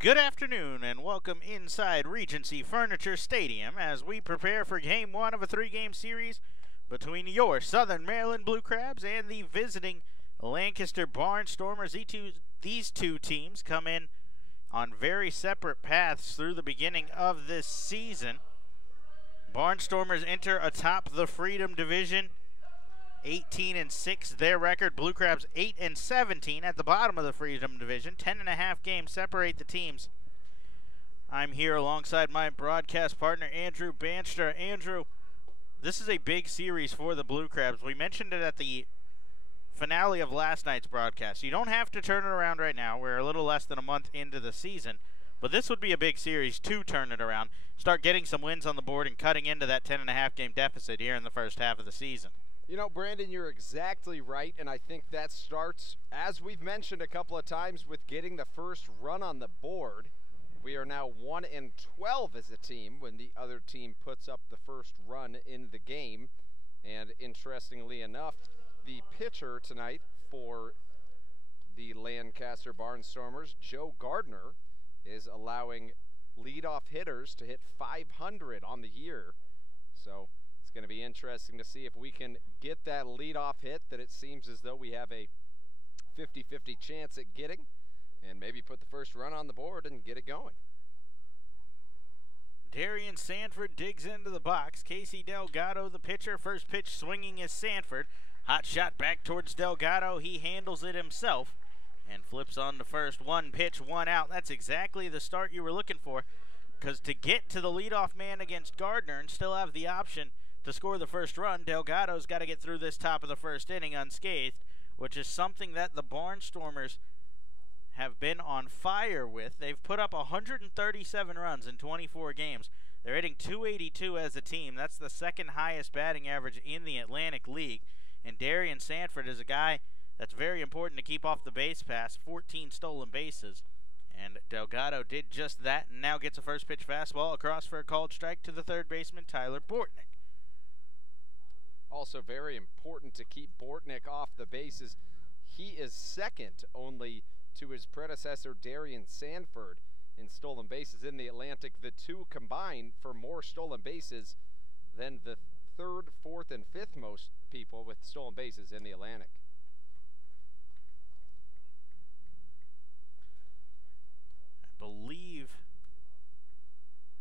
Good afternoon and welcome inside Regency Furniture Stadium as we prepare for Game 1 of a three-game series between your Southern Maryland Blue Crabs and the visiting Lancaster Barnstormers. These two teams come in on very separate paths through the beginning of this season. Barnstormers enter atop the Freedom Division, 18-6 their record. Blue Crabs 8-17 at the bottom of the Freedom Division. 10.5 games separate the teams. I'm here alongside my broadcast partner Andrew Banstra. Andrew, this is a big series for the Blue Crabs. We mentioned it at the finale of last night's broadcast. You don't have to turn it around right now. We're a little less than a month into the season, but this would be a big series to turn it around, start getting some wins on the board and cutting into that 10.5 game deficit here in the first half of the season. You know, Brandon, you're exactly right, and I think that starts, as we've mentioned a couple of times, with getting the first run on the board. We are now 1-12 as a team when the other team puts up the first run in the game. And interestingly enough, the pitcher tonight for the Lancaster Barnstormers, Joe Gardner, is allowing leadoff hitters to hit 500 on the year. So it's going to be interesting to see if we can get that leadoff hit that it seems as though we have a 50-50 chance at getting, and maybe put the first run on the board and get it going. Darian Sanford digs into the box. Casey Delgado, the pitcher. First pitch swinging is Sanford. Hot shot back towards Delgado. He handles it himself and flips on to first. One pitch, one out. That's exactly the start you were looking for, because to get to the leadoff man against Gardner and still have the option to score the first run, Delgado's got to get through this top of the first inning unscathed, which is something that the Barnstormers have been on fire with. They've put up 137 runs in 24 games. They're hitting .282 as a team. That's the second highest batting average in the Atlantic League. And Darian Sanford is a guy that's very important to keep off the base pass, 14 stolen bases. And Delgado did just that and now gets a first pitch fastball across for a called strike to the third baseman, Tyler Bortnick. Also very important to keep Bortnick off the bases. He is second only to his predecessor, Darian Sanford, in stolen bases in the Atlantic. The two combine for more stolen bases than the third, fourth, and fifth most people with stolen bases in the Atlantic. I believe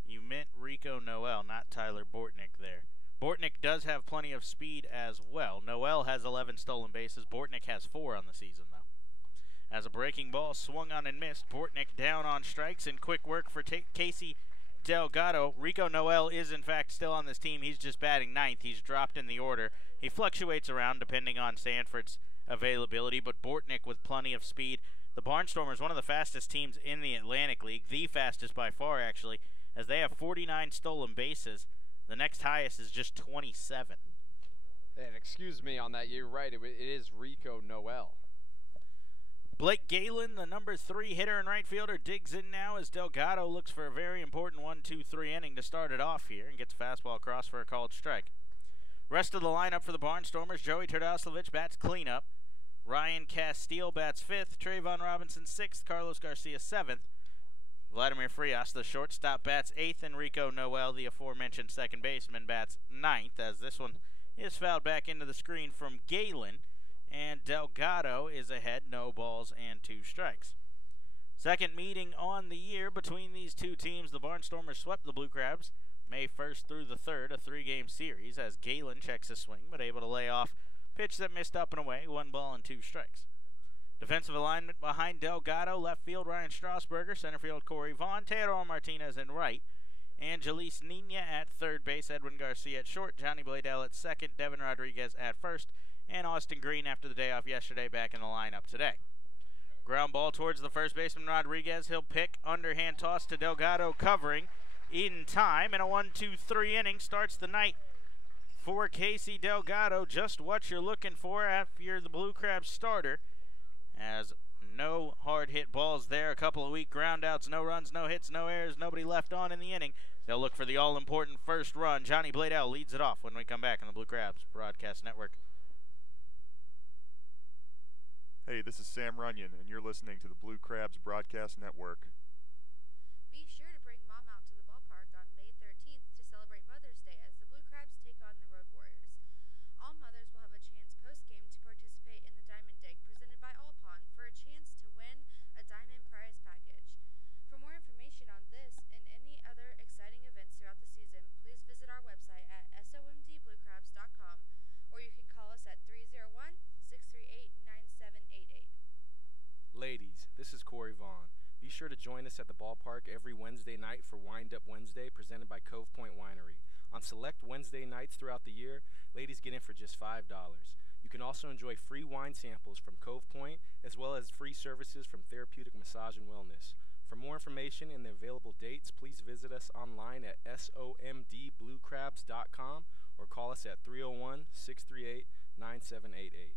you meant Rico Noel, not Tyler Bortnick there. Bortnick does have plenty of speed as well. Noel has 11 stolen bases. Bortnick has 4 on the season, though. As a breaking ball swung on and missed, Bortnick down on strikes, and quick work for Casey Delgado. Rico Noel is, in fact, still on this team. He's just batting ninth. He's dropped in the order. He fluctuates around depending on Sanford's availability, but Bortnick with plenty of speed. The Barnstormers, one of the fastest teams in the Atlantic League, the fastest by far, actually, as they have 49 stolen bases. The next highest is just 27. And excuse me on that, you're right, it is Rico Noel. Blake Galen, the number 3 hitter and right fielder, digs in now as Delgado looks for a very important 1-2-3 inning to start it off here and gets a fastball across for a called strike. Rest of the lineup for the Barnstormers: Joey Turdoslavich bats cleanup, Ryan Castile bats 5th, Trayvon Robinson 6th, Carlos Garcia 7th, Vladimir Frias, the shortstop, bats 8th, and Rico Noel, the aforementioned second baseman, bats 9th, as this one is fouled back into the screen from Galen, and Delgado is ahead, no balls and 2 strikes. Second meeting on the year between these two teams. The Barnstormers swept the Blue Crabs May 1st through the 3rd, a 3-game series, as Galen checks his swing, but able to lay off pitch that missed up and away, 1 ball and 2 strikes. Defensive alignment behind Delgado: left field Ryan Strasburger, center field Corey Vaughn, Teodoro Martinez in right, Angelis Nina at third base, Edwin Garcia at short, Johnny Bladell at second, Devin Rodriguez at first, and Austin Green, after the day off yesterday, back in the lineup today. Ground ball towards the first baseman Rodriguez. He'll pick, underhand toss to Delgado, covering in time, and a 1-2-3 inning starts the night for Casey Delgado. Just what you're looking for after you're the Blue Crabs starter, as no hard hit balls there, a couple of weak groundouts, no runs, no hits, no errors, nobody left on in the inning. They'll look for the all-important first run. Johnny Bladell leads it off when we come back on the Blue Crabs Broadcast Network. Hey, this is Sam Runyon, and you're listening to the Blue Crabs Broadcast Network. us at the ballpark every Wednesday night for Wind Up Wednesday, presented by Cove Point Winery. On select Wednesday nights throughout the year, ladies get in for just $5. You can also enjoy free wine samples from Cove Point, as well as free services from Therapeutic Massage and Wellness. For more information and the available dates, please visit us online at somdbluecrabs.com or call us at 301-638-9788.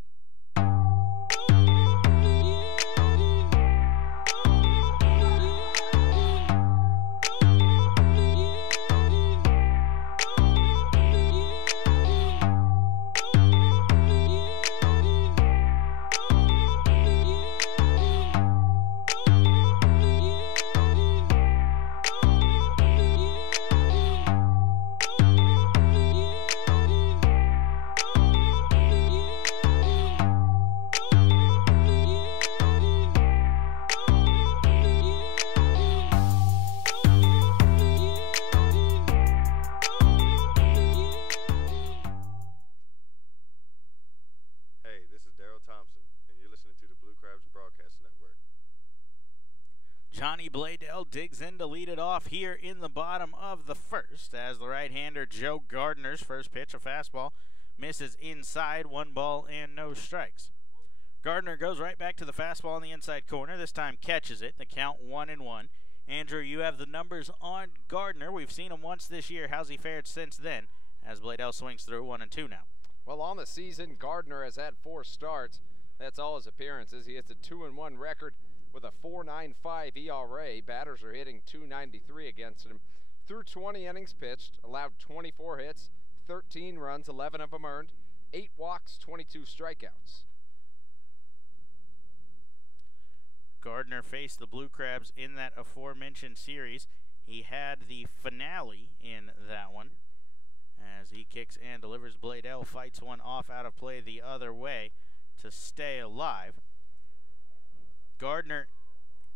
Johnny Bladell digs in to lead it off here in the bottom of the first as the right-hander Joe Gardner's first pitch, a fastball, misses inside, 1 ball and no strikes. Gardner goes right back to the fastball in the inside corner, this time catches it, the count 1-1. Andrew, you have the numbers on Gardner. We've seen him once this year. How's he fared since then as Bladell swings through 1-2 now? Well, on the season, Gardner has had 4 starts. That's all his appearances. He has a 2-1 record with a 4.95 ERA. Batters are hitting .293 against him. Through 20 innings pitched, allowed 24 hits, 13 runs, 11 of them earned, 8 walks, 22 strikeouts. Gardner faced the Blue Crabs in that aforementioned series. He had the finale in that one as he kicks and delivers. Bladell fights one off out of play the other way to stay alive. Gardner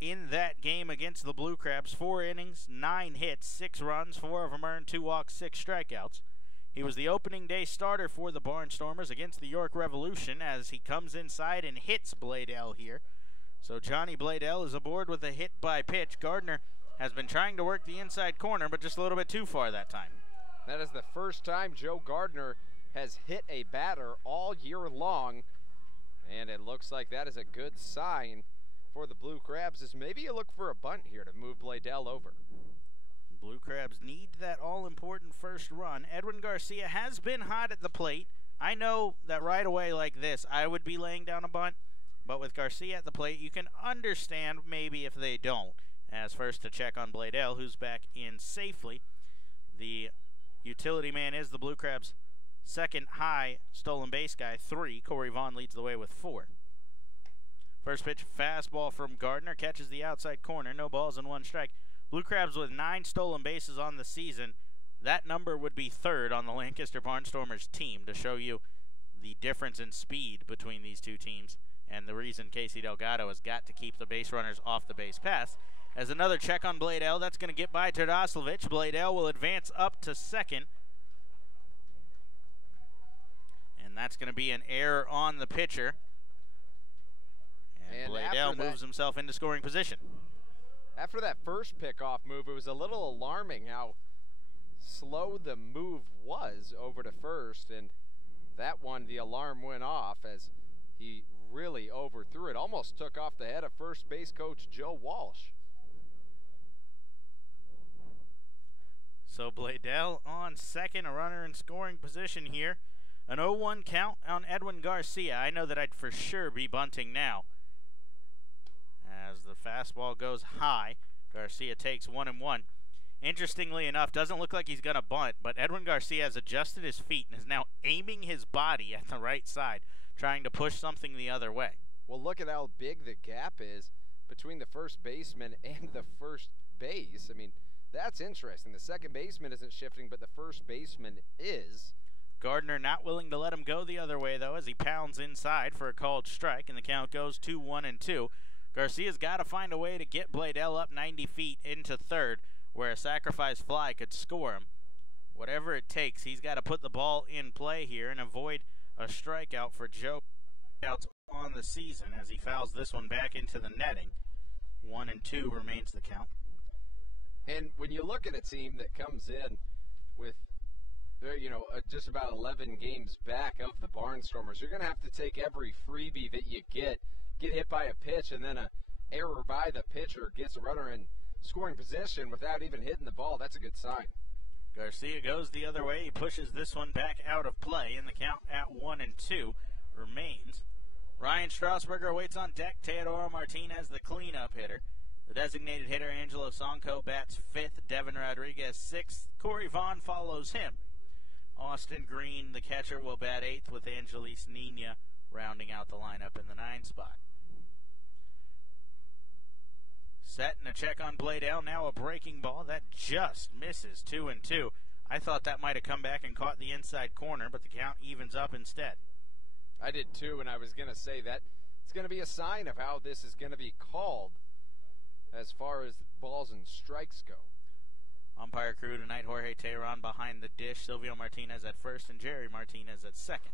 in that game against the Blue Crabs, 4 innings, 9 hits, 6 runs, 4 of them earned, 2 walks, 6 strikeouts. He was the opening day starter for the Barnstormers against the York Revolution as he comes inside and hits Bladell here. So Johnny Bladell is aboard with a hit by pitch. Gardner has been trying to work the inside corner, but just a little bit too far that time. That is the first time Joe Gardner has hit a batter all year long, and it looks like that is a good sign for the Blue Crabs, as maybe you look for a bunt here to move Bladell over. Blue Crabs need that all-important first run. Edwin Garcia has been hot at the plate. I know that right away like this, I would be laying down a bunt, but with Garcia at the plate, you can understand maybe if they don't. As first to check on Bladell, who's back in safely. The utility man is the Blue Crabs' second high stolen base guy, 3. Corey Vaughn leads the way with 4. First pitch, fastball from Gardner, catches the outside corner, no balls and 1 strike. Blue Crabs with 9 stolen bases on the season. That number would be 3rd on the Lancaster Barnstormers team to show you the difference in speed between these two teams and the reason Casey Delgado has got to keep the base runners off the base pass. As another check on Bladell, that's going to get by Terdoslavich. Bladell will advance up to second. And that's going to be an error on the pitcher. And Bladell moves himself into scoring position. After that first pickoff move, it was a little alarming how slow the move was over to first, and that one, the alarm went off as he really overthrew it. Almost took off the head of first base coach Joe Walsh. So Bladell on second, a runner in scoring position here. An 0-1 count on Edwin Garcia. I know that I'd for sure be bunting now. As the fastball goes high, Garcia takes 1-1. Interestingly enough, doesn't look like he's going to bunt, but Edwin Garcia has adjusted his feet and is now aiming his body at the right side, trying to push something the other way. Well, look at how big the gap is between the first baseman and the first base. I mean, that's interesting. The second baseman isn't shifting, but the first baseman is. Gardner not willing to let him go the other way, though, as he pounds inside for a called strike, and the count goes to 1-2. Garcia's got to find a way to get Bladell up 90 feet into third, where a sacrifice fly could score him. Whatever it takes, he's got to put the ball in play here and avoid a strikeout for Joe. Outs on the season as he fouls this one back into the netting. 1-2 remains the count. And when you look at a team that comes in with, just about 11 games back of the Barnstormers, you're going to have to take every freebie that you get hit by a pitch, and then a error by the pitcher gets a runner in scoring position without even hitting the ball. That's a good sign. Garcia goes the other way. He pushes this one back out of play, and the count at 1-2 remains. Ryan Strasburger waits on deck. Teodoro Martinez, the cleanup hitter. The designated hitter, Angelo Sonko, bats 5th. Devin Rodriguez, 6th. Corey Vaughn follows him. Austin Green, the catcher, will bat 8th, with Angelis Nina rounding out the lineup in the 9 spot. Set and a check on Bladell. Now a breaking ball. That just misses. 2-2. I thought that might have come back and caught the inside corner, but the count evens up instead. I did too, and I was going to say that it's going to be a sign of how this is going to be called as far as balls and strikes go. Umpire crew tonight, Jorge Teheran behind the dish, Silvio Martinez at first, and Jerry Martinez at second.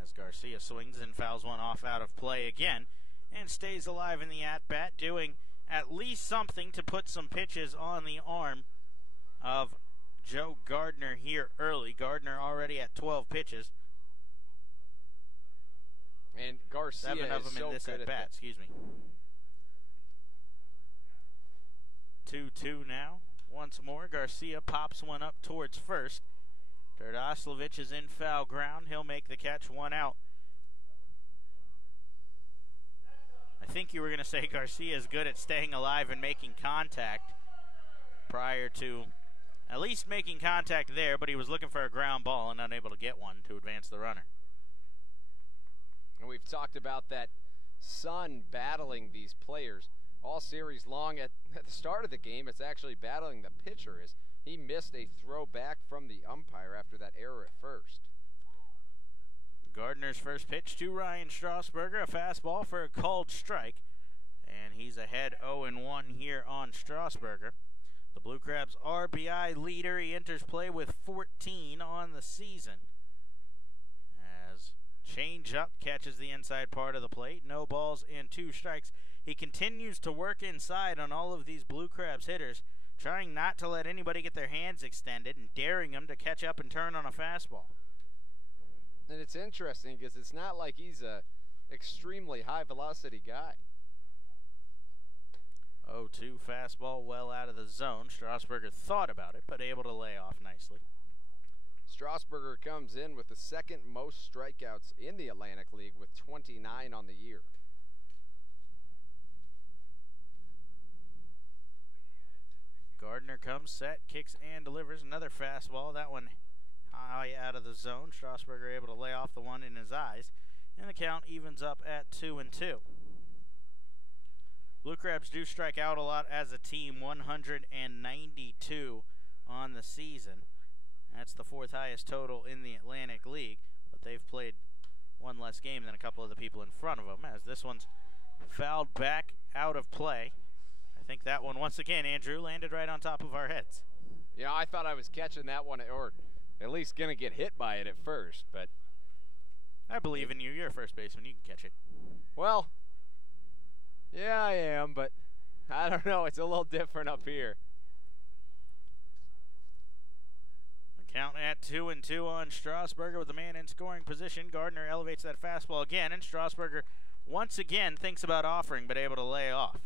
As Garcia swings and fouls one off out of play again, and stays alive in the at-bat, doing at least something to put some pitches on the arm of Joe Gardner here early. Gardner already at 12 pitches. And Garcia 7 of them is so in this good at-bat, excuse me. 2-2 now. Once more, Garcia pops one up towards first. Derdoslavich is in foul ground. He'll make the catch, 1 out. I think you were going to say Garcia is good at staying alive and making contact prior to at least making contact there, but he was looking for a ground ball and unable to get one to advance the runner. And we've talked about that sun battling these players all series long. At the start of the game, it's actually battling the pitcher as he missed a throw back from the umpire after that error at first. Gardner's first pitch to Ryan Strasburger, a fastball for a called strike, and he's ahead 0-1 here on Strasburger. The Blue Crabs RBI leader. He enters play with 14 on the season. As change-up catches the inside part of the plate. No balls and 2 strikes. He continues to work inside on all of these Blue Crabs hitters, trying not to let anybody get their hands extended and daring them to catch up and turn on a fastball. And it's interesting because it's not like he's a extremely high-velocity guy. 0-2 fastball well out of the zone. Strasburger thought about it, but able to lay off nicely. Strasburger comes in with the second most strikeouts in the Atlantic League with 29 on the year. Gardner comes set, kicks and delivers another fastball. That one high out of the zone. Strasburger able to lay off the one in his eyes, and the count evens up at 2-2. Blue Crabs do strike out a lot as a team, 192 on the season. That's the 4th highest total in the Atlantic League, but they've played one less game than a couple of the people in front of them, as this one's fouled back out of play. I think that one, once again, Andrew, landed right on top of our heads. Yeah, I thought I was catching that one, or at least going to get hit by it at first, but I believe in you. You're a first baseman. You can catch it. Well, yeah, I am, but I don't know. It's a little different up here. The count at 2-2 on Strasburger with the man in scoring position. Gardner elevates that fastball again, and Strasburger once again thinks about offering, but able to lay off.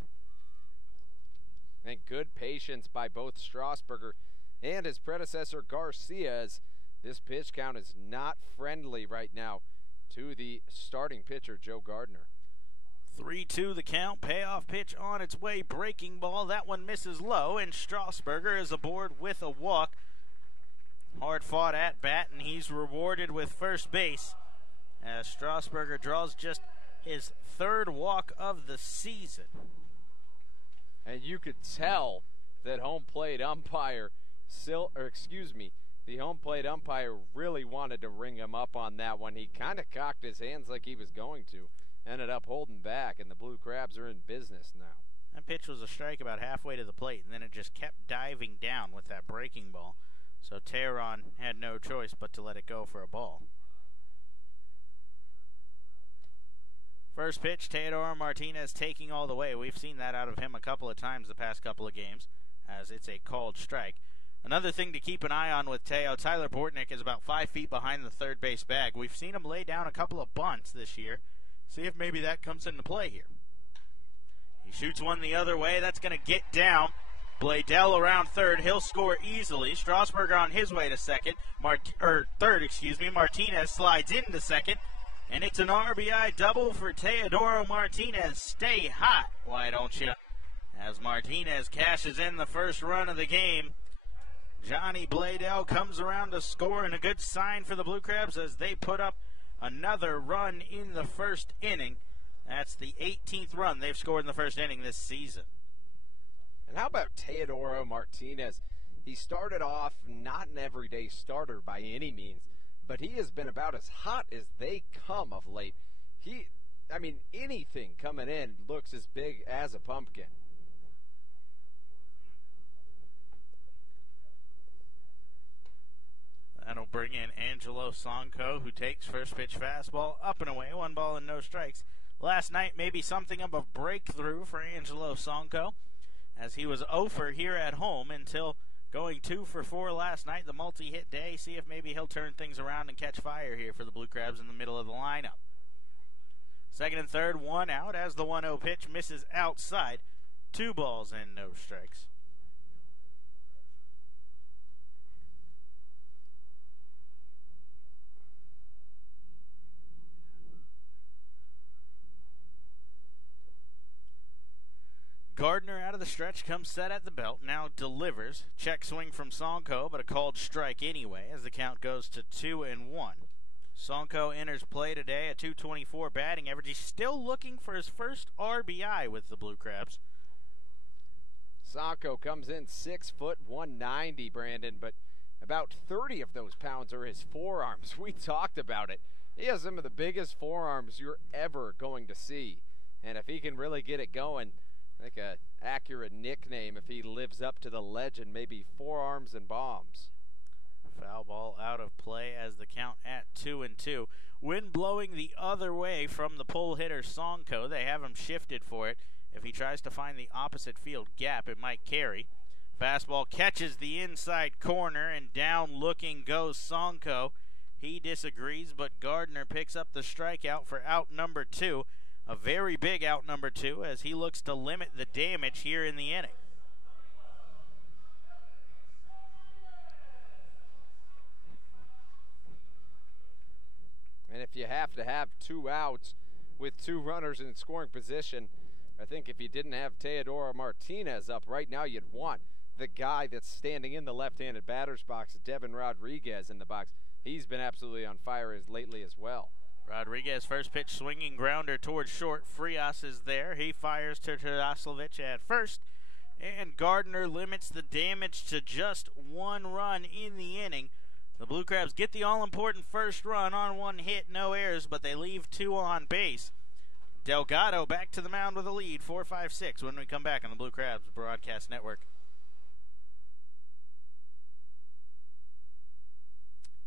And good patience by both Strasburger and his predecessor Garcia, as this pitch count is not friendly right now to the starting pitcher, Joe Gardner. 3-2 the count. Payoff pitch on its way. Breaking ball. That one misses low, and Strasburger is aboard with a walk. Hard fought at bat, and he's rewarded with first base as Strasburger draws just his 3rd walk of the season. And you could tell that home plate umpire, the home plate umpire really wanted to ring him up on that one. He kind of cocked his hands like he was going to. Ended up holding back, and the Blue Crabs are in business now. That pitch was a strike about halfway to the plate, and then it just kept diving down with that breaking ball. So Teheran had no choice but to let it go for a ball. First pitch, Teodoro Martinez taking all the way. We've seen that out of him a couple of times the past couple of games, as it's a called strike. Another thing to keep an eye on with Teo, Tyler Bortnick is about 5 feet behind the third base bag. We've seen him lay down a couple of bunts this year. See if maybe that comes into play here. He shoots one the other way. That's going to get down. Bladell around third. He'll score easily. Strasburger on his way to third. Martinez slides into second. And it's an RBI double for Teodoro Martinez. Stay hot, why don't you? As Martinez cashes in the first run of the game, Johnny Bladell comes around to score, and a good sign for the Blue Crabs as they put up another run in the first inning. That's the 18th run they've scored in the first inning this season. And how about Teodoro Martinez? He started off not an everyday starter by any means, but he has been about as hot as they come of late. Anything coming in looks as big as a pumpkin. That'll bring in Angelo Sonko, who takes first pitch fastball up and away, 1 ball and no strikes. Last night, maybe something of a breakthrough for Angelo Sonko, as he was 0 for here at home until going 2 for 4 last night, the multi-hit day. See if maybe he'll turn things around and catch fire here for the Blue Crabs in the middle of the lineup. Second and third, 1 out as the 1-0 pitch misses outside. 2 balls and no strikes. Gardner out of the stretch, comes set at the belt, now delivers. Check swing from Sonko, but a called strike anyway as the count goes to 2-1. Sonko enters play today at .224 batting average. He's still looking for his first RBI with the Blue Crabs. Sonko comes in 6 foot 190, Brandon, but about 30 of those pounds are his forearms. We talked about it. He has some of the biggest forearms you're ever going to see. And if he can really get it going, like an accurate nickname, if he lives up to the legend, maybe Forearms and Bombs. Foul ball out of play as the count at 2-2. Wind blowing the other way from the pull hitter Sonko. They have him shifted for it. If he tries to find the opposite field gap, it might carry. Fastball catches the inside corner, and down looking goes Sonko. He disagrees, but Gardner picks up the strikeout for out number 2. A very big out number 2 as he looks to limit the damage here in the inning. And if you have to have 2 outs with 2 runners in scoring position, I think if you didn't have Teodoro Martinez up right now, you'd want the guy that's standing in the left-handed batter's box, Devin Rodriguez, in the box. He's been absolutely on fire lately as well. Rodriguez, first pitch swinging grounder towards short. Frias is there. He fires to Tadaslovic at first. And Gardner limits the damage to just 1 run in the inning. The Blue Crabs get the all-important first run on 1 hit, no errors, but they leave 2 on base. Delgado back to the mound with a lead, 4-5-6 when we come back on the Blue Crabs Broadcast Network.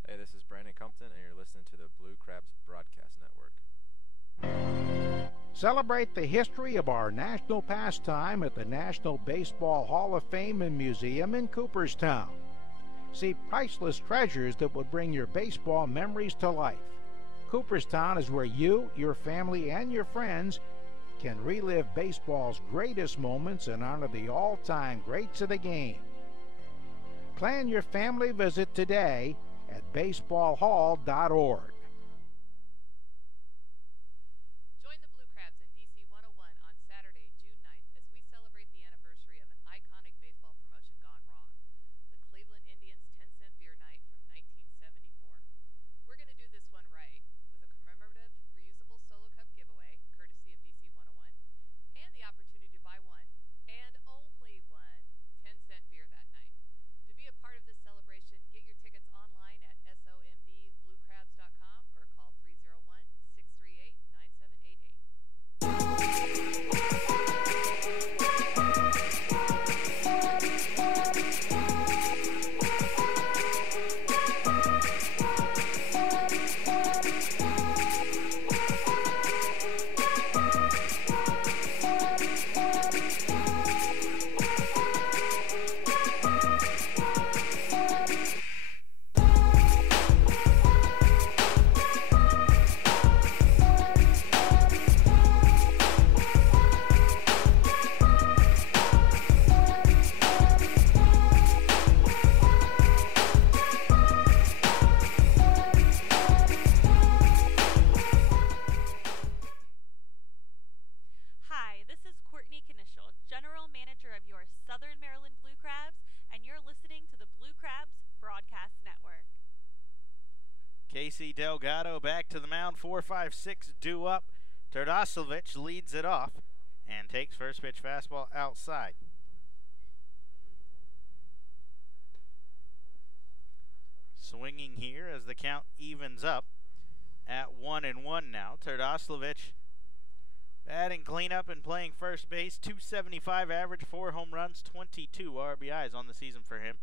Hey, this is Brandon Compton, and you're listening to the Blue Crabs Broadcast Network. Celebrate the history of our national pastime at the National Baseball Hall of Fame and Museum in Cooperstown. See priceless treasures that will bring your baseball memories to life. Cooperstown is where you, your family, and your friends can relive baseball's greatest moments and honor the all-time greats of the game. Plan your family visit today at baseballhall.org. Join the Blue Crabs in DC 101 on Saturday, June 9th, as we celebrate the anniversary of an iconic baseball promotion gone wrong, the Cleveland Indians 10-cent beer night from 1974. We're going to do this one right with a commemorative, reusable solo cup giveaway, courtesy of DC 101, and the opportunity to buy one, and only one, 10-cent beer that night. To be a part of this celebration, get your tickets online at somdbluecrabs.com Casey Delgado back to the mound. 4-5-6 due up. Terdoslovic leads it off and takes first pitch fastball outside. Swinging here as the count evens up at 1-1 now. Terdoslovic batting cleanup and playing first base. 275 average, 4 home runs, 22 RBIs on the season for him,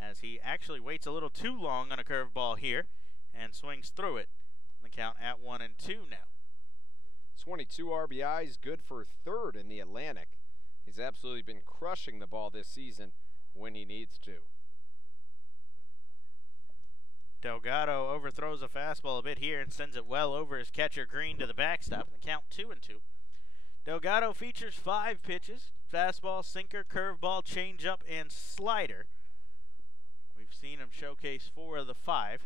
as he actually waits a little too long on a curveball here and swings through it. The count at 1-2 now. 22 RBIs, good for third in the Atlantic. He's absolutely been crushing the ball this season when he needs to. Delgado overthrows a fastball a bit here and sends it well over his catcher Green to the backstop. The count 2-2. Delgado features 5 pitches: fastball, sinker, curveball, changeup, and slider. We've seen him showcase 4 of the 5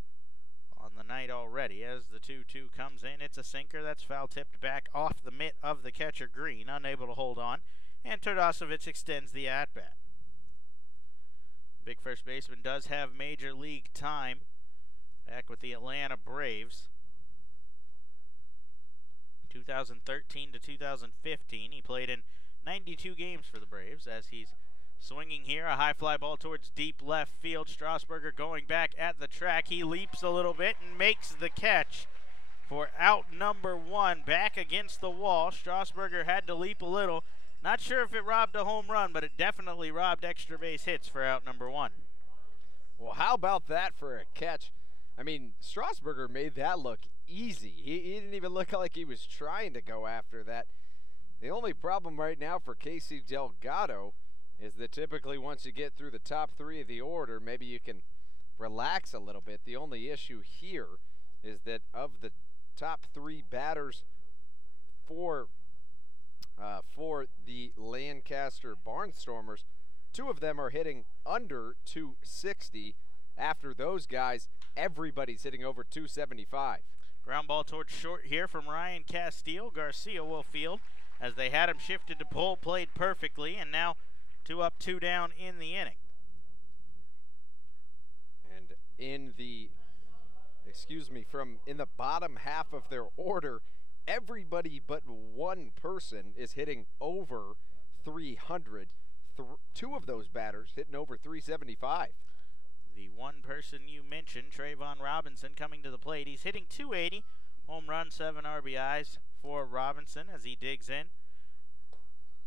on the night already. As the 2-2 comes in, it's a sinker that's foul tipped back off the mitt of the catcher Green, unable to hold on, and Terdoslovic extends the at-bat. Big first baseman does have major league time back with the Atlanta Braves. 2013 to 2015, he played in 92 games for the Braves. As he's swinging here, a high fly ball towards deep left field. Strasburger going back at the track. He leaps a little bit and makes the catch for out number 1. Back against the wall. Strasburger had to leap a little. Not sure if it robbed a home run, but it definitely robbed extra base hits for out number 1. Well, how about that for a catch? I mean, Strasburger made that look easy. He didn't even look like he was trying to go after that. The only problem right now for Casey Delgado is that typically once you get through the top 3 of the order, maybe you can relax a little bit. The only issue here is that of the top 3 batters for the Lancaster Barnstormers, 2 of them are hitting under 260. After those guys, everybody's hitting over 275. Ground ball towards short here from Ryan Castile. Garcia will field as they had him shifted to pull, played perfectly, and now 2 up, 2 down in the inning. And in the bottom half of their order, everybody but 1 person is hitting over 300. 2 of those batters hitting over 375. The one person you mentioned, Trayvon Robinson, coming to the plate. He's hitting 280, home run, 7 RBIs for Robinson as he digs in.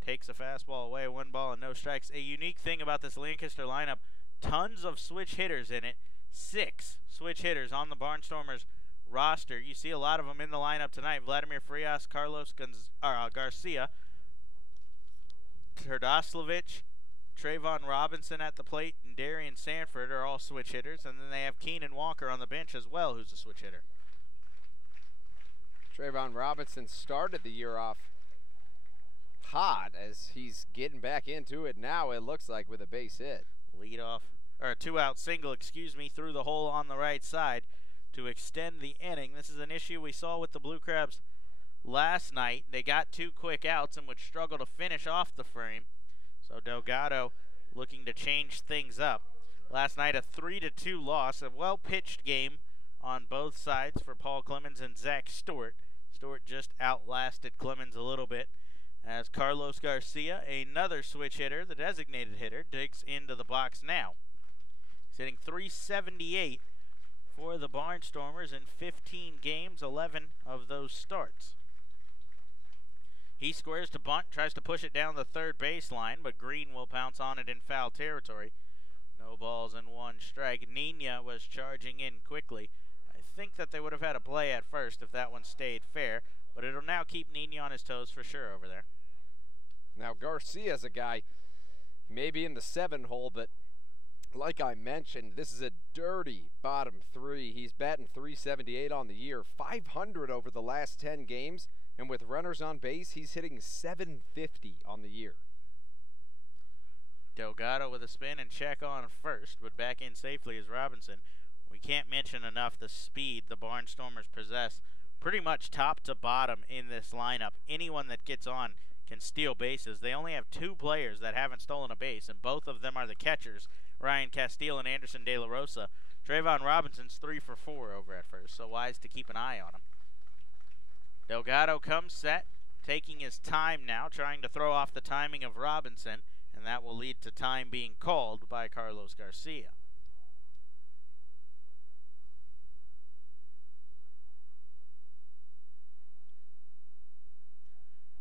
Takes a fastball away, 1 ball and no strikes. A unique thing about this Lancaster lineup, tons of switch hitters in it. 6 switch hitters on the Barnstormers roster. You see a lot of them in the lineup tonight. Vladimir Frias, Carlos Garcia, Terdoslovic, Trayvon Robinson at the plate, and Darian Sanford are all switch hitters. And then they have Keenan Walker on the bench as well, who's a switch hitter. Trayvon Robinson started the year off hot as he's getting back into it now, it looks like, with a base hit. Lead off, or a 2-out single, through the hole on the right side to extend the inning. This is an issue we saw with the Blue Crabs last night. They got 2 quick outs and would struggle to finish off the frame. So Delgado looking to change things up. Last night a 3-2 loss, a well-pitched game on both sides for Paul Clemens and Zach Stewart. Stewart just outlasted Clemens a little bit as Carlos Garcia, another switch hitter, the designated hitter, digs into the box now. He's hitting 378 for the Barnstormers in 15 games, 11 of those starts. He squares to bunt, tries to push it down the third baseline, but Green will pounce on it in foul territory. No balls and 1 strike. Nina was charging in quickly. I think that they would have had a play at first if that one stayed fair, but it'll now keep Nina on his toes for sure over there. Now Garcia's a guy maybe in the 7 hole, but like I mentioned, this is a dirty bottom 3. He's batting 378 on the year, 500 over the last 10 games. And with runners on base, he's hitting 750 on the year. Delgado with a spin and check on first, but back in safely is Robinson. We can't mention enough the speed the Barnstormers possess pretty much top to bottom in this lineup. Anyone that gets on can steal bases. They only have 2 players that haven't stolen a base, and both of them are the catchers, Ryan Castile and Anderson De La Rosa. Trayvon Robinson's 3 for 4 over at first, so wise to keep an eye on him. Delgado comes set, taking his time now, trying to throw off the timing of Robinson, and that will lead to time being called by Carlos Garcia.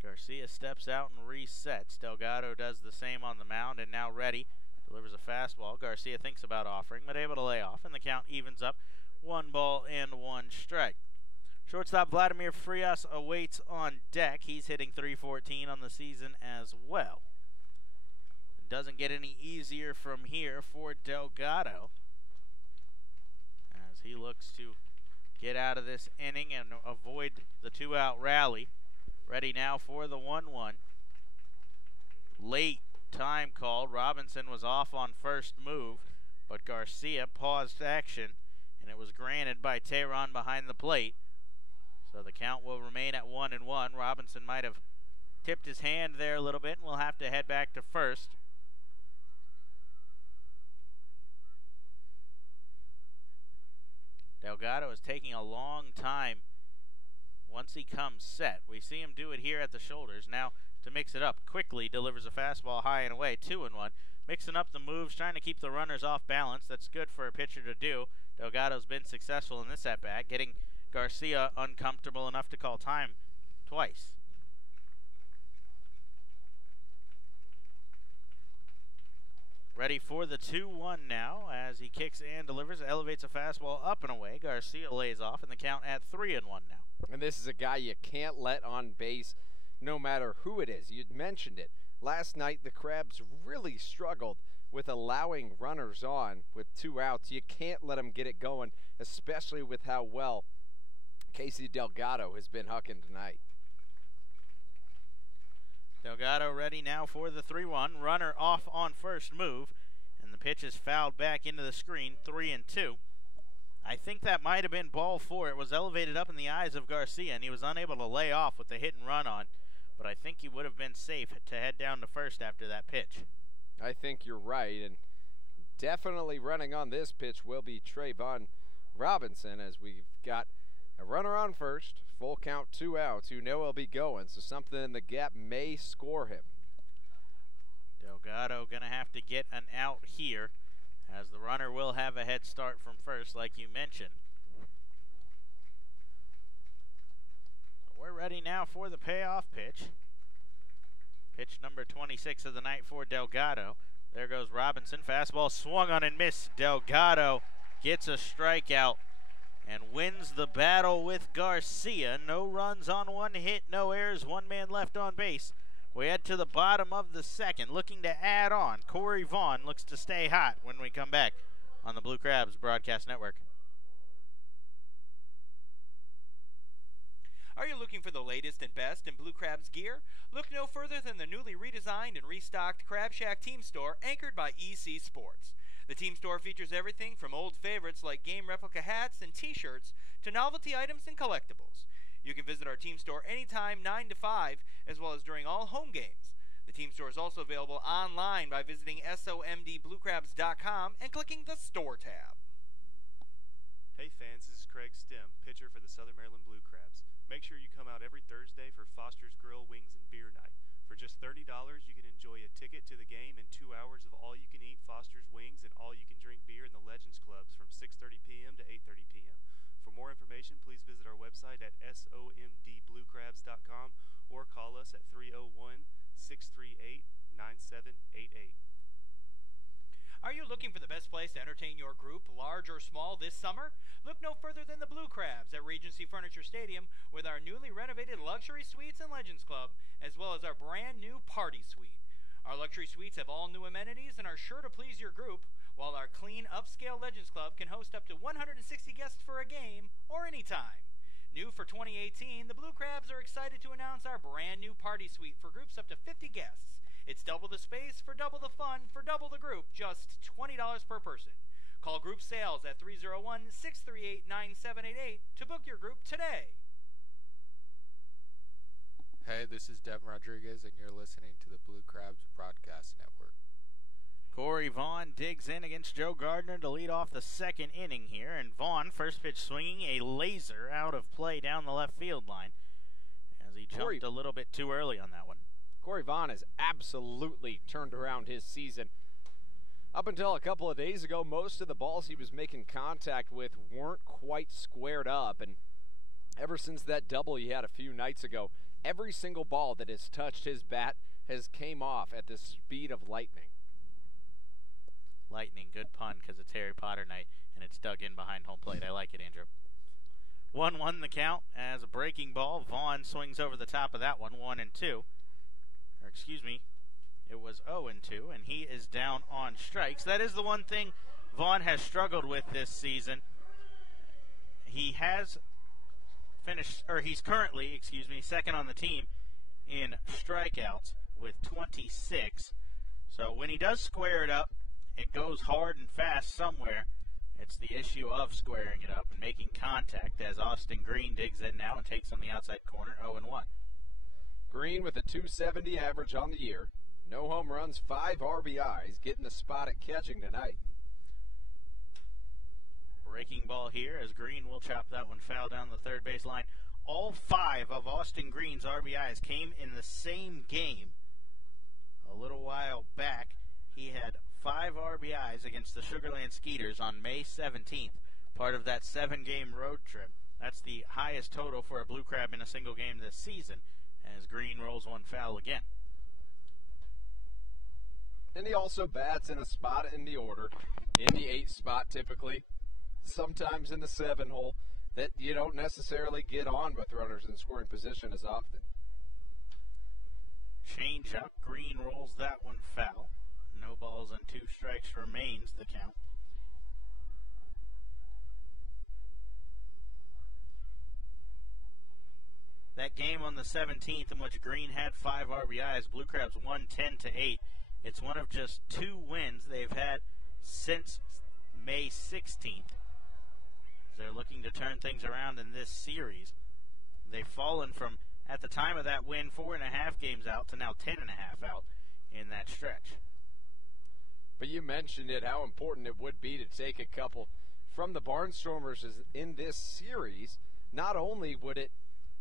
Garcia steps out and resets. Delgado does the same on the mound and now ready. Delivers a fastball. Garcia thinks about offering, but able to lay off, and the count evens up. 1 ball and 1 strike. Shortstop Vladimir Frias awaits on deck. He's hitting .314 on the season as well. It doesn't get any easier from here for Delgado as he looks to get out of this inning and avoid the 2-out rally. Ready now for the 1-1. Late time called. Robinson was off on first move, but Garcia paused action, and it was granted by Tehran behind the plate. So the count will remain at 1-1. Robinson might have tipped his hand there a little bit, and we'll have to head back to first. Delgado is taking a long time once he comes set. We see him do it here at the shoulders. Now to mix it up quickly, delivers a fastball high and away, 2-1. Mixing up the moves, trying to keep the runners off balance. That's good for a pitcher to do. Delgado's been successful in this at-bat, getting Garcia uncomfortable enough to call time twice. Ready for the 2-1 now as he kicks and delivers, elevates a fastball up and away. Garcia lays off, and the count at 3-1 now. And this is a guy you can't let on base no matter who it is. You'd mentioned it. Last night, the Crabs really struggled with allowing runners on with 2 outs. You can't let them get it going, especially with how well Casey Delgado has been hucking tonight. Delgado ready now for the 3-1. Runner off on first move, and the pitch is fouled back into the screen, 3-2. I think that might have been ball 4. It was elevated up in the eyes of Garcia, and he was unable to lay off with the hit and run on. But I think he would have been safe to head down to first after that pitch. I think you're right, and definitely running on this pitch will be Trayvon Robinson, as we've got a runner on first, full count, 2 outs. You know he'll be going, so something in the gap may score him. Delgado going to have to get an out here, as the runner will have a head start from first, like you mentioned. We're ready now for the payoff pitch. Pitch number 26 of the night for Delgado. There goes Robinson. Fastball swung on and missed. Delgado gets a strikeout and wins the battle with Garcia. No runs on 1 hit, no errors, 1 man left on base. We head to the bottom of the second, looking to add on. Corey Vaughn looks to stay hot when we come back on the Blue Crabs Broadcast Network. Are you looking for the latest and best in Blue Crabs gear? Look no further than the newly redesigned and restocked Crab Shack Team Store, anchored by EC Sports. The Team Store features everything from old favorites like game replica hats and t-shirts to novelty items and collectibles. You can visit our Team Store anytime 9 to 5, as well as during all home games. The Team Store is also available online by visiting somdbluecrabs.com and clicking the Store tab. Hey fans, this is Craig Stem, pitcher for the Southern Maryland Blue Crabs. Make sure you come out every Thursday for Foster's Grill Wings and Beer Night. For just $30, you can enjoy a ticket to the game and 2 hours of all-you-can-eat Foster's Wings and all-you-can-drink beer in the Legends Clubs from 6:30 p.m. to 8:30 p.m. For more information, please visit our website at somdbluecrabs.com or call us at 301-638-9788. Are you looking for the best place to entertain your group, large or small, this summer? Look no further than the Blue Crabs at Regency Furniture Stadium with our newly renovated Luxury Suites and Legends Club, as well as our brand new Party Suite. Our luxury suites have all new amenities and are sure to please your group, while our clean, upscale Legends Club can host up to 160 guests for a game or anytime. New for 2018, the Blue Crabs are excited to announce our brand new Party Suite for groups up to 50 guests. It's double the space for double the fun for double the group, just $20 per person. Call group sales at 301-638-9788 to book your group today. Hey, this is Devin Rodriguez, and you're listening to the Blue Crabs Broadcast Network. Corey Vaughn digs in against Joe Gardner to lead off the second inning here. And Vaughn, first pitch swinging, a laser out of play down the left field line as he jumped a little bit too early on that one. Corey Vaughn has absolutely turned around his season. Up until a couple of days ago, most of the balls he was making contact with weren't quite squared up. And ever since that double he had a few nights ago, every single ball that has touched his bat has came off at the speed of lightning. Lightning, good pun because it's Harry Potter night and it's dug in behind home plate. I like it, Andrew. 1-1 the count as a breaking ball. Vaughn swings over the top of that one, 1-2. Or excuse me, it was 0-2, and he is down on strikes. That is the one thing Vaughn has struggled with this season. He has finished, or he's currently, second on the team in strikeouts with 26. So when he does square it up, it goes hard and fast somewhere. It's the issue of squaring it up and making contact as Austin Green digs in now and takes on the outside corner, 0-1. Green with a .270 average on the year. No home runs, 5 RBIs, getting the spot at catching tonight. Breaking ball here as Green will chop that one foul down the third base line. All 5 of Austin Green's RBIs came in the same game. A little while back, he had 5 RBIs against the Sugarland Skeeters on May 17th, part of that 7-game road trip. That's the highest total for a Blue Crab in a single game this season, as Green rolls one foul again. And he also bats in a spot in the order, in the 8th spot typically, sometimes in the 7 hole, that you don't necessarily get on with runners in scoring position as often. Change up, Green rolls that one foul. No balls and 2 strikes remains the count. That game on the 17th in which Green had 5 RBIs, Blue Crabs won 10-8. It's one of just 2 wins they've had since May 16th. They're looking to turn things around in this series. They've fallen from, at the time of that win, 4.5 games out to now 10.5 out in that stretch. But you mentioned it, how important it would be to take a couple from the Barnstormers in this series. Not only would it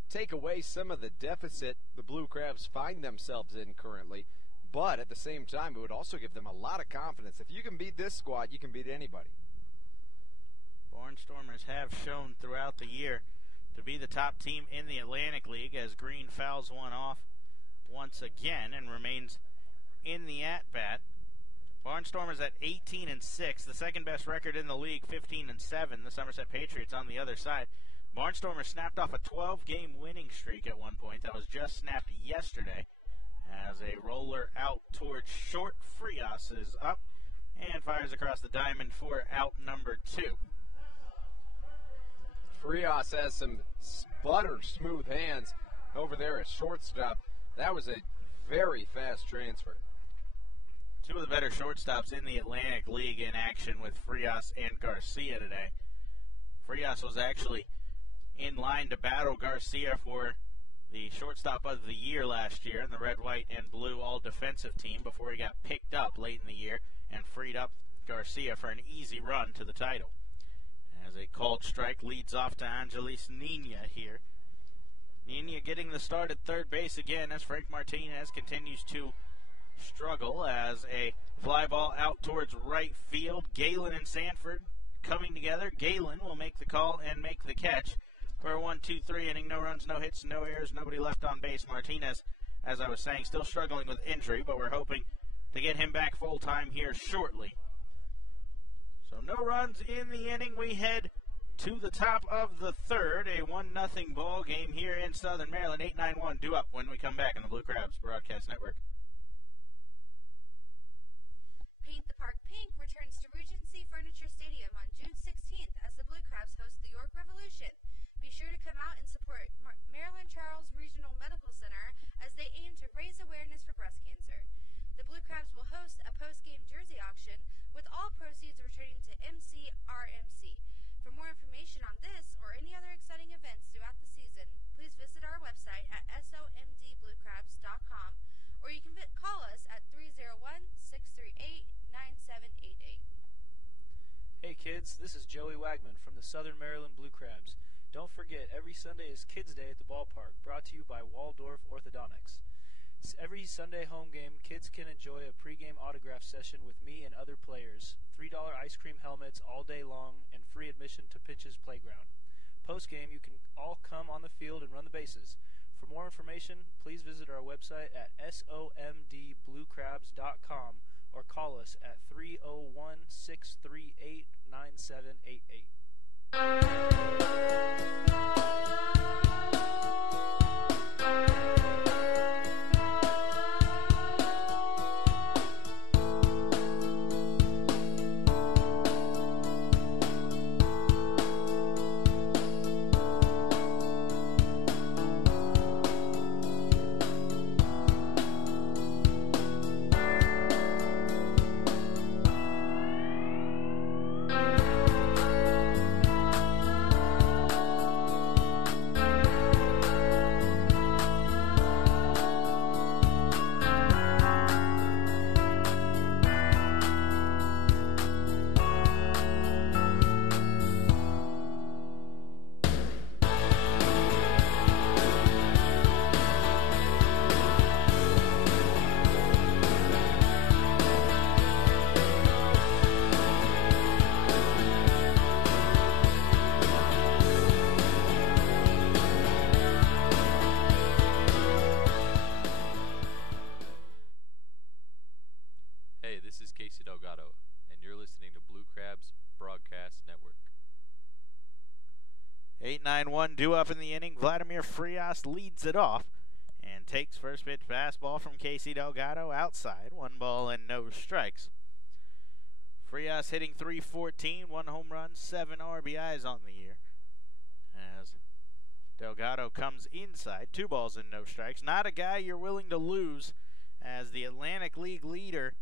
take away some of the deficit the Blue Crabs find themselves in currently, but at the same time, it would also give them a lot of confidence. If you can beat this squad, you can beat anybody. Barnstormers have shown throughout the year to be the top team in the Atlantic League as Green fouls one off once again and remains in the at-bat. Barnstormers at 18-6, the second best record in the league, 15-7. The Somerset Patriots on the other side. Barnstormers snapped off a 12-game winning streak at one point that was just snapped yesterday as a roller out towards short. Frias is up and fires across the diamond for out number 2. Frias has some sputter smooth hands over there at shortstop. That was a very fast transfer. 2 of the better shortstops in the Atlantic League in action with Frias and Garcia today. Frias was actually in line to battle Garcia for the shortstop of the year last year in the red, white, and blue all-defensive team before he got picked up late in the year and freed up Garcia for an easy run to the title. As a called strike leads off to Angelis Nina here. Nina getting the start at third base again as Frank Martinez continues to struggle as a fly ball out towards right field. Galen and Sanford coming together. Galen will make the call and make the catch for a 1-2-3 inning. No runs, no hits, no errors, nobody left on base. Martinez, as I was saying, still struggling with injury, but we're hoping to get him back full time here shortly. So no runs in the inning. We head to the top of the third, a 1-0 ball game here in Southern Maryland. 8-9-1 due up when we come back on the Blue Crabs Broadcast Network. Paint the Park Pink returns to Regency Furniture Stadium on June 16th as the Blue Crabs host the York Revolution. Be sure to come out and support Maryland Charles Regional Medical Center as they aim to raise awareness for breast cancer. The Blue Crabs will host a post-game jersey auction with all proceeds returning to MCRMC. For more information on this or any other exciting events throughout the season, please visit our website at somdbluecrabs.com or you can call us at 301-638-9899. 9788. Hey kids, this is Joey Wagman from the Southern Maryland Blue Crabs. Don't forget, every Sunday is Kids Day at the ballpark, brought to you by Waldorf Orthodontics. Every Sunday home game, kids can enjoy a pregame autograph session with me and other players, $3 ice cream helmets all day long, and free admission to Pinch's Playground. Post-game, you can all come on the field and run the bases. For more information, please visit our website at somdbluecrabs.com or call us at 301-638-9788. Hey, this is Casey Delgado, and you're listening to Blue Crabs Broadcast Network. 8-9-1 due up in the inning. Vladimir Frias leads it off and takes first pitch fastball from Casey Delgado outside. 1 ball and no strikes. Frias hitting .314, 1 home run, 7 RBIs on the year. As Delgado comes inside, 2 balls and no strikes. Not a guy you're willing to lose, as the Atlantic League leader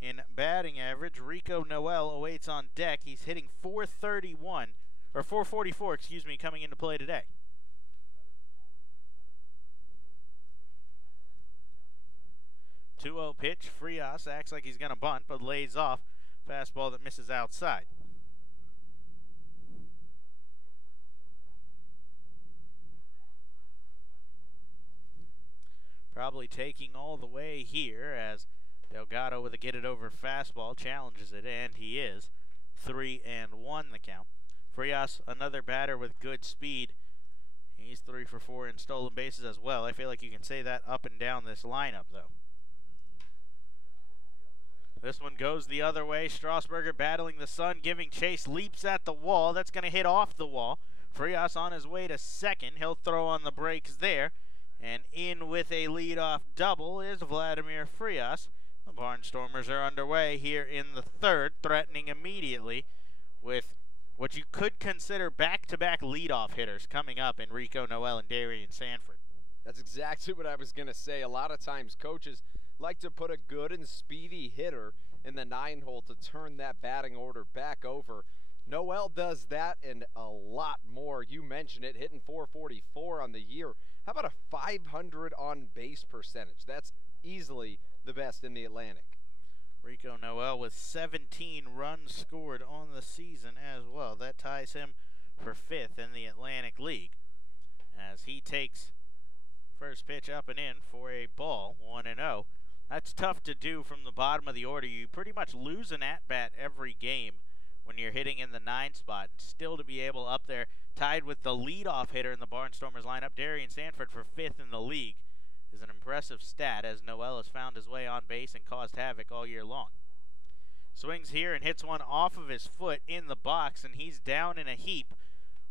in batting average, Rico Noel, awaits on deck. He's hitting .444, coming into play today. .2-0 pitch. Frias acts like he's going to bunt, but lays off. Fastball that misses outside. Probably taking all the way here, as Delgado with a get-it-over fastball challenges it, and he is. 3-1 the count. Frias, another batter with good speed. He's 3 for 4 in stolen bases as well. I feel like you can say that up and down this lineup, though. This one goes the other way. Strasburger battling the sun, giving chase, leaps at the wall. That's going to hit off the wall. Frias on his way to second. He'll throw on the brakes there. And in with a leadoff double is Vladimir Frias. The Barnstormers are underway here in the third, threatening immediately with what you could consider back-to-back leadoff hitters coming up in Rico Noel and Darian Sanford. That's exactly what I was going to say. A lot of times coaches like to put a good and speedy hitter in the 9-hole to turn that batting order back over. Noel does that and a lot more. You mentioned it, hitting .444 on the year. How about a .500 on-base percentage? That's easily the best in the Atlantic. Rico Noel with 17 runs scored on the season as well. That ties him for 5th in the Atlantic League, as he takes first pitch up and in for a ball, 1-0. That's tough to do from the bottom of the order. You pretty much lose an at-bat every game when you're hitting in the 9 spot, and still to be able up there, tied with the leadoff hitter in the Barnstormers lineup, Darian Sanford, for 5th in the league, is an impressive stat, as Noel has found his way on base and caused havoc all year long. Swings here and hits one off of his foot in the box, and he's down in a heap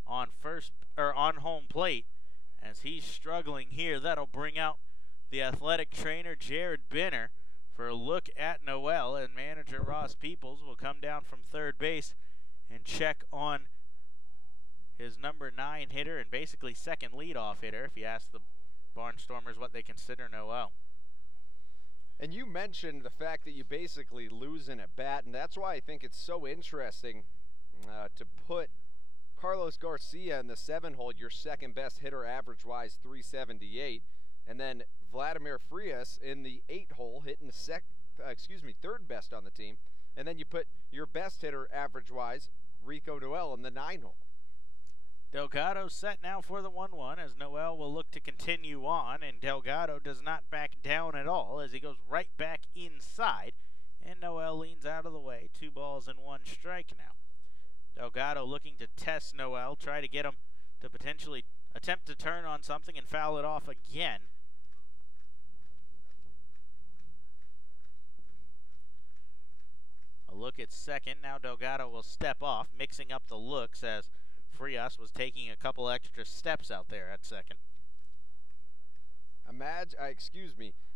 on home plate as he's struggling here. That'll bring out the athletic trainer Jared Binner for a look at Noel, and manager Ross Peoples will come down from third base and check on his number 9 hitter and basically second leadoff hitter, if you ask the Barnstormers what they consider Noel. And you mentioned the fact that you basically lose an at-bat, and that's why I think it's so interesting to put Carlos Garcia in the 7-hole, your second best hitter average-wise, .378, and then Vladimir Frias in the 8-hole, hitting third best on the team. And then you put your best hitter average-wise, Rico Noel, in the 9-hole. Delgado set now for the 1-1 as Noel will look to continue on, and Delgado does not back down at all as he goes right back inside, and Noel leans out of the way. 2 balls and 1 strike now. Delgado looking to test Noel, try to get him to potentially attempt to turn on something and foul it off again. A look at second. Now Delgado will step off, mixing up the looks as Frias was taking a couple extra steps out there at second.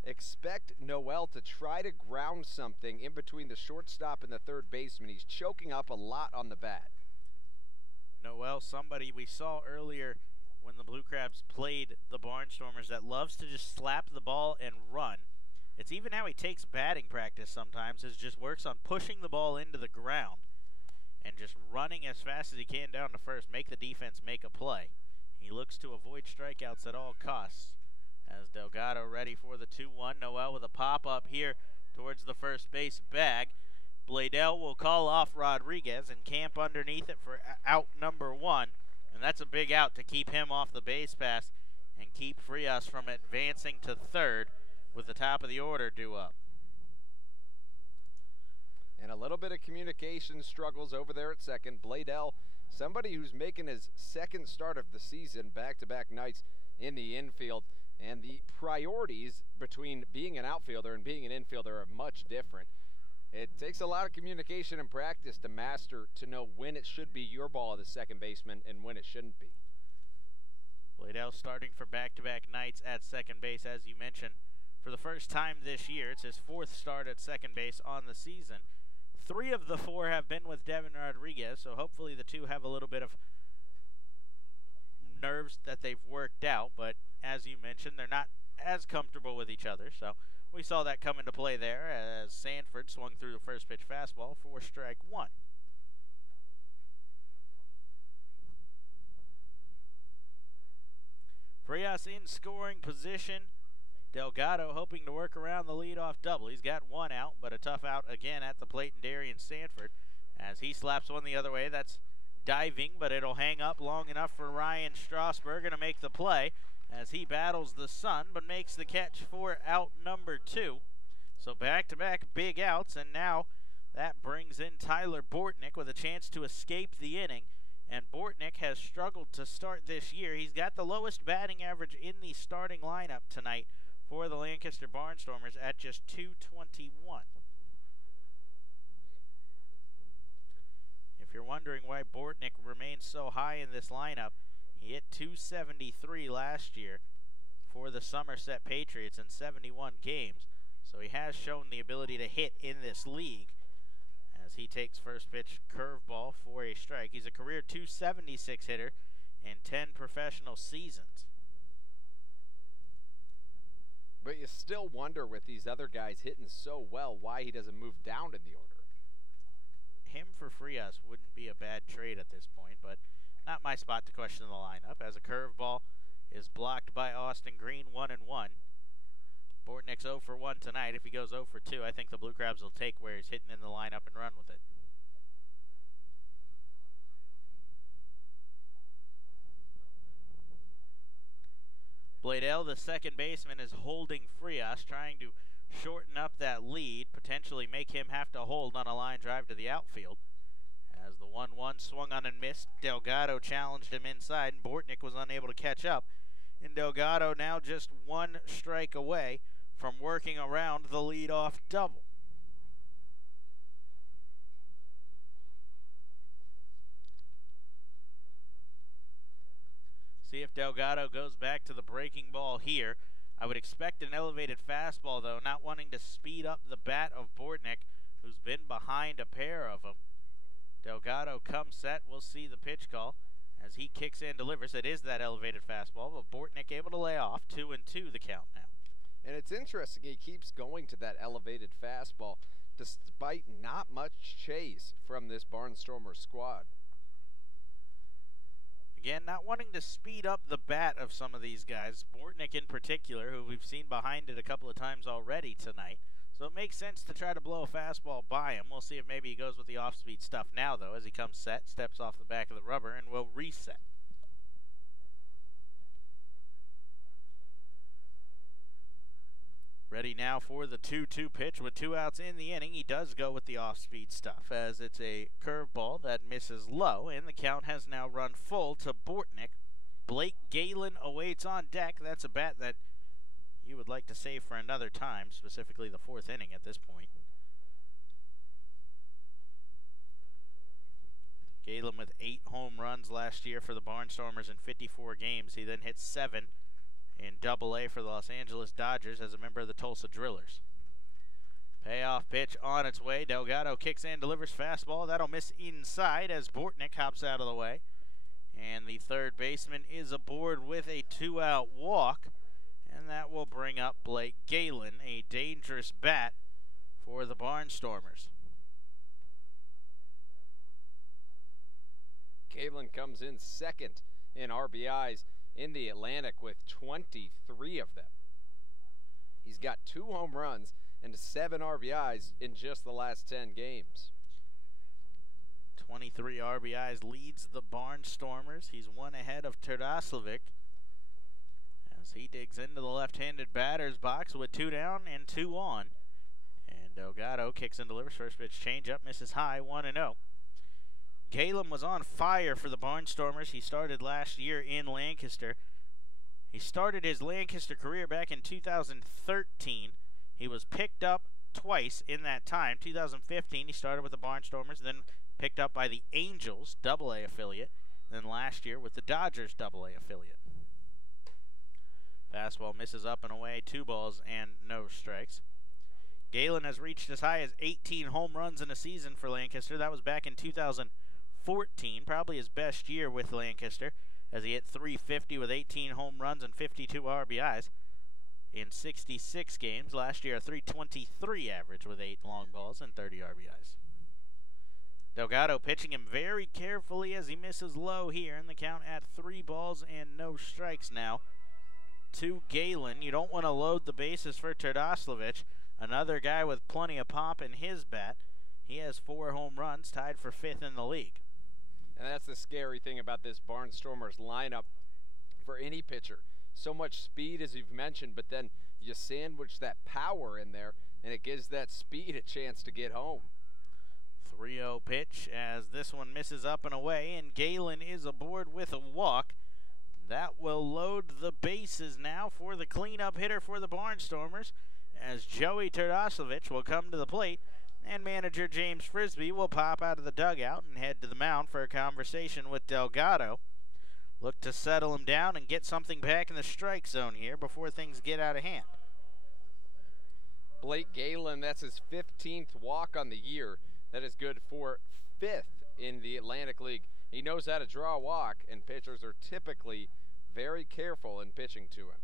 Expect Noel to try to ground something in between the shortstop and the third baseman. He's choking up a lot on the bat. Noel, somebody we saw earlier when the Blue Crabs played the Barnstormers, that loves to just slap the ball and run. It's even how he takes batting practice sometimes, is just works on pushing the ball into the ground and just running as fast as he can down to first, make the defense make a play. He looks to avoid strikeouts at all costs. As Delgado ready for the 2-1. Noel with a pop-up here towards the first base bag. Bladell will call off Rodriguez and camp underneath it for out number 1. And that's a big out to keep him off the base pass and keep Frias from advancing to third with the top of the order due up. And a little bit of communication struggles over there at second. Bladell, somebody who's making his second start of the season, back-to-back nights in the infield. And the priorities between being an outfielder and being an infielder are much different. It takes a lot of communication and practice to master, to know when it should be your ball as the second baseman and when it shouldn't be. Bladell starting for back-to-back nights at second base, as you mentioned. For the first time this year, it's his 4th start at second base on the season. 3 of the 4 have been with Devin Rodriguez, so hopefully the 2 have a little bit of nerves that they've worked out, but as you mentioned, they're not as comfortable with each other, so we saw that come into play there as Sanford swung through the first pitch fastball for strike 1. Frias in scoring position. Delgado hoping to work around the leadoff double. He's got 1 out, but a tough out again at the plate in Darian Sanford as he slaps one the other way. That's diving, but it'll hang up long enough for Ryan Strasburger to make the play as he battles the sun, but makes the catch for out number 2. So back-to-back big outs, and now that brings in Tyler Bortnick with a chance to escape the inning. And Bortnick has struggled to start this year. He's got the lowest batting average in the starting lineup tonight for the Lancaster Barnstormers at just .221. If you're wondering why Bortnick remains so high in this lineup, he hit .273 last year for the Somerset Patriots in 71 games. So he has shown the ability to hit in this league as he takes first pitch curveball for a strike. He's a career .276 hitter in 10 professional seasons. But you still wonder with these other guys hitting so well why he doesn't move down in the order. Him for Frias wouldn't be a bad trade at this point, but not my spot to question the lineup as a curveball is blocked by Austin Green, 1-1. Bortnick's 0 for 1 tonight. If he goes 0 for 2, I think the Blue Crabs will take where he's hitting in the lineup and run with it. Bladell, the second baseman, is holding Frias, trying to shorten up that lead, potentially make him have to hold on a line drive to the outfield. As the 1-1 swung on and missed, Delgado challenged him inside, and Bortnick was unable to catch up. And Delgado now just 1 strike away from working around the leadoff double. See if Delgado goes back to the breaking ball here. I would expect an elevated fastball, though, not wanting to speed up the bat of Bortnick, who's been behind a pair of them. Delgado comes set. We'll see the pitch call as he kicks in, delivers. It is that elevated fastball, but Bortnick able to lay off. 2-2 the count now. And it's interesting, he keeps going to that elevated fastball despite not much chase from this Barnstormer squad. Again, not wanting to speed up the bat of some of these guys. Bortnick in particular, who we've seen behind it a couple of times already tonight. So it makes sense to try to blow a fastball by him. We'll see if maybe he goes with the off-speed stuff now, though, as he comes set, steps off the back of the rubber, and will reset. Ready now for the 2-2 pitch with 2 outs in the inning. He does go with the off-speed stuff, as it's a curveball that misses low, and the count has now run full to Bortnick. Blake Galen awaits on deck. That's a bat that you would like to save for another time, specifically the 4th inning at this point. Galen with 8 home runs last year for the Barnstormers in 54 games. He then hit 7 in Double-A for the Los Angeles Dodgers as a member of the Tulsa Drillers. Payoff pitch on its way. Delgado kicks in, delivers fastball. That'll miss inside as Bortnick hops out of the way. And the third baseman is aboard with a 2-out walk. And that will bring up Blake Galen, a dangerous bat for the Barnstormers. Galen comes in second in RBIs in the Atlantic with 23 of them. He's got 2 home runs and 7 RBIs in just the last 10 games. 23 RBIs leads the Barnstormers. He's 1 ahead of Terdoslovic as he digs into the left-handed batter's box with 2 down and 2 on. And Delgado kicks and delivers. First pitch changeup, misses high, 1-0. Galen was on fire for the Barnstormers. He started last year in Lancaster. He started his Lancaster career back in 2013. He was picked up twice in that time. 2015, he started with the Barnstormers, then picked up by the Angels, Double-A affiliate, then last year with the Dodgers, Double-A affiliate. Fastball misses up and away, 2 balls and no strikes. Galen has reached as high as 18 home runs in a season for Lancaster. That was back in 2014, probably his best year with Lancaster, as he hit .350 with 18 home runs and 52 RBIs in 66 games. Last year, a .323 average with 8 long balls and 30 RBIs. Delgado pitching him very carefully as he misses low here, and the count at 3 balls and no strikes now to Galen. You don't want to load the bases for Terdoslovic, another guy with plenty of pop in his bat. He has 4 home runs, tied for 5th in the league. And that's the scary thing about this Barnstormers lineup for any pitcher. So much speed, as you've mentioned, but then you sandwich that power in there, and it gives that speed a chance to get home. 3-0 pitch as this one misses up and away, and Galen is aboard with a walk. That will load the bases now for the cleanup hitter for the Barnstormers, as Joey Terdoslovic will come to the plate, and manager James Frisbee will pop out of the dugout and head to the mound for a conversation with Delgado. Look to settle him down and get something back in the strike zone here before things get out of hand. Blake Galen, that's his 15th walk on the year. That is good for 5th in the Atlantic League. He knows how to draw a walk, and pitchers are typically very careful in pitching to him.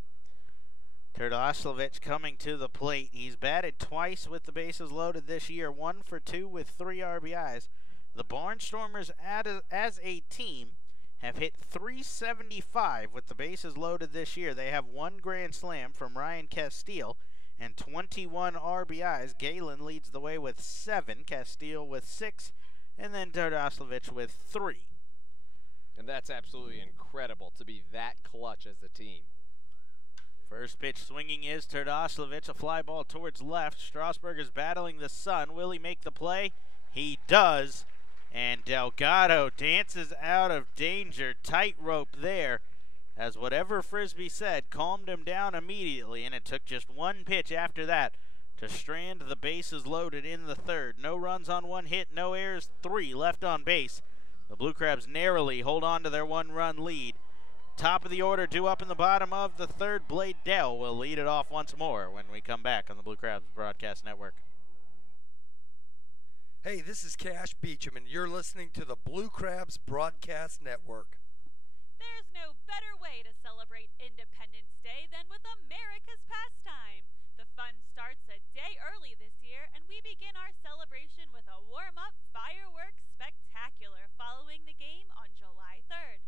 Terdoslovic coming to the plate. He's batted twice with the bases loaded this year, 1 for 2 with 3 RBIs. The Barnstormers as a team have hit .375 with the bases loaded this year. They have 1 grand slam from Ryan Castile and 21 RBIs. Galen leads the way with 7, Castile with 6, and then Terdoslovic with 3. And that's absolutely incredible to be that clutch as a team. First pitch swinging is Terdoslovic, a fly ball towards left. Strasburg is battling the sun. Will he make the play? He does. And Delgado dances out of danger. Tightrope there, as whatever Frisbee said calmed him down immediately, and it took just 1 pitch after that to strand the bases loaded in the 3rd. No runs on 1 hit, no errors, 3 left on base. The Blue Crabs narrowly hold on to their 1-run lead. Top of the order due up in the bottom of the 3rd. Blade Dell will lead it off once more when we come back on the Blue Crabs Broadcast Network. Hey, this is Cash Beecham, and you're listening to the Blue Crabs Broadcast Network. There's no better way to celebrate Independence Day than with America's pastime. The fun starts a day early this year, and we begin our celebration with a warm-up fireworks spectacular following the game on July 3rd.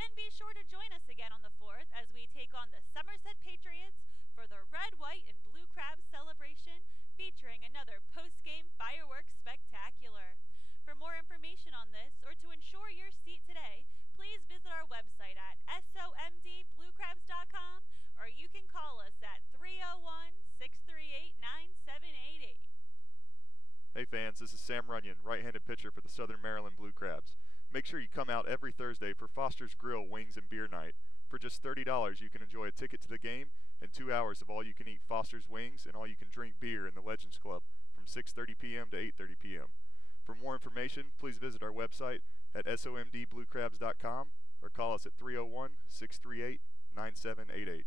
Then be sure to join us again on the 4th as we take on the Somerset Patriots for the Red, White, and Blue Crabs celebration featuring another post-game fireworks spectacular. For more information on this or to ensure your seat today, please visit our website at somdbluecrabs.com or you can call us at 301-638-9788. Hey fans, this is Sam Runyon, right-handed pitcher for the Southern Maryland Blue Crabs. Make sure you come out every Thursday for Foster's Grill Wings and Beer Night. For just $30, you can enjoy a ticket to the game and 2 hours of all-you-can-eat Foster's Wings and all-you-can-drink beer in the Legends Club from 6:30 p.m. to 8:30 p.m. For more information, please visit our website at somdbluecrabs.com or call us at 301-638-9788.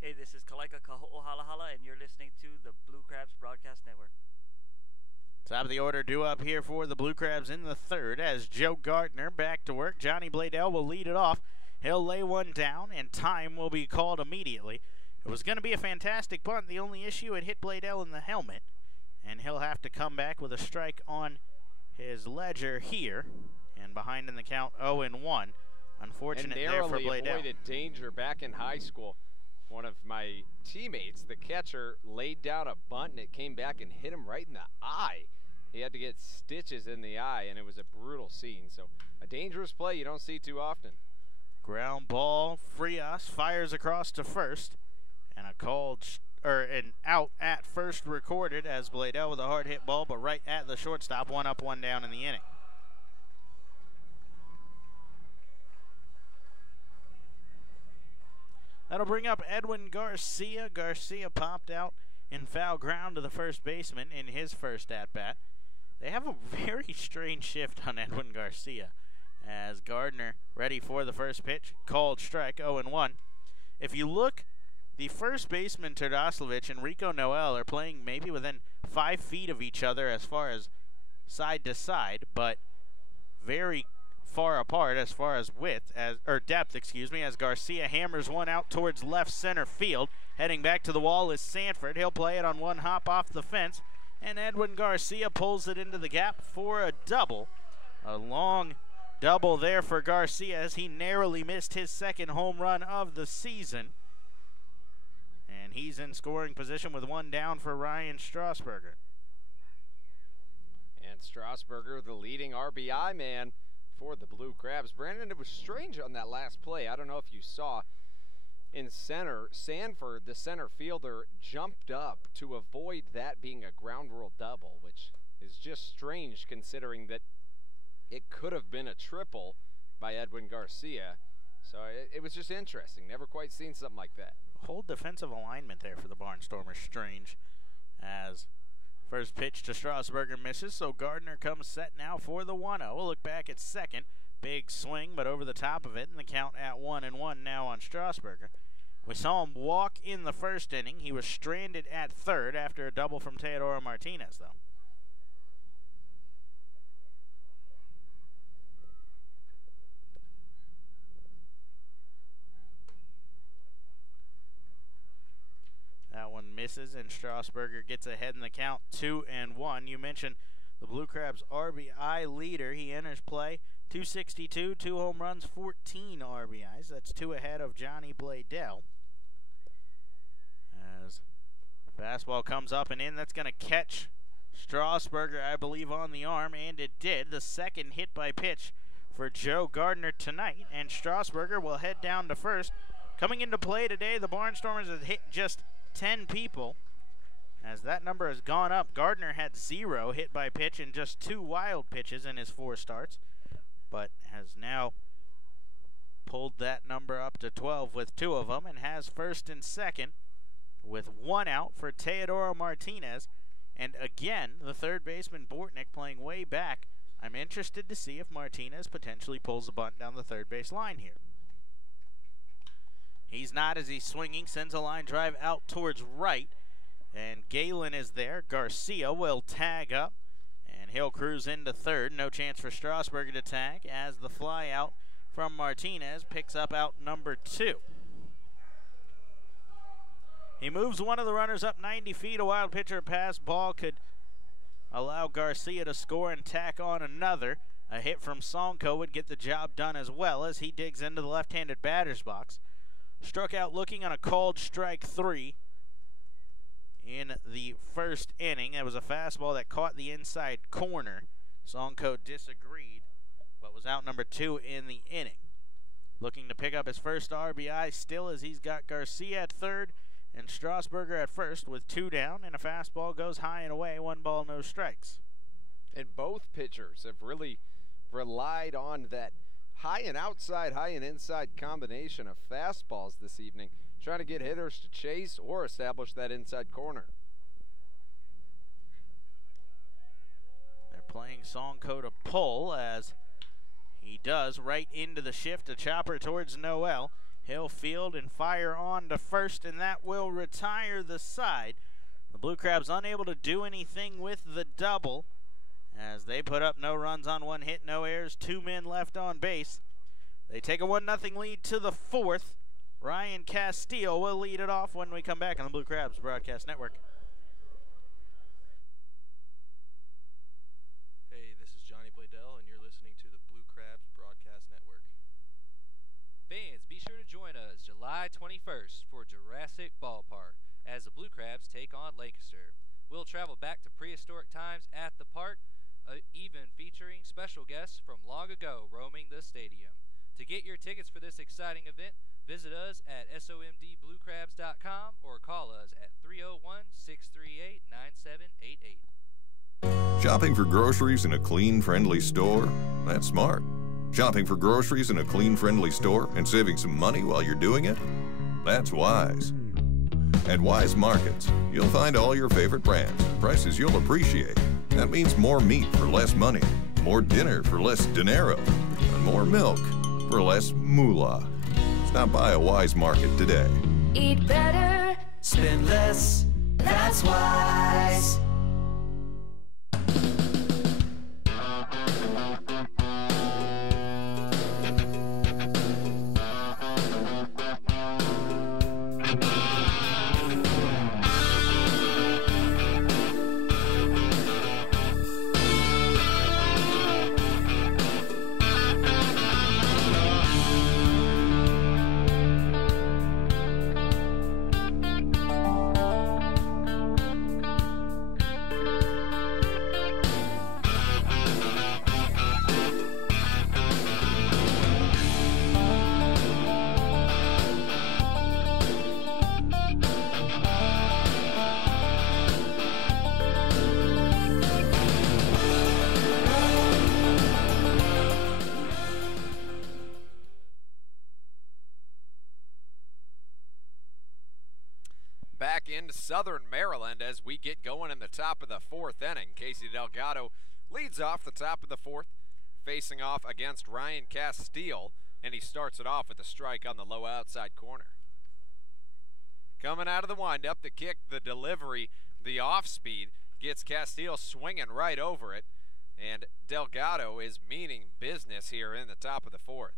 Hey, this is Kalaika Kaho'ohalahala, and you're listening to the Blue Crabs Broadcast Network. Top of the order due up here for the Blue Crabs in the third as Joe Gardner back to work. Johnny Bladell will lead it off. He'll lay one down, and time will be called immediately. It was going to be a fantastic punt. The only issue, it hit Bladell in the helmet, and he'll have to come back with a strike on his ledger here. And behind in the count, 0-1. Unfortunate there for Bladell. And narrowly avoided danger back in high school. One of my teammates, the catcher, laid down a bunt, and it came back and hit him right in the eye. He had to get stitches in the eye, and it was a brutal scene. So a dangerous play you don't see too often. Ground ball, Frias fires across to first, and an out at first recorded as Bladell with a hard hit ball, but right at the shortstop, 1 up, 1 down in the inning. That'll bring up Edwin Garcia. Garcia popped out in foul ground to the first baseman in his first at-bat. They have a very strange shift on Edwin Garcia as Gardner ready for the first pitch. Called strike, 0-1. If you look, the first baseman Terdoslavich and Rico Noel are playing maybe within 5 feet of each other as far as side to side, but very far apart as far as depth, as Garcia hammers one out towards left center field. Heading back to the wall is Sanford. He'll play it on one hop off the fence, and Edwin Garcia pulls it into the gap for a double. A long double there for Garcia as he narrowly missed his second home run of the season. And he's in scoring position with one down for Ryan Strasburger. And Strasburger, the leading RBI man for the Blue Crabs. Brandon, it was strange on that last play. I don't know if you saw in center, Sanford, the center fielder, jumped up to avoid that being a ground rule double, which is just strange considering that it could have been a triple by Edwin Garcia. So it was just interesting. Never quite seen something like that. Whole defensive alignment there for the Barnstormers. Strange as first pitch to Strasburger misses, so Gardner comes set now for the 1-0. We'll look back at second. Big swing, but over the top of it, and the count at 1-1 now on Strasburger. We saw him walk in the first inning. He was stranded at third after a double from Teodoro Martinez, though. That one misses, and Strasburger gets ahead in the count, 2-1. You mentioned the Blue Crabs' RBI leader. He enters play, 262, 2 home runs, 14 RBIs. That's 2 ahead of Johnny Bladell. As fastball comes up and in, that's going to catch Strasburger, I believe, on the arm, and it did. The second hit by pitch for Joe Gardner tonight, and Strasburger will head down to first. Coming into play today, the Barnstormers have hit just 10 people. As that number has gone up, Gardner had 0 hit by pitch and just 2 wild pitches in his 4 starts, but has now pulled that number up to 12 with 2 of them and has first and second with 1 out for Teodoro Martinez. And again, the third baseman Bortnick playing way back. I'm interested to see if Martinez potentially pulls a bunt down the third base line here. He's not as he's swinging, sends a line drive out towards right, and Galen is there. Garcia will tag up, And he'll cruise into third. No chance for Strasburger to tag as the fly out from Martinez picks up out number 2. He moves one of the runners up 90 feet. A wild pitcher pass ball could allow Garcia to score and tack on another. A hit from Sonko would get the job done as well as he digs into the left-handed batter's box. Struck out looking on a called strike 3 in the first inning. It was a fastball that caught the inside corner. Sonko disagreed, but was out number 2 in the inning. Looking to pick up his first RBI still as he's got Garcia at third and Strasburger at first with 2 down, and a fastball goes high and away, 1 ball, no strikes. And both pitchers have really relied on that high and outside, high and inside combination of fastballs this evening, trying to get hitters to chase or establish that inside corner. They're playing Sonko to pull as he does right into the shift, a chopper towards Noel. He'll field and fire on to first, and that will retire the side. The Blue Crabs unable to do anything with the double as they put up no runs on 1 hit, no errors, 2 men left on base. They take a 1-0 lead to the 4th. Ryan Castile will lead it off when we come back on the Blue Crabs Broadcast Network. Hey, this is Johnny Bladell, and you're listening to the Blue Crabs Broadcast Network. Fans, be sure to join us July 21st for Jurassic Ballpark as the Blue Crabs take on Lancaster. We'll travel back to prehistoric times at the park, even featuring special guests from long ago roaming the stadium. To get your tickets for this exciting event, visit us at somdbluecrabs.com or call us at 301-638-9788. Shopping for groceries in a clean, friendly store? That's smart. Shopping for groceries in a clean, friendly store and saving some money while you're doing it? That's wise. At Wise Markets, you'll find all your favorite brands, prices you'll appreciate. That means more meat for less money, more dinner for less dinero, and more milk for less moolah. Stop by a Wise Market today. Eat better, spend less, that's wise. Back into Southern Maryland as we get going in the top of the 4th inning. Casey Delgado leads off the top of the 4th, facing off against Ryan Castile, and he starts it off with a strike on the low outside corner. Coming out of the windup, the kick, the delivery, the off-speed gets Castile swinging right over it, and Delgado is meaning business here in the top of the 4th.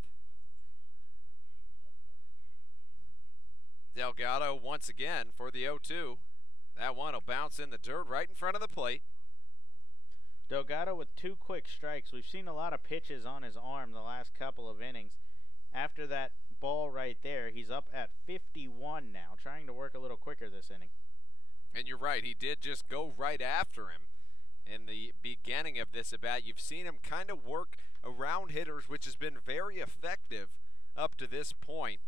Delgado once again for the 0-2. That one will bounce in the dirt right in front of the plate. Delgado with 2 quick strikes. We've seen a lot of pitches on his arm the last couple of innings. After that ball right there, he's up at 51 now, trying to work a little quicker this inning. And you're right, he did just go right after him in the beginning of this at-bat. You've seen him kind of work around hitters, which has been very effective up to this point,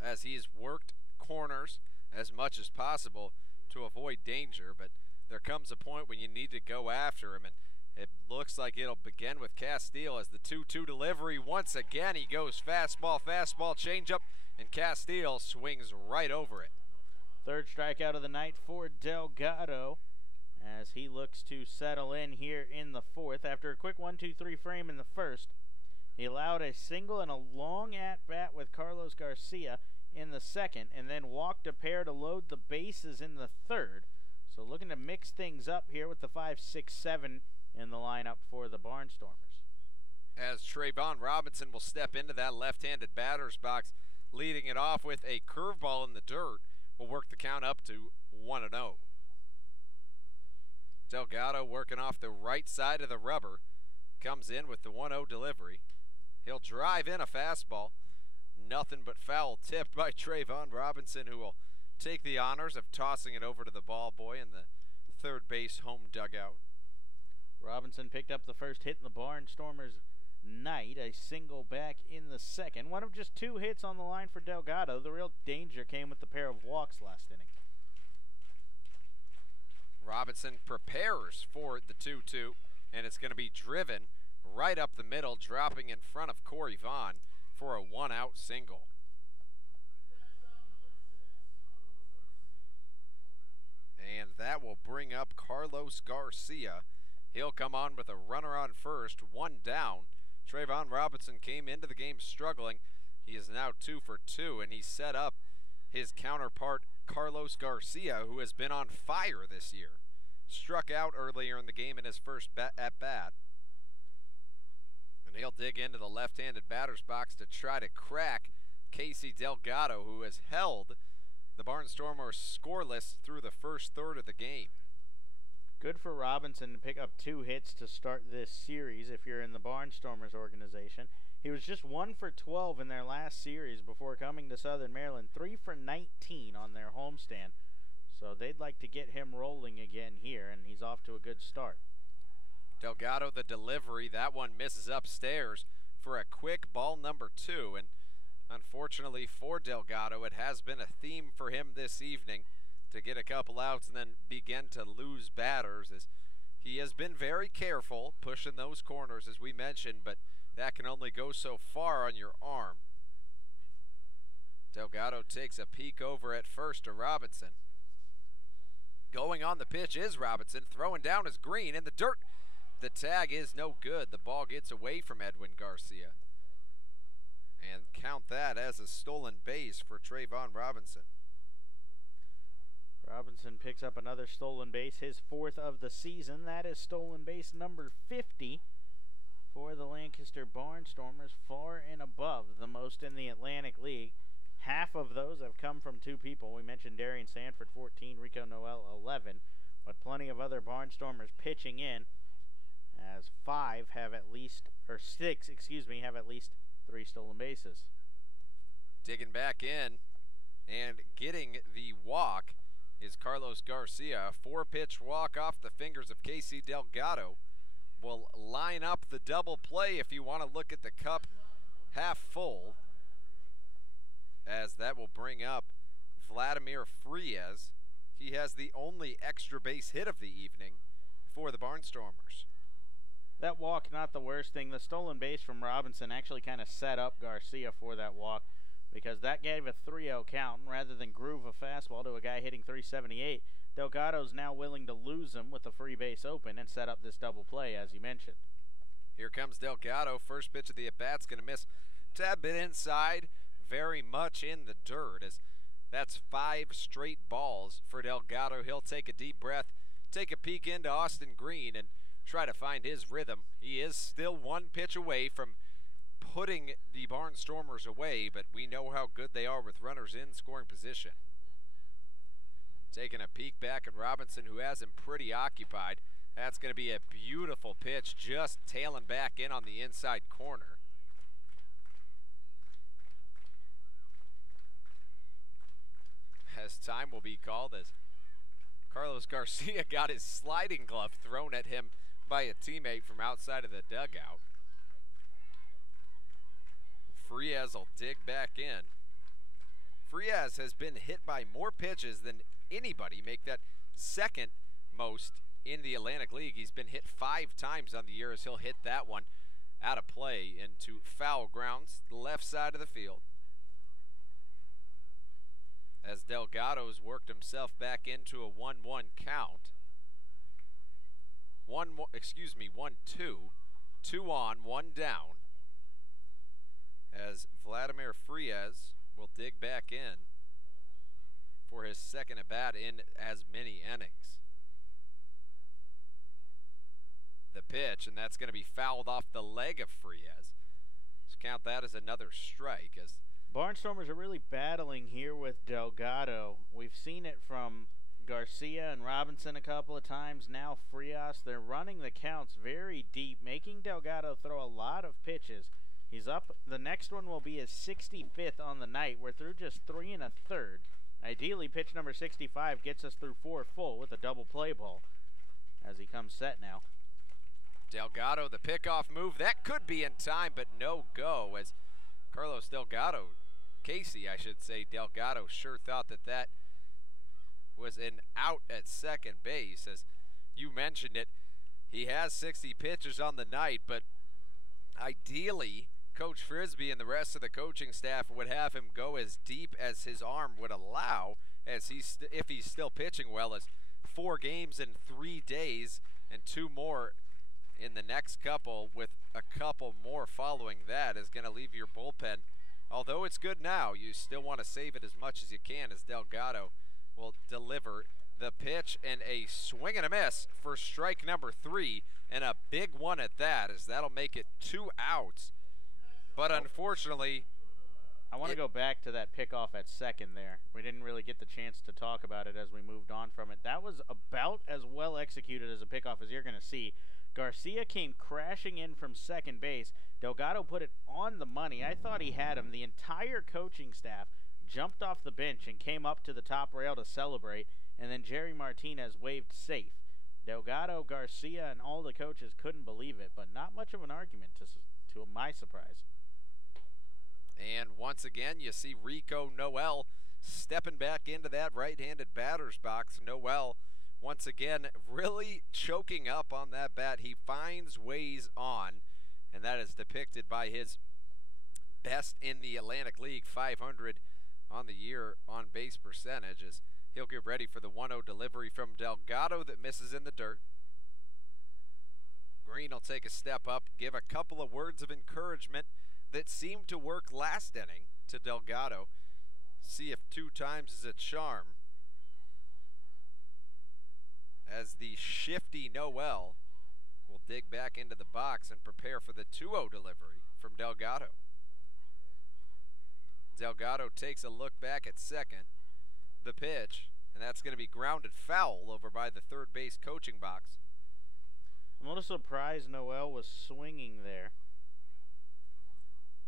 as he's worked corners as much as possible to avoid danger. But there comes a point when you need to go after him, and it looks like it'll begin with Castile as the 2-2 delivery. Once again, he goes fastball, changeup, and Castile swings right over it. 3rd strikeout of the night for Delgado as he looks to settle in here in the 4th. After a quick 1-2-3 frame in the 1st, he allowed a single and a long at-bat with Carlos Garcia in the 2nd, and then walked a pair to load the bases in the 3rd. So looking to mix things up here with the 5, 6, 7 in the lineup for the Barnstormers. As Trayvon Robinson will step into that left-handed batter's box, leading it off with a curveball in the dirt, will work the count up to 1-0. Delgado working off the right side of the rubber, comes in with the 1-0 delivery. He'll drive in a fastball. Nothing but foul tipped by Trayvon Robinson, who will take the honors of tossing it over to the ball boy in the third base home dugout. Robinson picked up the first hit in the Barnstormers' night, a single back in the second. One of just 2 hits on the line for Delgado. The real danger came with the pair of walks last inning. Robinson prepares for the 2-2, and it's going to be driven right up the middle, dropping in front of Corey Vaughn for a 1-out single. And that will bring up Carlos Garcia. He'll come on with a runner on first, 1 down. Trayvon Robinson came into the game struggling. He is now 2 for 2, and he set up his counterpart, Carlos Garcia, who has been on fire this year. Struck out earlier in the game in his first at-bat. And he'll dig into the left-handed batter's box to try to crack Casey Delgado, who has held the Barnstormers scoreless through the first third of the game. Good for Robinson to pick up 2 hits to start this series if you're in the Barnstormers organization. He was just 1 for 12 in their last series before coming to Southern Maryland, 3 for 19 on their homestand. So they'd like to get him rolling again here, and he's off to a good start. Delgado, the delivery, that one misses upstairs for a quick ball number 2. And unfortunately for Delgado, it has been a theme for him this evening to get a couple outs and then begin to lose batters, as he has been very careful pushing those corners, as we mentioned, but that can only go so far on your arm. Delgado takes a peek over at first to Robinson. Going on the pitch is Robinson, throwing down his green in the dirt. The tag is no good. The ball gets away from Edwin Garcia. And count that as a stolen base for Trayvon Robinson. Robinson picks up another stolen base, his 4th of the season. That is stolen base number 50 for the Lancaster Barnstormers, far and above the most in the Atlantic League. Half of those have come from 2 people. We mentioned Darian Sanford, 14, Rico Noel, 11, but plenty of other Barnstormers pitching in, as 6 have at least 3 stolen bases. Digging back in and getting the walk is Carlos Garcia. A 4-pitch walk off the fingers of Casey Delgado will line up the double play if you want to look at the cup half full, as that will bring up Vladimir Frias. He has the only extra base hit of the evening for the Barnstormers. That walk, not the worst thing. The stolen base from Robinson actually kind of set up Garcia for that walk, because that gave a 3-0 count, and rather than groove a fastball to a guy hitting 378, Delgado's now willing to lose him with the free base open and set up this double play, as you mentioned. Here comes Delgado. First pitch of the at-bat's going to miss. Tad bit inside, very much in the dirt, as that's 5 straight balls for Delgado. He'll take a deep breath, take a peek into Austin Green, and try to find his rhythm. He is still 1 pitch away from putting the Barnstormers away, but we know how good they are with runners in scoring position. Taking a peek back at Robinson, who has him pretty occupied. That's going to be a beautiful pitch, just tailing back in on the inside corner. As time will be called, as Carlos Garcia got his sliding glove thrown at him by a teammate from outside of the dugout. Frias will dig back in. Frias has been hit by more pitches than anybody, make that 2nd most in the Atlantic League. He's been hit 5 times on the year, as he'll hit that one out of play into foul grounds, the left side of the field. As Delgado's worked himself back into a 1-1 count. 1-2. 2 on, 1 down. As Vladimir Frias will dig back in for his 2nd at-bat in as many innings. the pitch, and that's going to be fouled off the leg of Frias. Let's count that as another strike. As Barnstormers are really battling here with Delgado. We've seen it from Garcia and Robinson a couple of times. Now Frias. They're running the counts very deep, making Delgado throw a lot of pitches. He's up. The next one will be his 65th on the night. We're through just 3 1/3. Ideally, pitch number 65 gets us through 4 full with a double play ball as he comes set now. Delgado, the pickoff move, that could be in time, but no go as Carlos Delgado, Casey, I should say, Delgado sure thought that was an out at second base. As you mentioned it, he has 60 pitches on the night, but ideally, Coach Frisbee and the rest of the coaching staff would have him go as deep as his arm would allow, as if he's still pitching well, as 4 games in 3 days and 2 more in the next couple, with a couple more following that, is going to leave your bullpen. Although it's good now, you still want to save it as much as you can, as Delgado will deliver the pitch and a swing and a miss for strike number 3, and a big one at that, as that'll make it 2 outs. But unfortunately, I want to go back to that pickoff at second there. We didn't really get the chance to talk about it as we moved on from it. That was about as well executed as a pickoff as you're going to see. Garcia came crashing in from second base. Delgado put it on the money. I thought he had him. The entire coaching staff jumped off the bench and came up to the top rail to celebrate, and then Jerry Martinez waved safe. Delgado, Garcia, and all the coaches couldn't believe it, but not much of an argument to my surprise. And once again, you see Rico Noel stepping back into that right-handed batter's box. Noel, once again, really choking up on that bat. He finds ways on, and that is depicted by his best in the Atlantic League, 500 on the year on base percentage, as he'll get ready for the 1-0 delivery from Delgado that misses in the dirt. Green will take a step up, give a couple of words of encouragement that seemed to work last inning to Delgado. See if 2 times is a charm, as the shifty Noel will dig back into the box and prepare for the 2-0 delivery from Delgado. Delgado takes a look back at second. The pitch, and that's going to be grounded foul over by the third base coaching box. I'm a little surprised Noel was swinging there,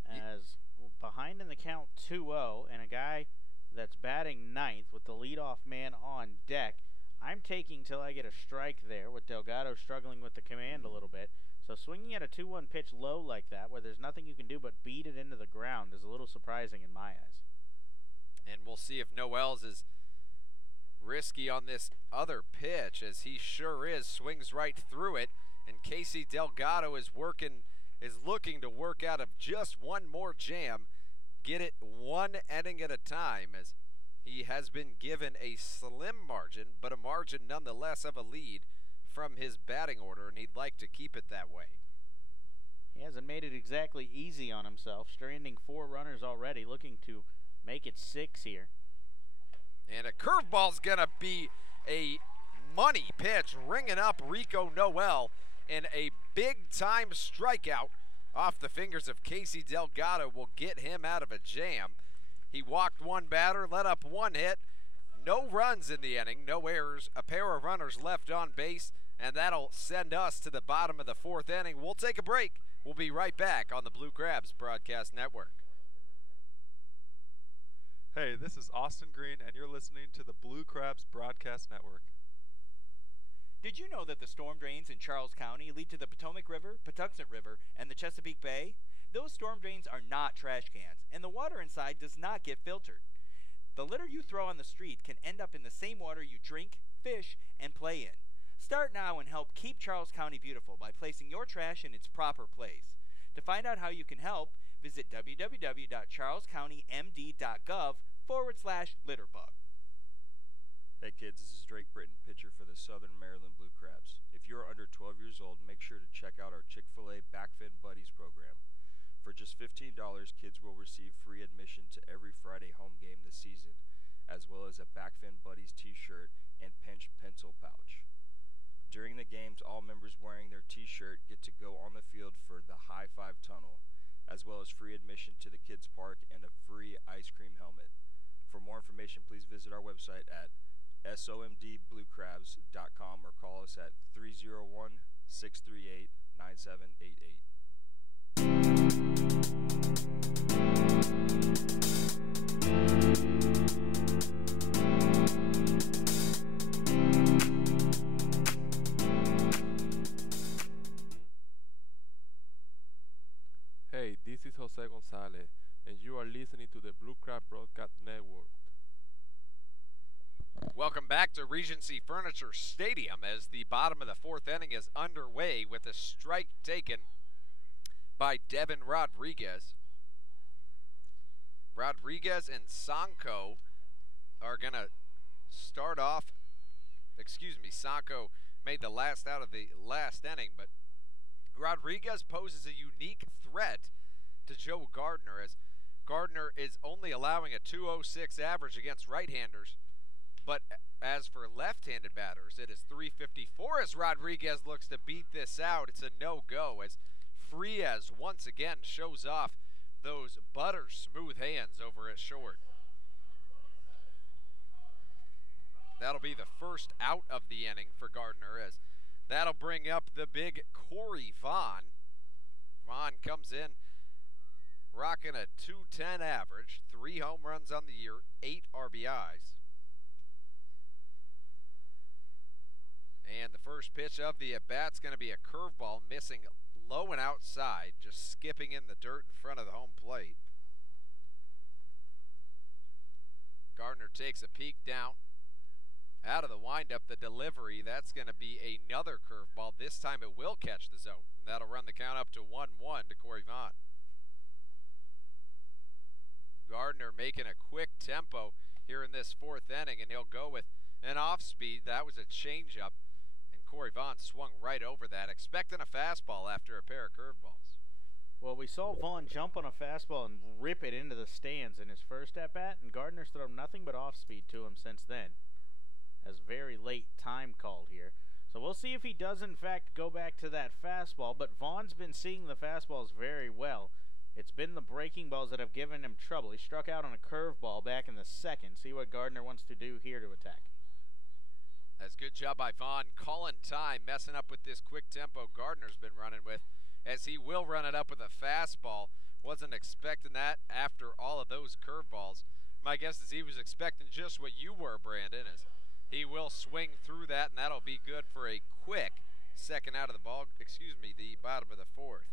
as behind in the count 2-0, and a guy that's batting ninth with the leadoff man on deck. I'm taking till I get a strike there, with Delgado struggling with the command a little bit. So swinging at a 2-1 pitch low like that, where there's nothing you can do but beat it into the ground, is a little surprising in my eyes. And we'll see if Noel's is risky on this other pitch, as he sure is. Swings right through it, and Casey Delgado is looking to work out of just one more jam, get it 1 inning at a time, as he has been given a slim margin, but a margin nonetheless of a lead from his batting order, and he'd like to keep it that way. He hasn't made it exactly easy on himself, stranding 4 runners already, looking to make it 6 here. And a curveball's gonna be a money pitch, ringing up Rico Noel, and a big-time strikeout off the fingers of Casey Delgado will get him out of a jam. He walked 1 batter, let up 1 hit, no runs in the inning, no errors, a pair of runners left on base, and that'll send us to the bottom of the 4th inning. We'll take a break. We'll be right back on the Blue Crabs Broadcast Network. Hey, this is Austin Green, and you're listening to the Blue Crabs Broadcast Network. Did you know that the storm drains in Charles County lead to the Potomac River, Patuxent River, and the Chesapeake Bay? Those storm drains are not trash cans, and the water inside does not get filtered. The litter you throw on the street can end up in the same water you drink, fish, and play in. Start now and help keep Charles County beautiful by placing your trash in its proper place. To find out how you can help, visit www.charlescountymd.gov/litterbug. Hey kids, this is Drake Britton, pitcher for the Southern Maryland Blue Crabs. If you're under 12 years old, make sure to check out our Chick-fil-A Backfin Buddies program. For just $15, kids will receive free admission to every Friday home game this season, as well as a Backfin Buddies t-shirt and Pinch pencil pouch. During the games, all members wearing their T-shirt get to go on the field for the High Five Tunnel, as well as free admission to the kids' park and a free ice cream helmet. For more information, please visit our website at somdbluecrabs.com or call us at 301-638-9788. Hey, this is Jose Gonzalez, and you are listening to the Blue Crab Broadcast Network. Welcome back to Regency Furniture Stadium as the bottom of the fourth inning is underway with a strike taken by Devin Rodriguez. Rodriguez and Sanko are going to start off. Sanko made the last out of the last inning, but Rodriguez poses a unique threat to Joe Gardner, as Gardner is only allowing a .206 average against right-handers, but as for left-handed batters, it is .354 as Rodriguez looks to beat this out. It's a no-go as Frias once again shows off those butter-smooth hands over at short. That'll be the first out of the inning for Gardner, as that'll bring up the big Corey Vaughn. Vaughn comes in rocking a .210 average, 3 home runs on the year, 8 RBIs. And the first pitch of the at-bat's going to be a curveball, missing low and outside, just skipping in the dirt in front of the home plate. Gardner takes a peek down. Out of the windup, the delivery, that's going to be another curveball. This time it will catch the zone. And that'll run the count up to 1-1 to Corey Vaughn. Gardner making a quick tempo here in this fourth inning, and he'll go with an off-speed. That was a changeup, and Corey Vaughn swung right over that, expecting a fastball after a pair of curveballs. Well, we saw Vaughn jump on a fastball and rip it into the stands in his first at-bat, and Gardner's thrown nothing but off-speed to him since then. Has very late time called here. So we'll see if he does in fact go back to that fastball, but Vaughn's been seeing the fastballs very well. It's been the breaking balls that have given him trouble. He struck out on a curveball back in the second. See what Gardner wants to do here to attack. That's a good job by Vaughn calling time, messing up with this quick tempo Gardner's been running with, as he will run it up with a fastball. Wasn't expecting that after all of those curveballs. My guess is he was expecting just what you were, Brandon, as he will swing through that, and that'll be good for a quick second out of the the bottom of the fourth.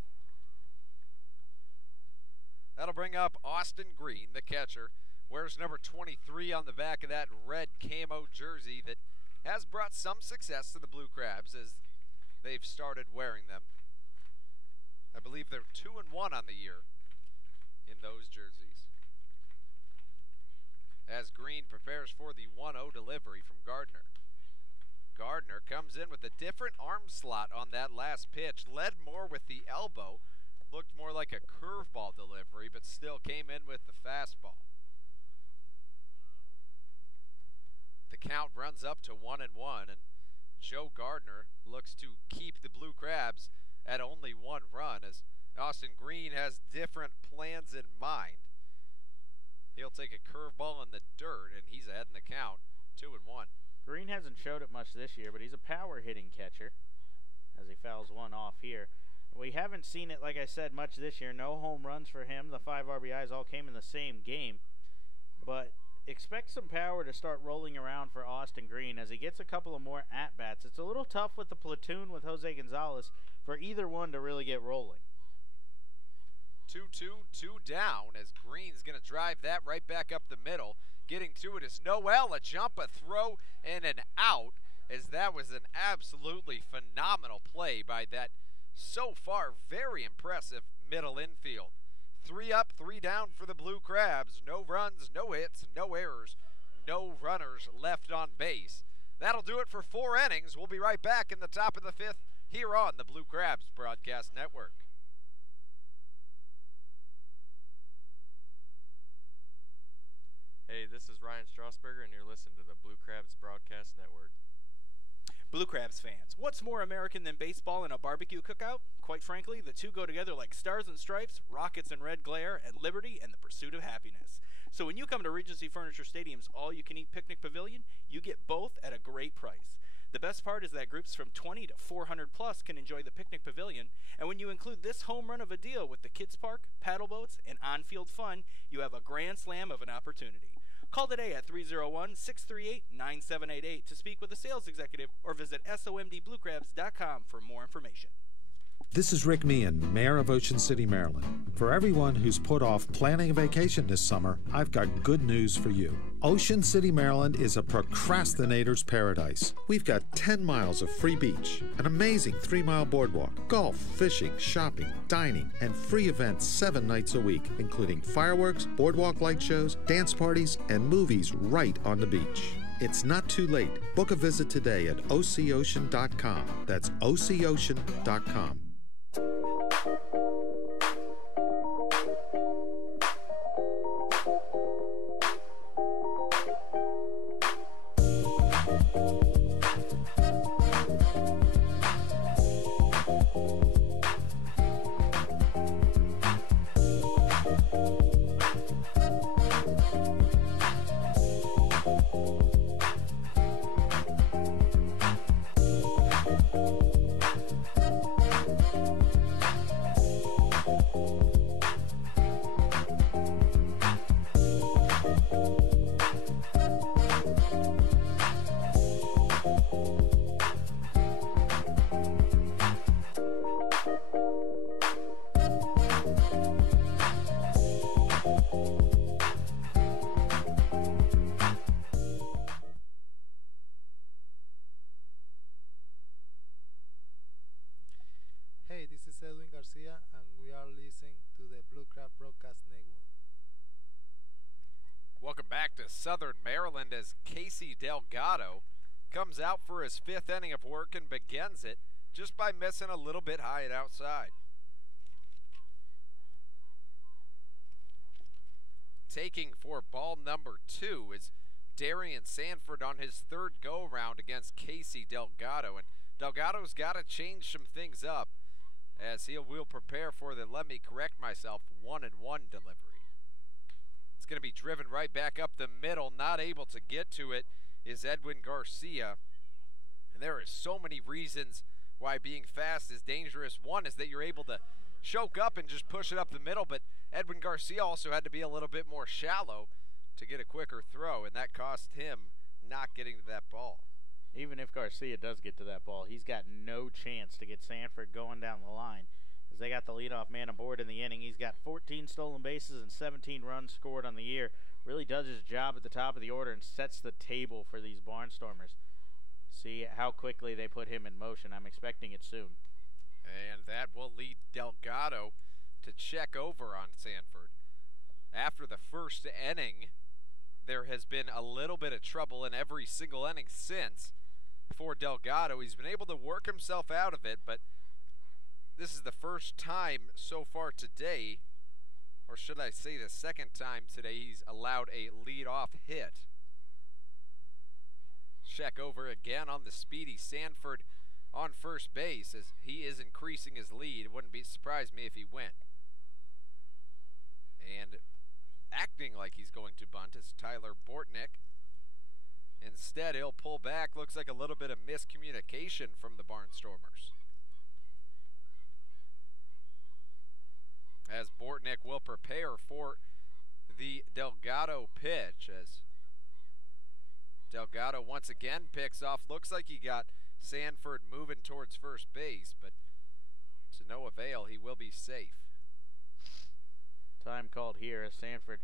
That'll bring up Austin Green, the catcher. Wears number 23 on the back of that red camo jersey that has brought some success to the Blue Crabs as they've started wearing them. I believe they're 2-1 on the year in those jerseys. As Green prepares for the 1-0 delivery from Gardner. Gardner comes in with a different arm slot on that last pitch, led more with the elbow, looked more like a curveball delivery, but still came in with the fastball. The count runs up to 1-1, and Joe Gardner looks to keep the Blue Crabs at only 1 run, as Austin Green has different plans in mind. He'll take a curveball in the dirt, and he's ahead in the count, 2-1. Green hasn't showed it much this year, but he's a power-hitting catcher as he fouls one off here. We haven't seen it, like I said, much this year. No home runs for him. The 5 RBIs all came in the same game. But expect some power to start rolling around for Austin Green as he gets a couple of more at-bats. It's a little tough with the platoon with Jose Gonzalez for either one to really get rolling. 2-2, 2 down as Green's going to drive that right back up the middle. Getting to it is Noel, a jump, a throw, and an out, as that was an absolutely phenomenal play by that so far very impressive middle infield. 3 up, 3 down for the Blue Crabs. No runs, no hits, no errors, no runners left on base. That'll do it for 4 innings. We'll be right back in the top of the 5th here on the Blue Crabs Broadcast Network. Hey, this is Ryan Strasburger, and you're listening to the Blue Crabs Broadcast Network. Blue Crabs fans, what's more American than baseball and a barbecue cookout? Quite frankly, the two go together like stars and stripes, rockets and red glare, and liberty and the pursuit of happiness. So when you come to Regency Furniture Stadium's all-you-can-eat picnic pavilion, you get both at a great price. The best part is that groups from 20 to 400 plus can enjoy the picnic pavilion, and when you include this home run of a deal with the kids park, paddle boats, and on-field fun, you have a grand slam of an opportunity. Call today at 301-638-9788 to speak with a sales executive or visit somdbluecrabs.com for more information. This is Rick Meehan, Mayor of Ocean City, Maryland. For everyone who's put off planning a vacation this summer, I've got good news for you. Ocean City, Maryland is a procrastinator's paradise. We've got 10 miles of free beach, an amazing 3-mile boardwalk, golf, fishing, shopping, dining, and free events 7 nights a week, including fireworks, boardwalk light shows, dance parties, and movies right on the beach. It's not too late. Book a visit today at ococean.com. That's ococean.com. Hey, this is Edwin Garcia, and we are listening to the Blue Crab Broadcast Network. Welcome back to Southern Maryland as Casey Delgado comes out for his 5th inning of work and begins it just by missing a little bit high and outside. Taking for ball number 2 is Darian Sanford on his 3rd go-around against Casey Delgado, and Delgado's got to change some things up as he will prepare for the, let me correct myself, 1-1 delivery. It's going to be driven right back up the middle. Not able to get to it is Edwin Garcia. And there are so many reasons why being fast is dangerous. One is that you're able to choke up and just push it up the middle, but Edwin Garcia also had to be a little bit more shallow to get a quicker throw, and that cost him not getting to that ball. Even if Garcia does get to that ball, he's got no chance to get Sanford going down the line, as they got the leadoff man aboard in the inning. He's got 14 stolen bases and 17 runs scored on the year. Really does his job at the top of the order and sets the table for these Barnstormers. See how quickly they put him in motion. I'm expecting it soon. And that will lead Delgado to check over on Sanford. After the first inning, there has been a little bit of trouble in every single inning since. For Delgado, he's been able to work himself out of it, but this is the first time so far today, or should I say the second time today, he's allowed a lead-off hit. Check over again on the speedy Sanford on first base as he is increasing his lead. It wouldn't surprise me if he went. And acting like he's going to bunt is Tyler Bortnick. Instead, he'll pull back. Looks like a little bit of miscommunication from the Barnstormers. As Bortnick will prepare for the Delgado pitch, as Delgado once again picks off. Looks like he got Sanford moving towards first base, but to no avail. He will be safe. Time called here as Sanford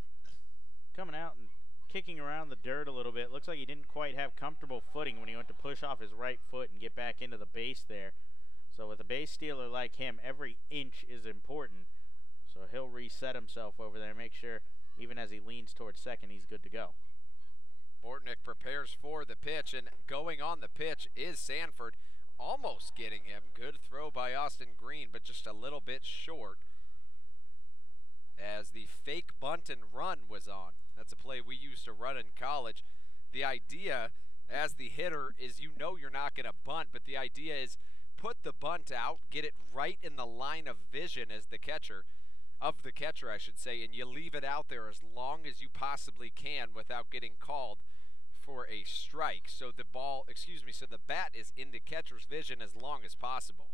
coming out and kicking around the dirt a little bit. Looks like he didn't quite have comfortable footing when he went to push off his right foot and get back into the base there. So with a base stealer like him, every inch is important. So he'll reset himself over there, make sure even as he leans towards second, he's good to go. Bortnick prepares for the pitch, and going on the pitch is Sanford. Almost getting him. Good throw by Austin Green, but just a little bit short. As the fake bunt and run was on. That's a play we used to run in college. The idea as the hitter is you know you're not going to bunt, but the idea is put the bunt out, get it right in the line of vision as the catcher, I should say, and you leave it out there as long as you possibly can without getting called for a strike. So the bat is in the catcher's vision as long as possible.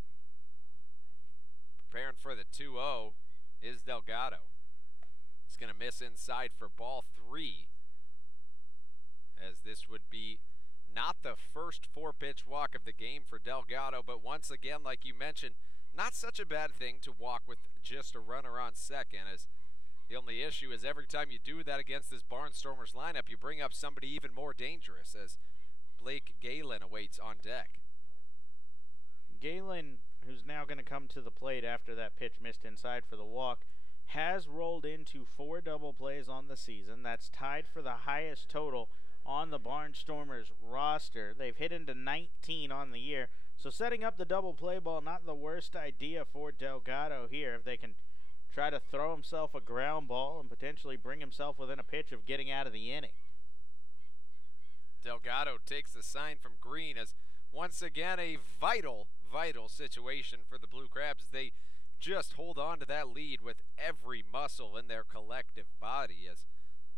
Preparing for the 2-0 is Delgado. It's going to miss inside for ball 3, as this would be not the first 4-pitch walk of the game for Delgado, but once again, like you mentioned, not such a bad thing to walk with just a runner on second, as the only issue is every time you do that against this Barnstormers lineup, you bring up somebody even more dangerous, as Blake Galen awaits on deck. Galen, who's now going to come to the plate after that pitch missed inside for the walk, has rolled into 4 double plays on the season. That's tied for the highest total on the Barnstormers roster. They've hit into 19 on the year, so setting up the double play ball, not the worst idea for Delgado here. If they can try to throw himself a ground ball and potentially bring himself within a pitch of getting out of the inning. Delgado takes the sign from Green as once again a vital situation for the Blue Crabs. They just hold on to that lead with every muscle in their collective body as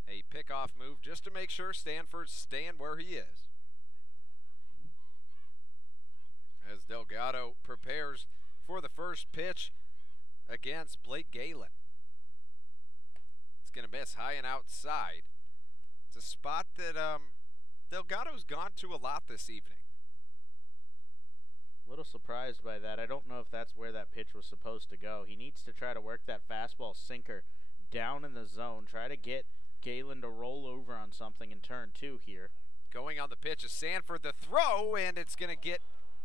a pickoff move just to make sure Stanford's staying where he is. As Delgado prepares for the first pitch against Blake Galen. It's going to miss high and outside. It's a spot that Delgado's gone to a lot this evening. A little surprised by that. I don't know if that's where that pitch was supposed to go. He needs to try to work that fastball sinker down in the zone. Try to get Galen to roll over on something in turn 2 here. Going on the pitch is Sanford, the throw, and it's going to get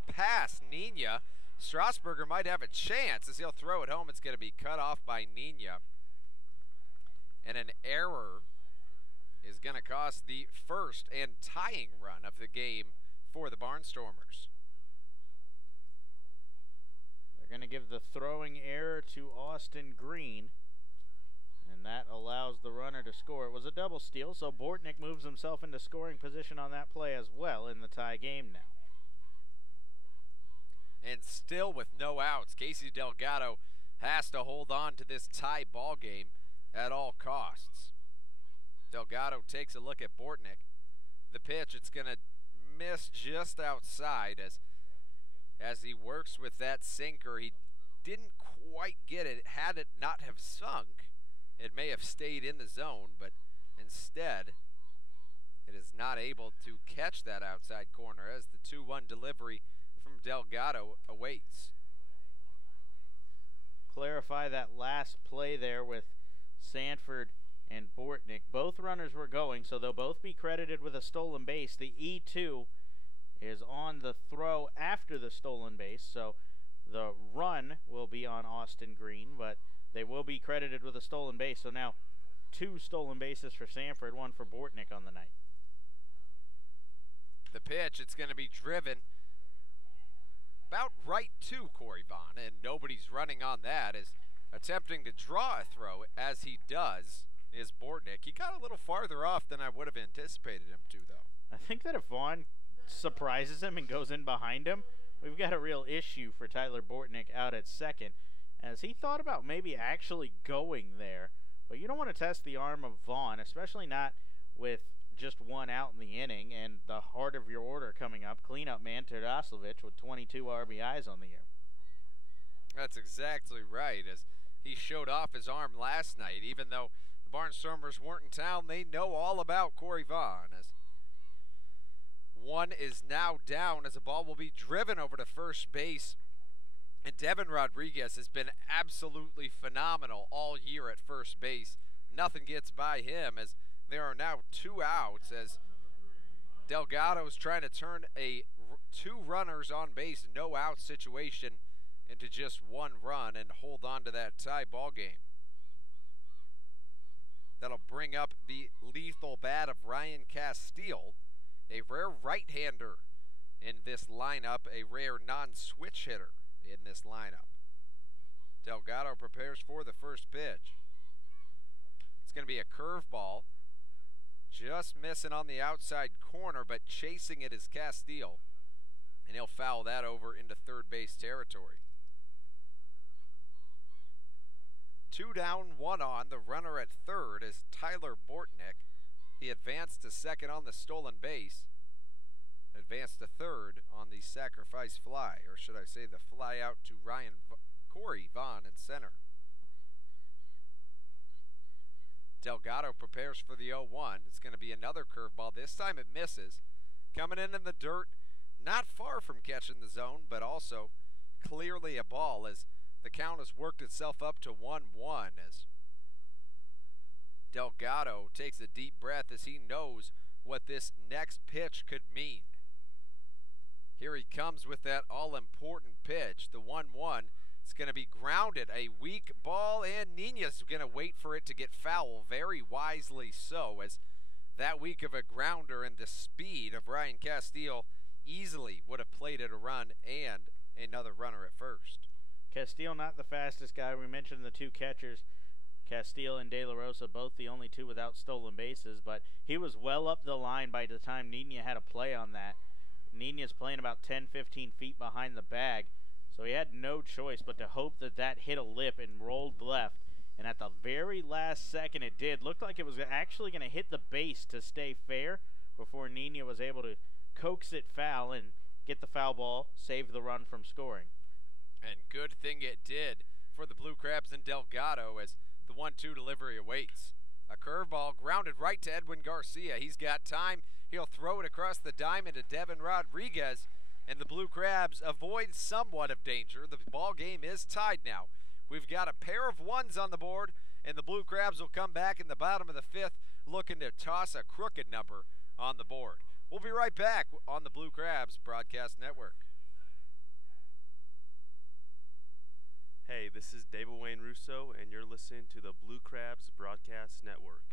past Nina. Strasburger might have a chance as he'll throw it home. It's going to be cut off by Nina. And an error is going to cost the first and tying run of the game for the Barnstormers. They're going to give the throwing error to Austin Green, and that allows the runner to score. It was a double steal, so Bortnick moves himself into scoring position on that play as well in the tie game now. And still with no outs, Casey Delgado has to hold on to this tie ball game at all costs. Delgado takes a look at Bortnick. The pitch, it's going to miss just outside as he works with that sinker. He didn't quite get it. Had it not have sunk, it may have stayed in the zone, but instead it is not able to catch that outside corner as the 2-1 delivery from Delgado awaits. Clarify that last play there with Sanford and Bortnick. Both runners were going, so they'll both be credited with a stolen base. The E2 is on the throw after the stolen base, so the run will be on Austin Green, but they will be credited with a stolen base. So now 2 stolen bases for Sanford, 1 for Bortnick on the night. The pitch, it's going to be driven about right to Corey Vaughn, and nobody's running on that. Is attempting to draw a throw as he does is Bortnick. He got a little farther off than I would have anticipated him to, though. I think that if Vaughn surprises him and goes in behind him, we've got a real issue for Tyler Bortnick out at second, as he thought about maybe actually going there. But you don't want to test the arm of Vaughn, especially not with just 1 out in the inning and the heart of your order coming up. Cleanup man Terdoslovic with 22 RBIs on the year. That's exactly right, as he showed off his arm last night. Even though the Barnstormers weren't in town, they know all about Corey Vaughn. As 1 is now down as the ball will be driven over to first base. And Devin Rodriguez has been absolutely phenomenal all year at first base. Nothing gets by him as there are now 2 outs as Delgado is trying to turn a 2 runners on base, no out situation into just 1 run and hold on to that tie ball game. That'll bring up the lethal bat of Ryan Castile, a rare right-hander in this lineup, a rare non-switch hitter in this lineup. Delgado prepares for the first pitch. It's going to be a curveball. just missing on the outside corner, but chasing it is Castile. And he'll foul that over into third base territory. 2 down, 1 on. The runner at third is Tyler Bortnick. He advanced to second on the stolen base. Advanced to third on the sacrifice fly, or should I say the fly out to Corey Vaughn in center. Delgado prepares for the 0-1. It's going to be another curveball. This time it misses. Coming in the dirt, not far from catching the zone, but also clearly a ball as the count has worked itself up to 1-1 as Delgado takes a deep breath as he knows what this next pitch could mean. Here he comes with that all-important pitch, the 1-1. It's going to be grounded, a weak ball, and Nina's going to wait for it to get foul, very wisely so, as that weak of a grounder and the speed of Ryan Castile easily would have played it a run and another runner at first. Castile not the fastest guy. We mentioned the two catchers, Castile and De La Rosa, both the only two without stolen bases, but he was well up the line by the time Nina had a play on that. Nina's playing about 10-15 feet behind the bag, so he had no choice but to hope that that hit a lip and rolled left. And at the very last second it did. Looked like it was actually going to hit the base to stay fair before Nina was able to coax it foul and get the foul ball, save the run from scoring. And good thing it did for the Blue Crabs and Delgado as the 1-2 delivery awaits. A curveball grounded right to Edwin Garcia. He's got time. He'll throw it across the diamond to Devin Rodriguez, and the Blue Crabs avoid somewhat of danger. The ball game is tied now. We've got a pair of ones on the board, and the Blue Crabs will come back in the bottom of the fifth looking to toss a crooked number on the board. We'll be right back on the Blue Crabs Broadcast Network. Hey, this is David Wayne Russo, and you're listening to the Blue Crabs Broadcast Network.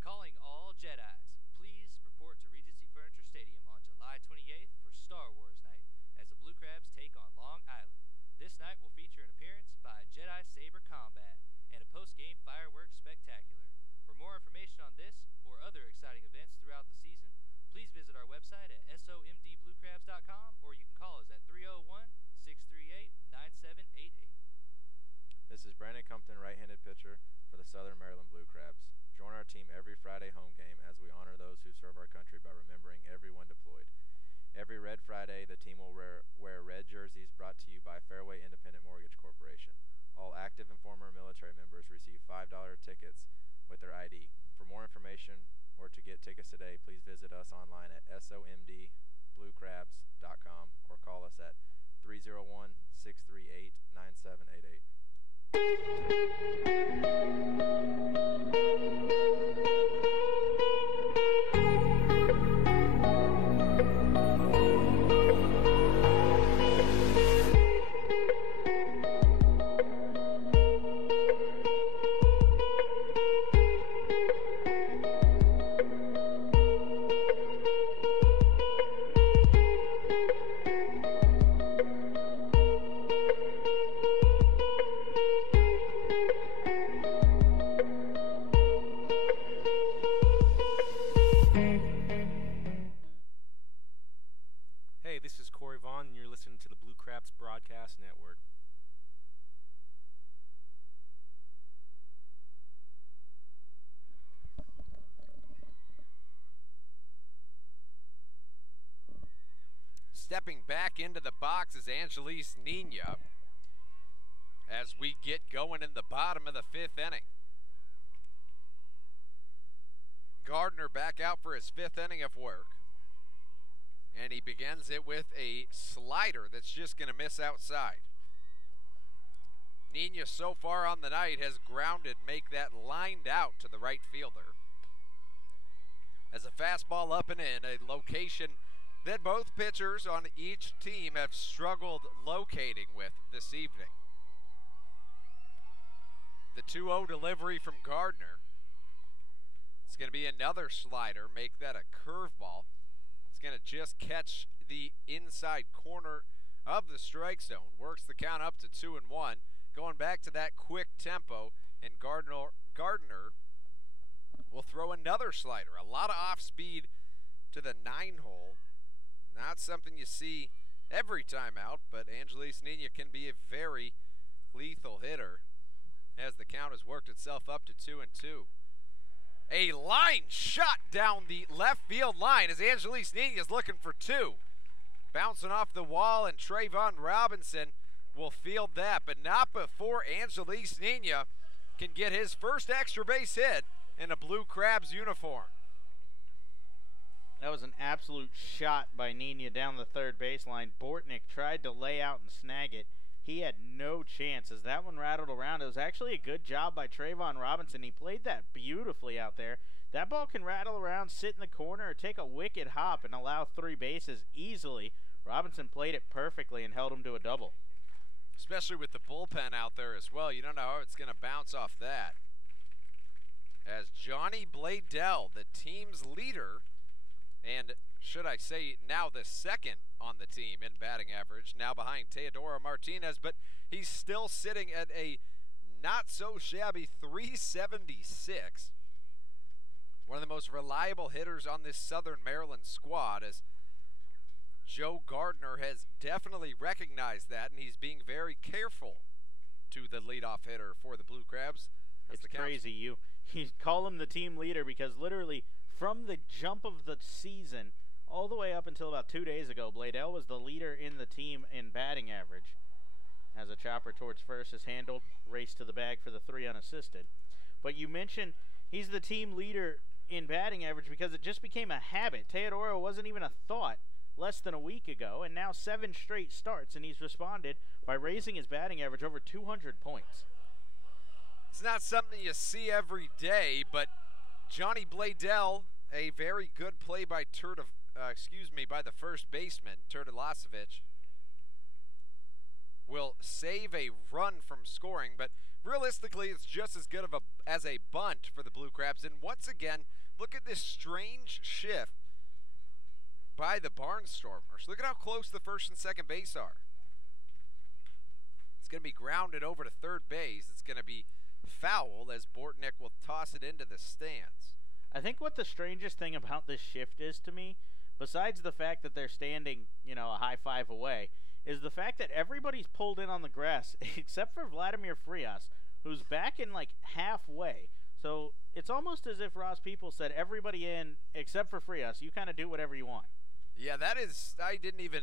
Calling all Jedis, please report to Regency Furniture Stadium on July 28th for Star Wars Night as the Blue Crabs take on Long Island. This night will feature an appearance by Jedi Saber Combat and a post-game fireworks spectacular. For more information on this or other exciting events throughout the season, please visit our website at somdbluecrabs.com or you can call us at 301-638-9788. This is Brandon Compton, right-handed pitcher for the Southern Maryland Blue Crabs. Join our team every Friday home game as we honor those who serve our country by remembering everyone deployed. Every Red Friday, the team will wear red jerseys brought to you by Fairway Independent Mortgage Corporation. All active and former military members receive $5 tickets with their ID. For more information or to get tickets today, please visit us online at somdbluecrabs.com or call us at 301-638-9788. Hey, this is Corey Vaughn, and you're listening to the Blue Crabs Broadcast Network. Stepping back into the box is Angelise Nina as we get going in the bottom of the fifth inning. Gardner back out for his fifth inning of work. And he begins it with a slider that's just going to miss outside. Nina so far on the night has grounded, make that lined out to the right fielder. As a fastball up and in, a location that both pitchers on each team have struggled locating with this evening. The 2-0 delivery from Gardner. It's going to be another slider, make that a curveball. It's going to just catch the inside corner of the strike zone. Works the count up to 2-1. Going back to that quick tempo, and Gardner will throw another slider. A lot of off speed to the 9-hole. Not something you see every time out, but Angeles Nina can be a very lethal hitter as the count has worked itself up to 2-2. A line shot down the left field line as Angeles Nina is looking for 2. Bouncing off the wall, and Trayvon Robinson will field that, but not before Angeles Nina can get his first extra base hit in a Blue Crabs uniform. That was an absolute shot by Nina down the third baseline. Bortnick tried to lay out and snag it. He had no chance as that one rattled around. It was actually a good job by Trayvon Robinson. He played that beautifully out there. That ball can rattle around, sit in the corner, or take a wicked hop and allow 3 bases easily. Robinson played it perfectly and held him to a double. Especially with the bullpen out there as well. You don't know how it's going to bounce off that. As Johnny Bladell, the team's leader, and should I say now the second on the team in batting average, now behind Teodoro Martinez, but he's still sitting at a not so shabby 376. One of the most reliable hitters on this Southern Maryland squad, as Joe Gardner has definitely recognized that, and he's being very careful to the leadoff hitter for the Blue Crabs. It's crazy. You call him the team leader because literally from the jump of the season all the way up until about 2 days ago, Bladell was the leader in the team in batting average. As a chopper towards first is handled, race to the bag for the 3 unassisted. But you mentioned he's the team leader in batting average because it just became a habit. Teodoro wasn't even a thought less than a week ago, and now 7 straight starts, and he's responded by raising his batting average over 200 points. It's not something you see every day, but Johnny Bladell, a very good play by by the first baseman, Turtilasevich, will save a run from scoring, but realistically it's just as good of as a bunt for the Blue Crabs. And once again, look at this strange shift by the Barnstormers. Look at how close the first and second base are. It's going to be grounded over to third base. It's going to be foul as Bortnick will toss it into the stands. I think what the strangest thing about this shift is to me, besides the fact that they're standing, a high 5 away, is the fact that everybody's pulled in on the grass except for Vladimir Frias, who's back in halfway. So it's almost as if Ross People said everybody in except for Frias. You kind of do whatever you want. Yeah, that is, I didn't even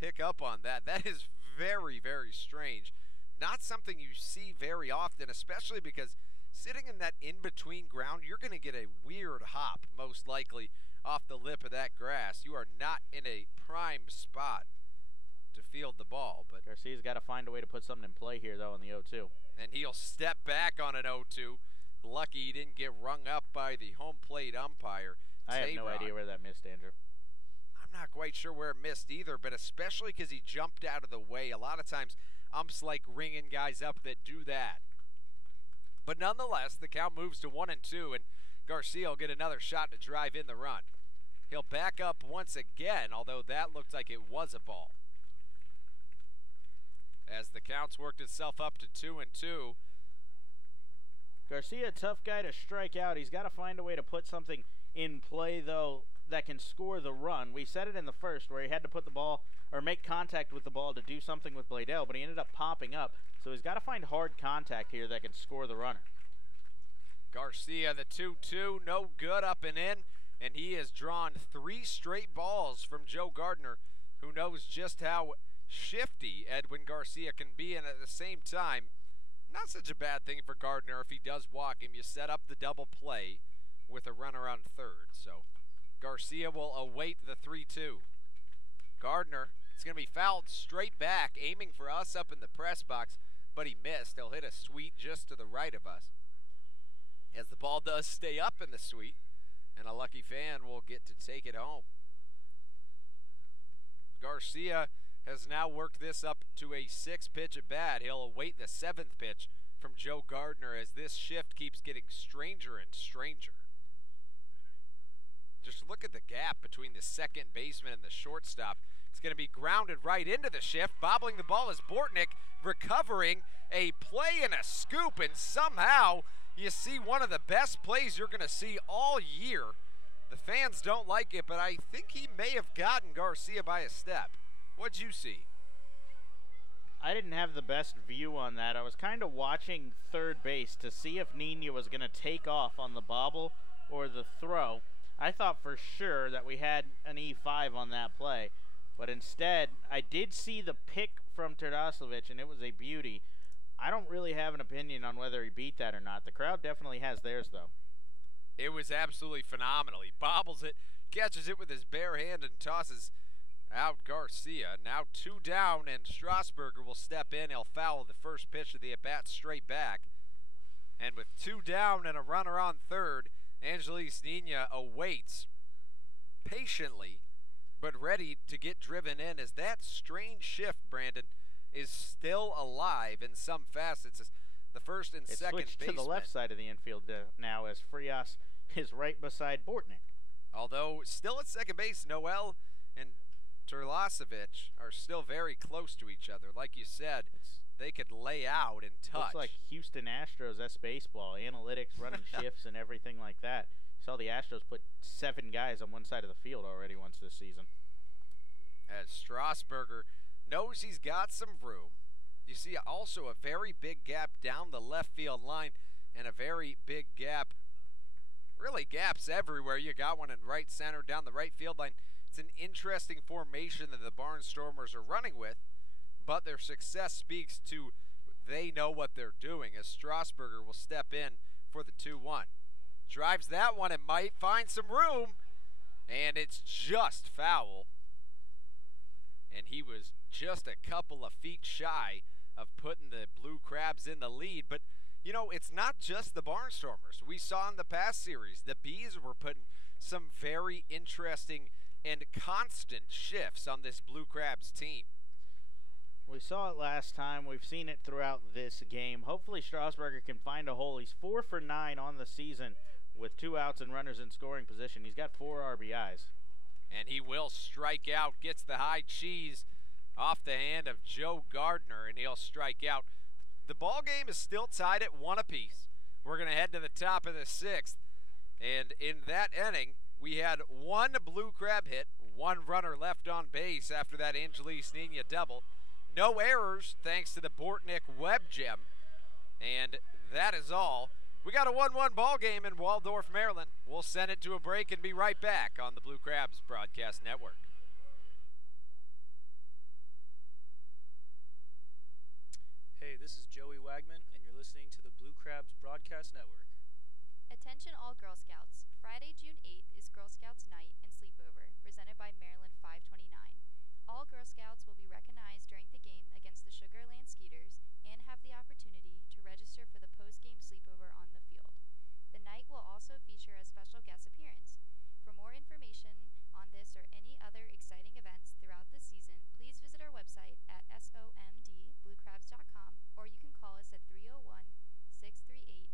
pick up on that. That is very, very strange. Not something you see very often, especially because sitting in that in-between ground, you're going to get a weird hop, most likely, off the lip of that grass. You are not in a prime spot to field the ball. But Garcia's got to find a way to put something in play here, though, in the 0-2. And he'll step back on an 0-2. Lucky he didn't get rung up by the home plate umpire. I have no idea where that missed, Andrew. I'm not quite sure where it missed either, but especially because he jumped out of the way. A lot of times, umps like ringing guys up that do that. But nonetheless, the count moves to 1-2, and Garcia will get another shot to drive in the run. He'll back up once again, although that looked like it was a ball. As the count's worked itself up to 2-2. Garcia, tough guy to strike out. He's got to find a way to put something in play, though, that can score the run. We said it in the first where he had to put the ball or make contact with the ball to do something with Bladell, but he ended up popping up. So he's got to find hard contact here that can score the runner. Garcia, the 2-2, no good, up and in, and he has drawn 3 straight balls from Joe Gardner, who knows just how shifty Edwin Garcia can be, and at the same time, not such a bad thing for Gardner if he does walk him. You set up the double play with a runner on third. So Garcia will await the 3-2. Gardner, it's going to be fouled straight back, aiming for us up in the press box, but he missed. He'll hit a sweep just to the right of us, as the ball does stay up in the sweep, and a lucky fan will get to take it home. Garcia has now worked this up to a 6-pitch at bat. He'll await the 7th pitch from Joe Gardner as this shift keeps getting stranger and stranger. Just look at the gap between the second baseman and the shortstop. It's going to be grounded right into the shift. Bobbling the ball is Bortnick, recovering a play and a scoop, and somehow you see one of the best plays you're going to see all year. The fans don't like it, but I think he may have gotten Garcia by a step. What'd you see? I didn't have the best view on that. I was kind of watching third base to see if Nina was going to take off on the bobble or the throw. I thought for sure that we had an E5 on that play, but instead I did see the pick from Terdosevich, and it was a beauty. I don't really have an opinion on whether he beat that or not. The crowd definitely has theirs, though. It was absolutely phenomenal. He bobbles it, catches it with his bare hand, and tosses out Garcia. Now 2 down, and Strasburger will step in. He'll foul the first pitch of the at-bat straight back. And with 2 down and a runner on third, Angelis Nina awaits patiently, but ready to get driven in as that strange shift, Brandon, is still alive in some facets. As the first and second switched baseman. to the left side of the infield now as Frias is right beside Bortnick. Although still at second base, Noel and Terlasevich are still very close to each other. Like you said, they could lay out and touch. Looks like Houston Astros baseball, analytics, running shifts, and everything like that. Saw the Astros put 7 guys on one side of the field already once this season. As Strasburger knows he's got some room. You see also a very big gap down the left field line and a very big gap, really gaps everywhere. You got one in right center down the right field line. It's an interesting formation that the Barnstormers are running with, but their success speaks to they know what they're doing as Strasburger will step in for the 2-1. Drives that one and might find some room, and it's just foul. And he was just a couple of feet shy of putting the Blue Crabs in the lead. But, you know, it's not just the Barnstormers. We saw in the past series, the Bees were putting some very interesting and constant shifts on this Blue Crabs team. We saw it last time. We've seen it throughout this game. Hopefully Strasburger can find a hole. He's 4 for 9 on the season with 2 outs and runners in scoring position. He's got 4 RBIs. And he will strike out, gets the high cheese off the hand of Joe Gardner, and he'll strike out. The ball game is still tied at 1 apiece. We're going to head to the top of the 6th. And in that inning, we had 1 Blue Crab hit, 1 runner left on base after that Angelis Nina double. No errors thanks to the Bortnick Webb gem. And that is all. We got a 1-1 ball game in Waldorf, Maryland. We'll send it to a break and be right back on the Blue Crabs Broadcast Network. Hey, this is Joey Wagman, and you're listening to the Blue Crabs Broadcast Network. Attention all Girl Scouts. Friday, June 8th is Girl Scouts Night and Sleepover, presented by Maryland 529. All Girl Scouts will be recognized during the game against the Sugar Land Skeeters and have the opportunity to register for the post-game sleepover on the field. The night will also feature a special guest appearance. For more information on this or any other exciting events throughout the season, please visit our website at somdbluecrabs.com, or you can call us at 301-638-9788.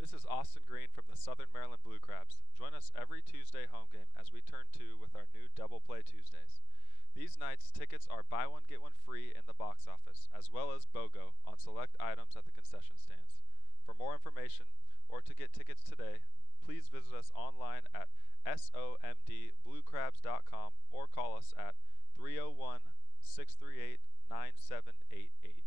This is Austin Green from the Southern Maryland Blue Crabs. Join us every Tuesday home game as we turn 2 with our new Double Play Tuesdays. These nights, tickets are buy one, get one free in the box office, as well as BOGO on select items at the concession stands. For more information or to get tickets today, please visit us online at somdbluecrabs.com or call us at 301-638-9788.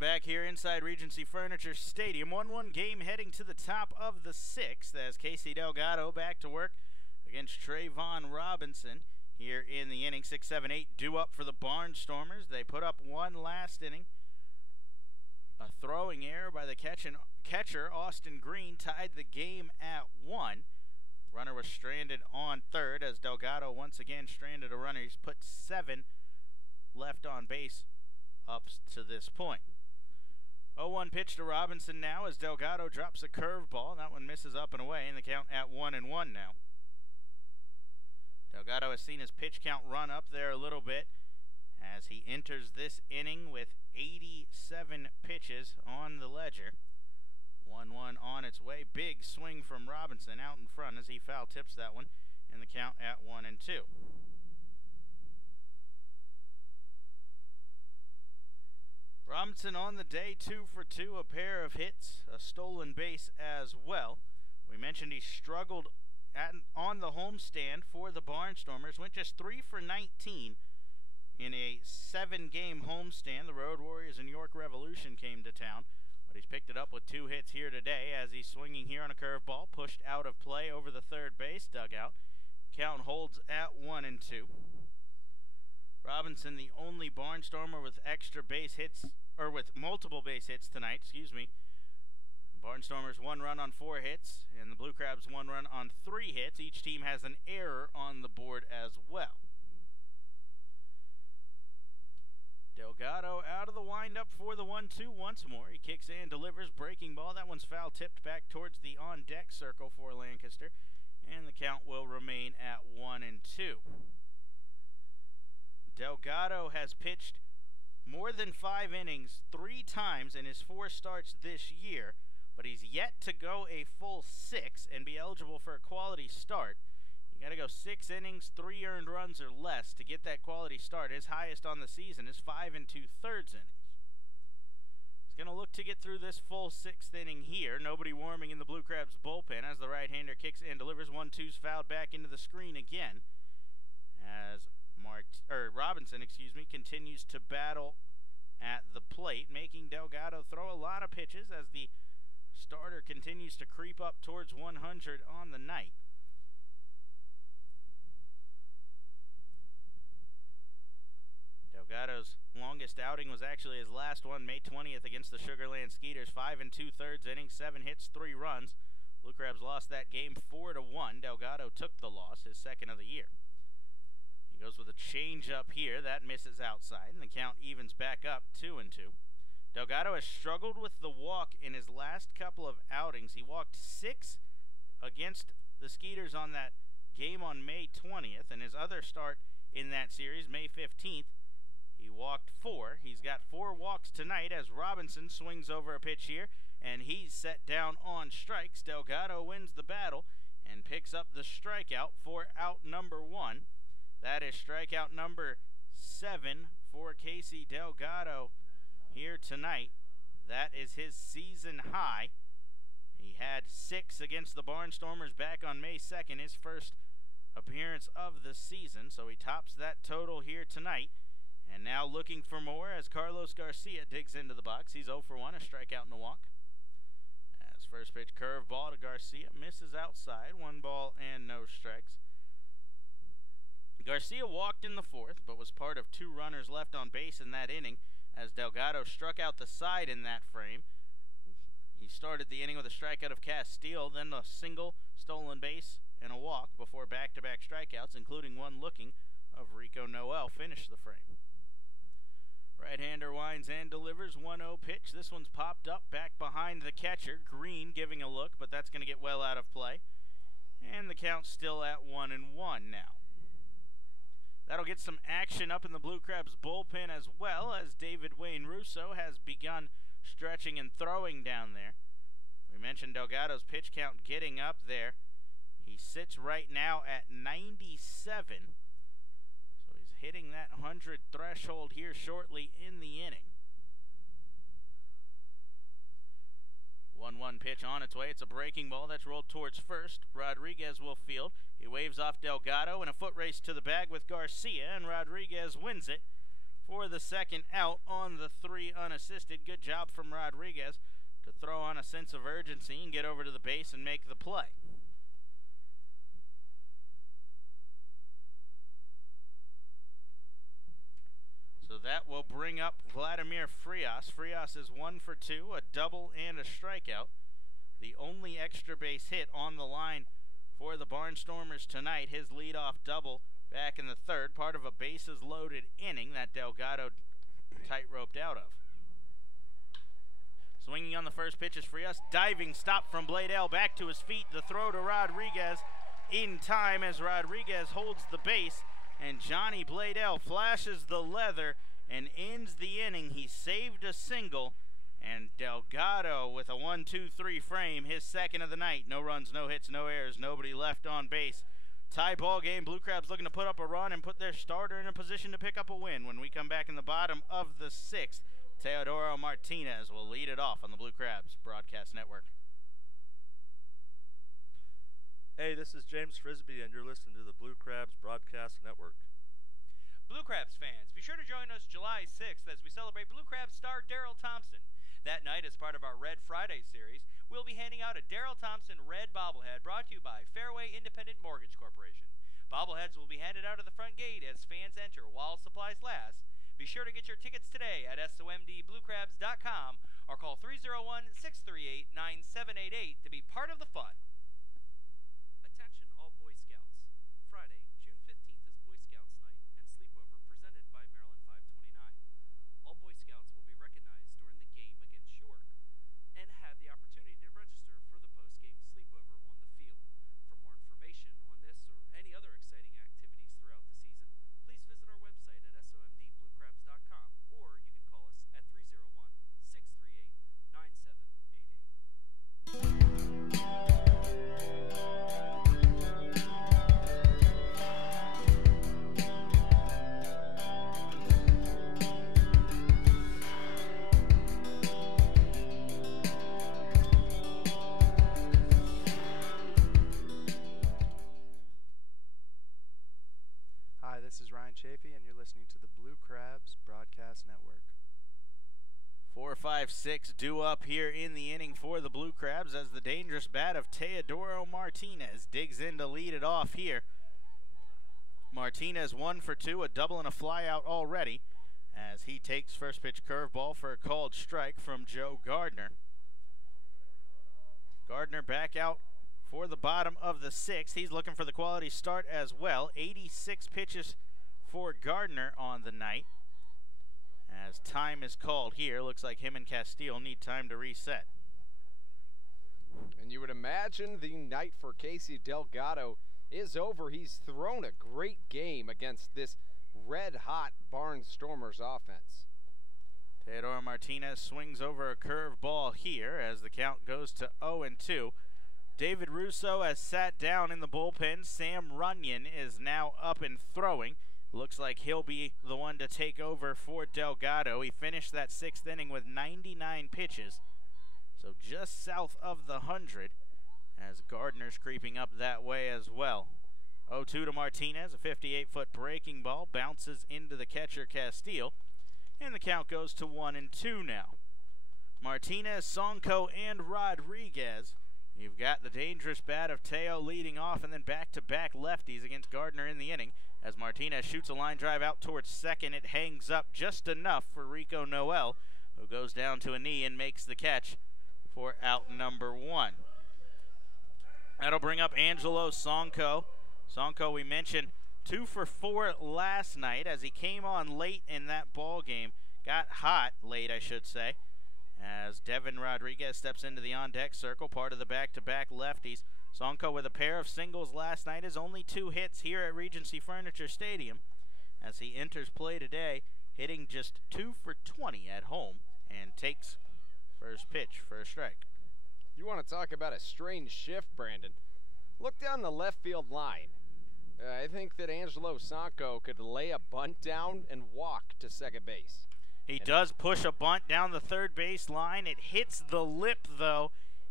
Back here inside Regency Furniture Stadium. 1-1 game heading to the top of the 6th as Casey Delgado back to work against Trayvon Robinson here in the inning. 6-7-8 due up for the Barnstormers. They put up 1 last inning. A throwing error by the catcher, Austin Green, tied the game at 1. Runner was stranded on third as Delgado once again stranded a runner. He's put 7 left on base up to this point. 0-1 pitch to Robinson now as Delgado drops a curveball. That one misses up and away, and the count at 1-1 now. Delgado has seen his pitch count run up there a little bit as he enters this inning with 87 pitches on the ledger. 1-1 on its way. Big swing from Robinson out in front as he foul tips that one, and the count at 1-2. Robinson on the day, 2 for 2, a pair of hits, a stolen base as well. We mentioned he struggled on the homestand for the Barnstormers, went just 3 for 19 in a 7-game homestand. The Road Warriors and York Revolution came to town, but he's picked it up with 2 hits here today as he's swinging here on a curveball, pushed out of play over the third base dugout. Count holds at 1-2. Robinson, the only Barnstormer with extra base hits, or with multiple base hits tonight, excuse me. Barnstormers 1 run on 4 hits, and the Blue Crabs 1 run on 3 hits. Each team has an error on the board as well. Delgado out of the windup for the 1-2 once more. He kicks and delivers, breaking ball. That one's foul tipped back towards the on-deck circle for Lancaster, and the count will remain at 1-2. Delgado has pitched more than 5 innings 3 times in his 4 starts this year, but he's yet to go a full 6 and be eligible for a quality start. You got to go 6 innings, 3 earned runs or less to get that quality start. His highest on the season is 5 2/3 innings. He's going to look to get through this full 6th inning here. Nobody warming in the Blue Crabs bullpen as the right-hander kicks and delivers. 1-2's fouled back into the screen again as Robinson, continues to battle at the plate, making Delgado throw a lot of pitches as the starter continues to creep up towards 100 on the night. Delgado's longest outing was actually his last one, May 20th against the Sugarland Skeeters. 5 2/3 innings, 7 hits, 3 runs. Blue Crabs lost that game 4-1. Delgado took the loss, his 2nd of the year. He goes with a change-up here. That misses outside, and the count evens back up 2-2. Delgado has struggled with the walk in his last couple of outings. He walked 6 against the Skeeters on that game on May 20th, and his other start in that series, May 15th, he walked 4. He's got 4 walks tonight as Robinson swings over a pitch here, and he's set down on strikes. Delgado wins the battle and picks up the strikeout for out number 1. That is strikeout number 7 for Casey Delgado here tonight. That is his season high. He had 6 against the Barnstormers back on May 2nd, his first appearance of the season, so he tops that total here tonight. And now looking for more as Carlos Garcia digs into the box. He's 0 for 1, a strikeout and a walk. As first pitch curveball to Garcia, misses outside, 1 ball and no strikes. Garcia walked in the 4th, but was part of 2 runners left on base in that inning as Delgado struck out the side in that frame. He started the inning with a strikeout of Castile, then a single, stolen base, and a walk before back-to-back strikeouts, including one looking of Rico Noel, finished the frame. Right-hander winds and delivers, 1-0 pitch. This one's popped up back behind the catcher. Green giving a look, but that's going to get well out of play. And the count's still at 1-1 now. That'll get some action up in the Blue Crabs bullpen as well, as David Wayne Russo has begun stretching and throwing down there. We mentioned Delgado's pitch count getting up there. He sits right now at 97. So he's hitting that 100 threshold here shortly in the inning. 1-1 pitch on its way. It's a breaking ball that's rolled towards first. Rodriguez will field. He waves off Delgado in a foot race to the bag with Garcia, and Rodriguez wins it for the 2nd out on the 3 unassisted. Good job from Rodriguez to throw on a sense of urgency and get over to the base and make the play. So that will bring up Vladimir Frias. Frias is 1 for 2, a double and a strikeout. The only extra base hit on the line for the Barnstormers tonight. His leadoff double back in the third, part of a bases-loaded inning that Delgado tight-roped out of. Swinging on the first pitch is Frias. Diving stop from Bladell. Back to his feet. The throw to Rodriguez in time as Rodriguez holds the base. And Johnny Bladell flashes the leather and ends the inning. He saved a single. And Delgado with a 1-2-3 frame, his second of the night. No runs, no hits, no errors, nobody left on base. Tie ball game. Blue Crabs looking to put up a run and put their starter in a position to pick up a win. When we come back in the bottom of the sixth, Teodoro Martinez will lead it off on the Blue Crabs Broadcast Network. Hey, this is James Frisbee, and you're listening to the Blue Crabs Broadcast Network. Blue Crabs fans, be sure to join us July 6th as we celebrate Blue Crabs star Daryl Thompson. That night, as part of our Red Friday series, we'll be handing out a Daryl Thompson red bobblehead brought to you by Fairway Independent Mortgage Corporation. Bobbleheads will be handed out of the front gate as fans enter while supplies last. Be sure to get your tickets today at somdbluecrabs.com or call 301-638-9788 to be part of the fun. Attention all Boy Scouts. Friday, June 15th is Boy Scouts night and sleepover presented by Maryland 529. All Boy Scouts will be recognized during the game against York and have the opportunity to register for the post-game sleepover on the field. For more information on this or any other exciting activities throughout the season, please visit our website at somdbluecrabs.com or you can call us at 301-638-9788. Hi, this is Ryan Chafee, and you're listening to the Blue Crabs Broadcast Network. 4-5-6 due up here in the inning for the Blue Crabs as the dangerous bat of Teodoro Martinez digs in to lead it off here. Martinez 1 for 2, a double and a fly out already as he takes first pitch curveball for a called strike from Joe Gardner. Gardner back out for the bottom of the sixth. He's looking for the quality start as well. 86 pitches for Gardner on the night. As time is called here, looks like him and Castile need time to reset. And you would imagine the night for Casey Delgado is over. He's thrown a great game against this red-hot Barnstormers offense. Teodoro Martinez swings over a curve ball here as the count goes to 0-2. David Russo has sat down in the bullpen. Sam Runyon is now up and throwing. Looks like he'll be the one to take over for Delgado. He finished that sixth inning with 99 pitches, so just south of the 100, as Gardner's creeping up that way as well. 0-2 to Martinez, a 58-foot breaking ball, bounces into the catcher Castile, and the count goes to 1-2 now. Martinez, Sonko, and Rodriguez. You've got the dangerous bat of Teo leading off, and then back-to-back lefties against Gardner in the inning. As Martinez shoots a line drive out towards second, it hangs up just enough for Rico Noel, who goes down to a knee and makes the catch for out number 1. That'll bring up Angelo Sonko. Sonko, we mentioned, 2 for 4 last night as he came on late in that ball game. Got hot late, I should say, as Devin Rodriguez steps into the on-deck circle, part of the back-to-back lefties. Sonko with a pair of singles last night, his only 2 hits here at Regency Furniture Stadium as he enters play today, hitting just 2 for 20 at home and takes first pitch for a strike. You want to talk about a strange shift, Brandon. Look down the left field line. I think that Angelo Sonko could lay a bunt down and walk to second base. He does push a bunt down the third base line. It hits the lip, though,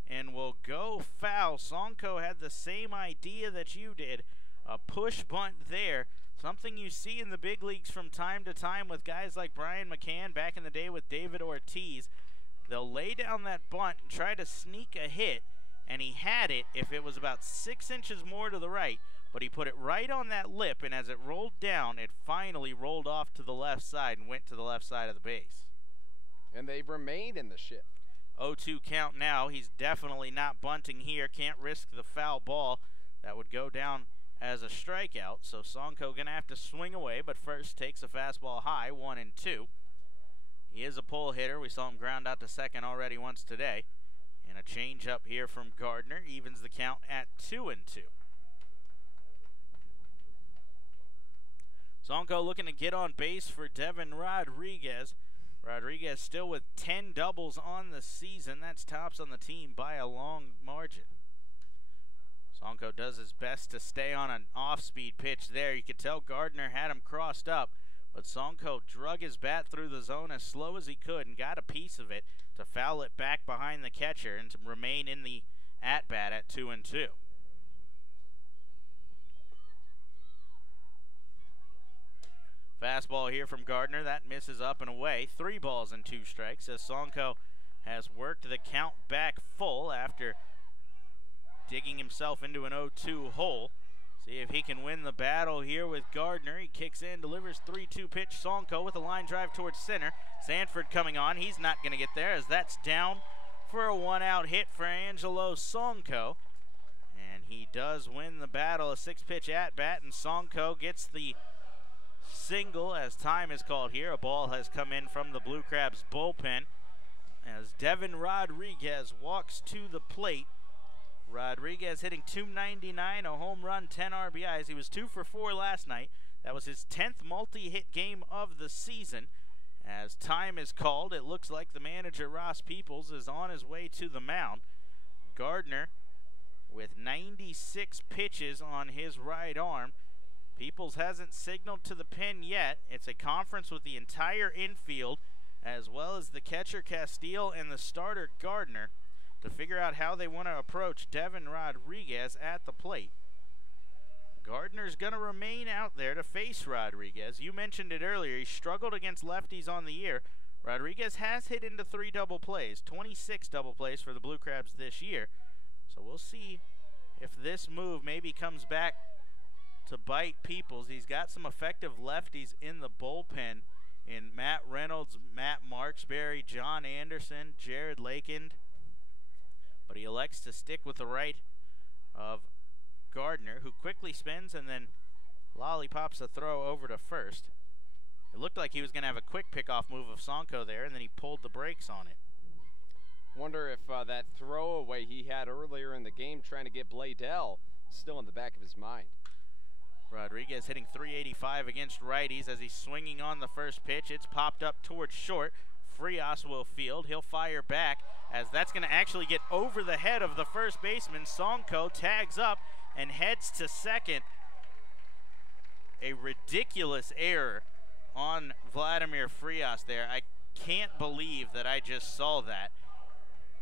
and will go foul. Sonko had the same idea that you did, a push bunt there. Something you see in the big leagues from time to time with guys like Brian McCann, back in the day with David Ortiz. They'll lay down that bunt and try to sneak a hit, and he had it if it was about 6 inches more to the right, but he put it right on that lip, and as it rolled down, it finally rolled off to the left side and went to the left side of the base. And they remain in the shift. 0-2 count now. He's definitely not bunting here. Can't risk the foul ball. That would go down as a strikeout, so Sonko going to have to swing away, but first takes a fastball high, 1-2. He is a pull hitter. We saw him ground out to second already once today. And a changeup here from Gardner evens the count at 2-2. Sonko looking to get on base for Devin Rodriguez. Rodriguez still with 10 doubles on the season. That's tops on the team by a long margin. Sonko does his best to stay on an off-speed pitch there. You could tell Gardner had him crossed up, but Sonko drug his bat through the zone as slow as he could and got a piece of it to foul it back behind the catcher and to remain in the at-bat at 2-2. Fastball here from Gardner. That misses up and away. 3 balls and 2 strikes as Sonko has worked the count back full after digging himself into an 0-2 hole. See if he can win the battle here with Gardner. He kicks in, delivers 3-2 pitch. Sonko with a line drive towards center. Sanford coming on. He's not going to get there as that's down for a 1-out hit for Angelo Sonko. And he does win the battle, a 6-pitch at-bat, and Sonko gets the single as time is called here. A ball has come in from the Blue Crabs bullpen as Devin Rodriguez walks to the plate. Rodriguez hitting .299, a home run, 10 RBIs. He was 2 for 4 last night. That was his 10th multi-hit game of the season. As time is called, it looks like the manager, Ross Peoples, is on his way to the mound. Gardner with 96 pitches on his right arm. Peoples hasn't signaled to the pen yet. It's a conference with the entire infield, as well as the catcher Castile and the starter Gardner, to figure out how they want to approach Devin Rodriguez at the plate. Gardner's going to remain out there to face Rodriguez. You mentioned it earlier. He struggled against lefties on the year. Rodriguez has hit into 3 double plays, 26 double plays for the Blue Crabs this year. So we'll see if this move maybe comes back to bite Peoples. He's got some effective lefties in the bullpen in Matt Reynolds, Matt Marksberry, John Anderson, Jared Lakend. But he elects to stick with the right of Gardner, who quickly spins and then lollipops a throw over to first. It looked like he was going to have a quick pickoff move of Sonko there, and then he pulled the brakes on it. Wonder if that throwaway he had earlier in the game trying to get Bladell still in the back of his mind. Rodriguez hitting .385 against righties as he's swinging on the first pitch. It's popped up towards short. Frias will field. He'll fire back as that's going to actually get over the head of the first baseman. Sonko tags up and heads to second. A ridiculous error on Vladimir Frias there. I can't believe that I just saw that.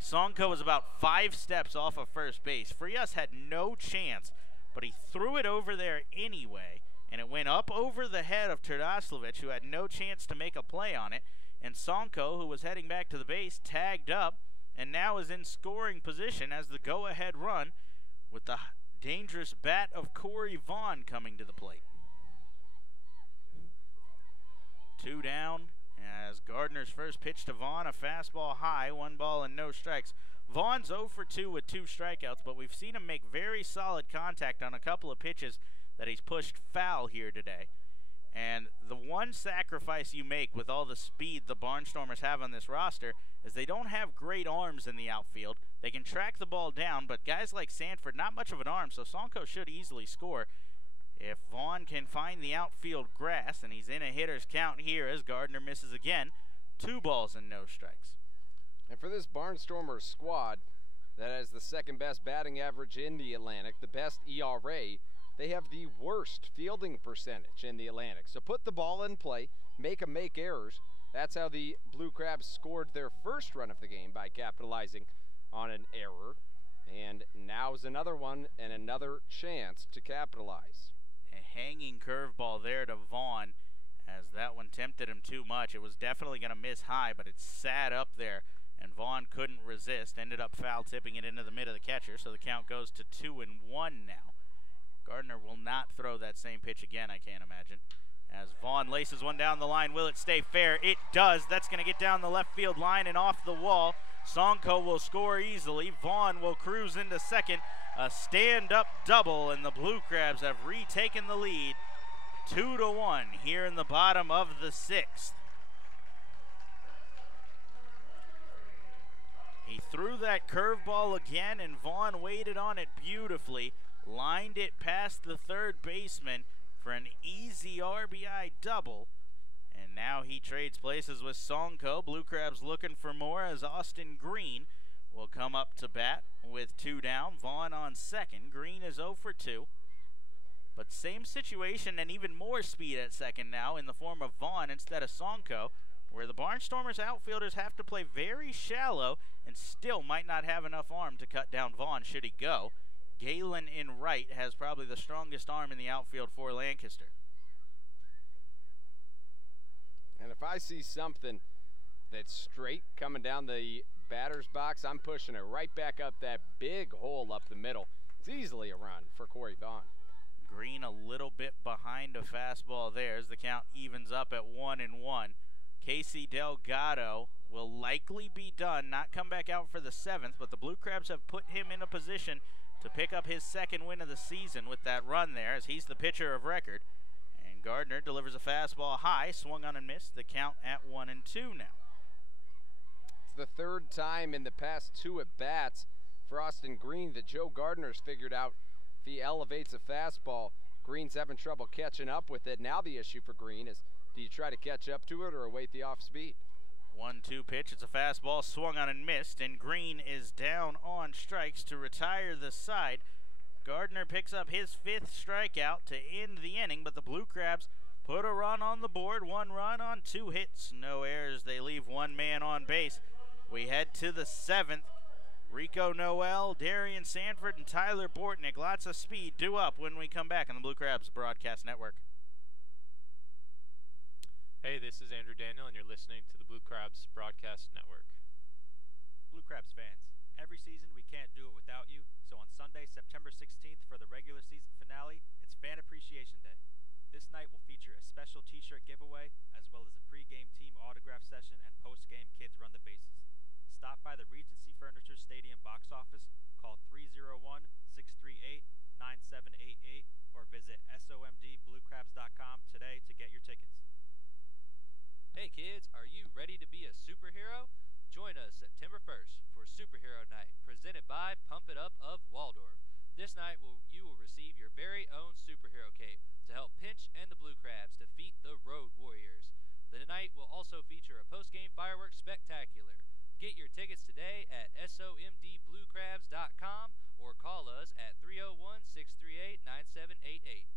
Sonko was about 5 steps off of first base. Frias had no chance, but he threw it over there anyway, and it went up over the head of Terdoslavich, who had no chance to make a play on it. And Sonko, who was heading back to the base, tagged up and now is in scoring position as the go-ahead run with the dangerous bat of Corey Vaughn coming to the plate. 2 down as Gardner's first pitch to Vaughn, a fastball high, 1 ball and no strikes. Vaughn's 0 for 2 with 2 strikeouts, but we've seen him make very solid contact on a couple of pitches that he's pushed foul here today. And the one sacrifice you make with all the speed the Barnstormers have on this roster is they don't have great arms in the outfield. They can track the ball down, but guys like Sanford, not much of an arm, so Sonko should easily score. If Vaughn can find the outfield grass, and he's in a hitter's count here as Gardner misses again, 2 balls and no strikes. And for this Barnstormers squad that has the second best batting average in the Atlantic, the best ERA, they have the worst fielding percentage in the Atlantic. So put the ball in play, make them make errors. That's how the Blue Crabs scored their first run of the game, by capitalizing on an error. And now's another one and another chance to capitalize. A hanging curveball there to Vaughn as that one tempted him too much. It was definitely going to miss high, but it sat up there, and Vaughn couldn't resist. Ended up foul tipping it into the mid of the catcher, so the count goes to 2-1 now. Gardner will not throw that same pitch again, I can't imagine. As Vaughn laces one down the line, will it stay fair? It does. That's going to get down the left field line and off the wall. Sonko will score easily. Vaughn will cruise into second, A stand-up double, and the Blue Crabs have retaken the lead 2-1 here in the bottom of the 6th. He threw that curveball again, and Vaughn waited on it beautifully, lined it past the third baseman for an easy RBI double. And now he trades places with Sonko. Blue Crabs looking for more as Austin Green will come up to bat with 2 down. Vaughn on second. Green is 0 for 2. But same situation and even more speed at second now in the form of Vaughn instead of Sonko, where the Barnstormers outfielders have to play very shallow and still might not have enough arm to cut down Vaughn should he go. Galen in right has probably the strongest arm in the outfield for Lancaster. And if I see something that's straight coming down the batter's box, I'm pushing it right back up that big hole up the middle. It's easily a run for Corey Vaughn. Green a little bit behind a fastball there as the count evens up at 1-1. Casey Delgado will likely be done, not come back out for the 7th, but the Blue Crabs have put him in a position to pick up his 2nd win of the season with that run there, as he's the pitcher of record. And Gardner delivers a fastball high, swung on and missed. The count at 1-2 now. It's the 3rd time in the past 2 at-bats for Austin Green that Joe Gardner's figured out if he elevates a fastball, Green's having trouble catching up with it. Now the issue for Green is, do you try to catch up to it or await the off speed? 1-2 pitch. It's a fastball swung on and missed, and Green is down on strikes to retire the side. Gardner picks up his 5th strikeout to end the inning, but the Blue Crabs put a run on the board, 1 run on 2 hits, no errors. They leave 1 man on base. We head to the 7th. Rico Noel, Darian Sanford, and Tyler Bortnick. Lots of speed due up when we come back on the Blue Crabs Broadcast Network. Hey, this is Andrew Daniel, and you're listening to the Blue Crabs Broadcast Network. Blue Crabs fans, every season we can't do it without you, so on Sunday, September 16th for the regular season finale, it's Fan Appreciation Day. This night will feature a special t-shirt giveaway, as well as a pre-game team autograph session and post-game Kids Run the Bases. Stop by the Regency Furniture Stadium box office, call 301-638-9788, or visit somdbluecrabs.com today to get your tickets. Hey kids, are you ready to be a superhero? Join us September 1st for Superhero Night, presented by Pump It Up of Waldorf. This night you will receive your very own superhero cape to help Pinch and the Blue Crabs defeat the Road Warriors. The night will also feature a post-game fireworks spectacular. Get your tickets today at somdbluecrabs.com or call us at 301-638-9788.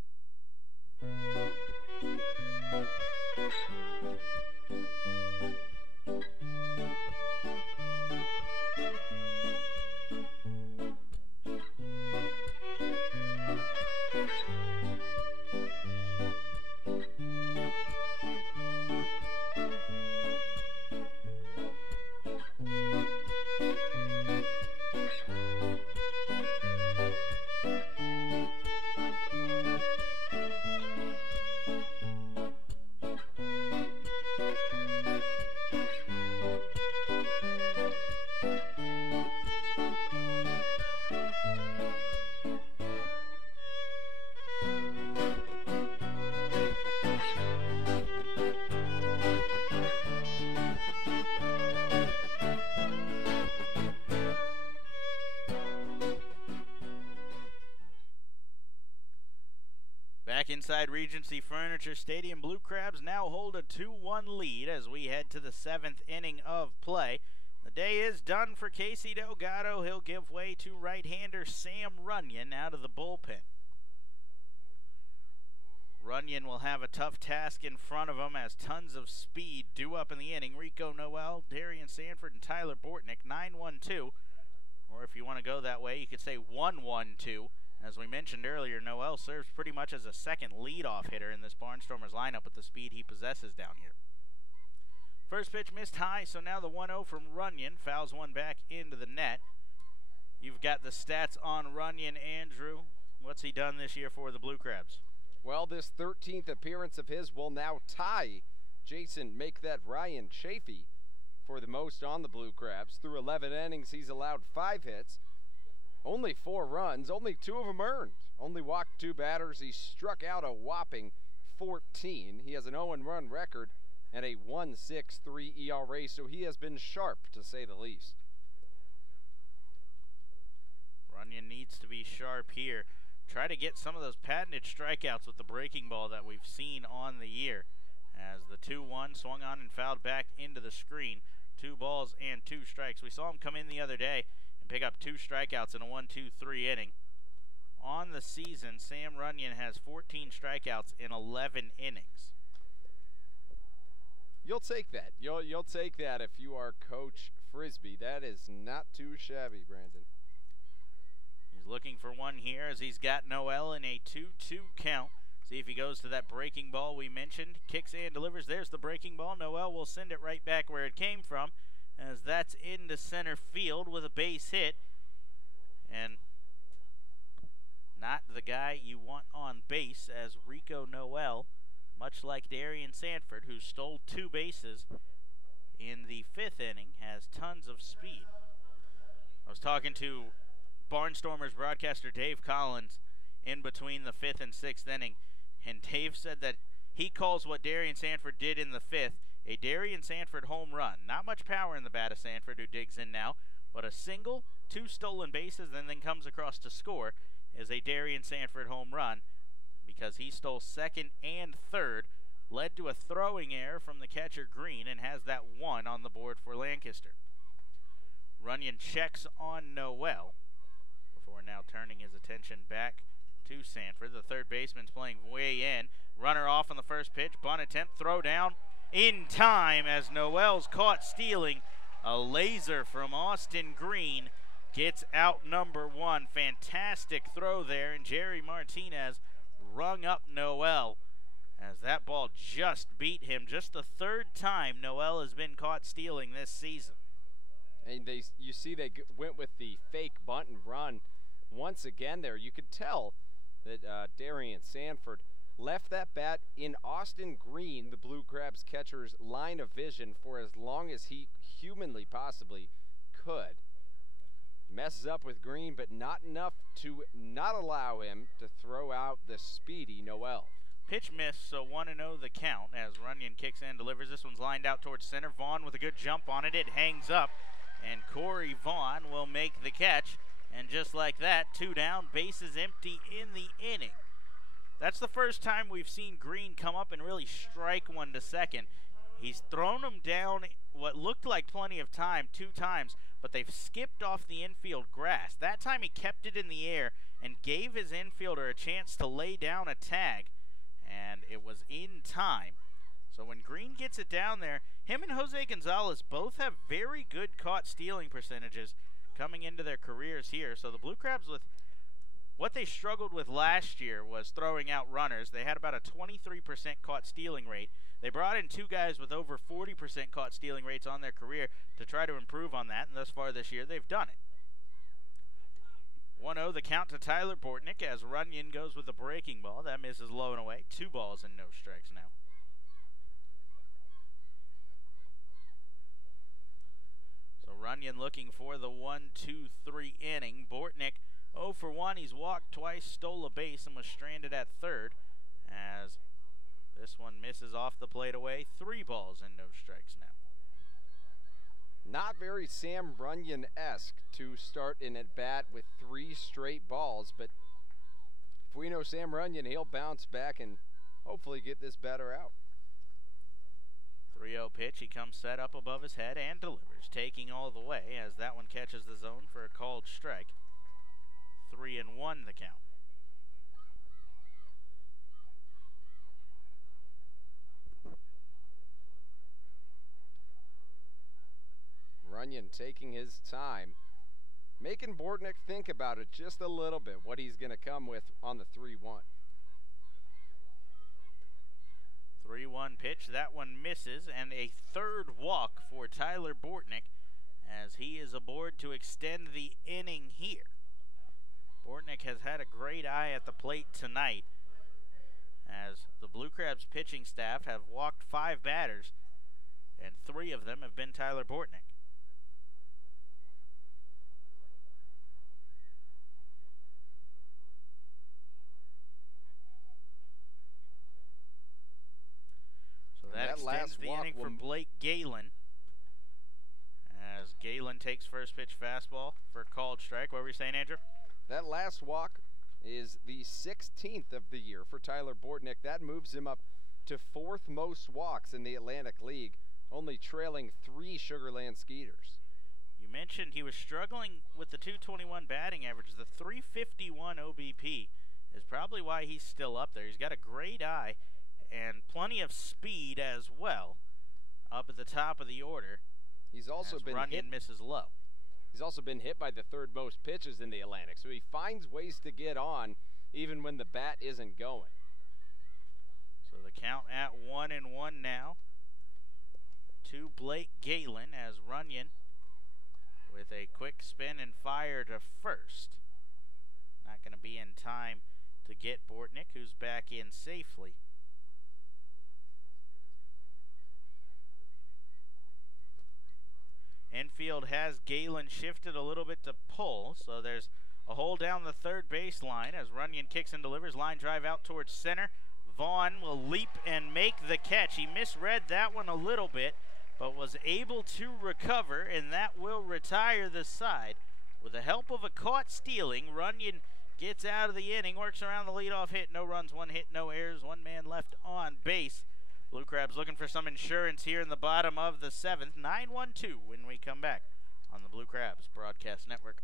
Back inside Regency Furniture Stadium, Blue Crabs now hold a 2-1 lead as we head to the 7th inning of play. The day is done for Casey Delgado. He'll give way to right-hander Sam Runyon out of the bullpen. Runyon will have a tough task in front of him as tons of speed due up in the inning. Rico Noel, Darian Sanford, and Tyler Bortnick, 9-1-2. Or if you want to go that way, you could say 1-1-2. As we mentioned earlier, Noel serves pretty much as a second leadoff hitter in this Barnstormers lineup with the speed he possesses down here. First pitch missed high, so now the 1-0 from Runyon. Fouls one back into the net. You've got the stats on Runyon, Andrew. What's he done this year for the Blue Crabs? Well, this 13th appearance of his will now tie Jason Make That Ryan Chafee for the most on the Blue Crabs. Through 11 innings, he's allowed 5 hits, Only 4 runs, only 2 of them earned. Only walked 2 batters. He struck out a whopping 14. He has an 0-run record and a 1.63 ERA, so he has been sharp, to say the least. Runyon needs to be sharp here. Try to get some of those patented strikeouts with the breaking ball that we've seen on the year. As the 2-1 swung on and fouled back into the screen. 2 balls and 2 strikes. We saw him come in the other day and pick up 2 strikeouts in a 1-2-3 inning. On the season, Sam Runyon has 14 strikeouts in 11 innings. You'll take that. You'll take that if you are Coach Frisbee. That is not too shabby, Brandon. He's looking for one here as he's got Noel in a 2-2 count. See if he goes to that breaking ball we mentioned. Kicks and delivers. There's the breaking ball. Noel will send it right back where it came from, as that's into center field with a base hit. And not the guy you want on base, as Rico Noel, much like Darian Sanford, who stole 2 bases in the 5th inning, has tons of speed. I was talking to Barnstormers broadcaster Dave Collins in between the 5th and 6th inning, and Dave said that he calls what Darian Sanford did in the 5th a Darian Sanford home run. Not much power in the bat of Sanford, who digs in now, but a single, 2 stolen bases, and then comes across to score is a Darian Sanford home run, because he stole 2nd and 3rd, led to a throwing error from the catcher Green, and has that 1 on the board for Lancaster. Runyon checks on Noel before now turning his attention back to Sanford. The third baseman's playing way in. Runner off on the first pitch. Bunt attempt. Throw down in time as Noel's caught stealing. A laser from Austin Green gets out number 1. Fantastic throw there, and Jerry Martinez rung up Noel as that ball just beat him. Just the 3rd time Noel has been caught stealing this season. And you see they went with the fake bunt and run once again there. You could tell that Darian Sanford left that bat in Austin Green, the Blue Crabs catcher's line of vision, for as long as he humanly possibly could. Messes up with Green, but not enough to not allow him to throw out the speedy Noel. Pitch miss, so 1-0 the count as Runyon kicks and delivers. This one's lined out towards center. Vaughn with a good jump on it. It hangs up, and Corey Vaughn will make the catch. And just like that, 2 down, bases empty in the inning. That's the first time we've seen Green come up and really strike one to second. He's thrown him down what looked like plenty of time 2 times, but they've skipped off the infield grass. That time he kept it in the air and gave his infielder a chance to lay down a tag, and it was in time. So when Green gets it down there, him and Jose Gonzalez both have very good caught stealing percentages coming into their careers here. So the Blue Crabs, with what they struggled with last year was throwing out runners. They had about a 23% caught stealing rate. They brought in 2 guys with over 40% caught stealing rates on their career to try to improve on that, and thus far this year they've done it. 1-0 the count to Tyler Bortnick as Runyon goes with the breaking ball. That misses low and away. 2 balls and no strikes now. So Runyon looking for the 1-2-3 inning. Bortnick 0 for 1. He's walked twice, stole a base, and was stranded at 3rd as this one misses off the plate away. 3 balls and no strikes now. Not very Sam Runyon-esque to start in at bat with 3 straight balls, but if we know Sam Runyon, he'll bounce back and hopefully get this batter out. 3-0 pitch. He comes set up above his head and delivers, taking all the way as that one catches the zone for a called strike. 3-1 the count. Runyon taking his time, making Bortnick think about it just a little bit, what he's going to come with on the 3-1. 3-1 pitch. That one misses, and a 3rd walk for Tyler Bortnick as he is aboard to extend the inning here. Bortnick has had a great eye at the plate tonight as the Blue Crabs pitching staff have walked 5 batters, and 3 of them have been Tyler Bortnick. that extends last the walk inning for Blake Galen. As Galen takes first pitch fastball for a called strike. What were you saying, Andrew? That last walk is the 16th of the year for Tyler Bortnick. That moves him up to 4th most walks in the Atlantic League, only trailing 3 Sugar Land Skeeters. You mentioned he was struggling with the .221 batting average. The .351 OBP is probably why he's still up there. He's got a great eye and plenty of speed as well up at the top of the order. He's also been Runyon misses low. He's also been hit by the 3rd most pitches in the Atlantic, so he finds ways to get on even when the bat isn't going. So the count at 1-1 now to Blake Galen as Runyon with a quick spin and fire to first. Not going to be in time to get Bortnick, who's back in safely. Infield has Galen shifted a little bit to pull, so there's a hole down the third base line as Runyon kicks and delivers. Line drive out towards center. Vaughn will leap and make the catch. He misread that one a little bit, but was able to recover, and that will retire the side. With the help of a caught stealing, Runyon gets out of the inning, works around the leadoff hit. No runs, 1 hit, no errors, 1 man left on base. Blue Crabs looking for some insurance here in the bottom of the 7th. 9-1-2 when we come back on the Blue Crabs Broadcast Network.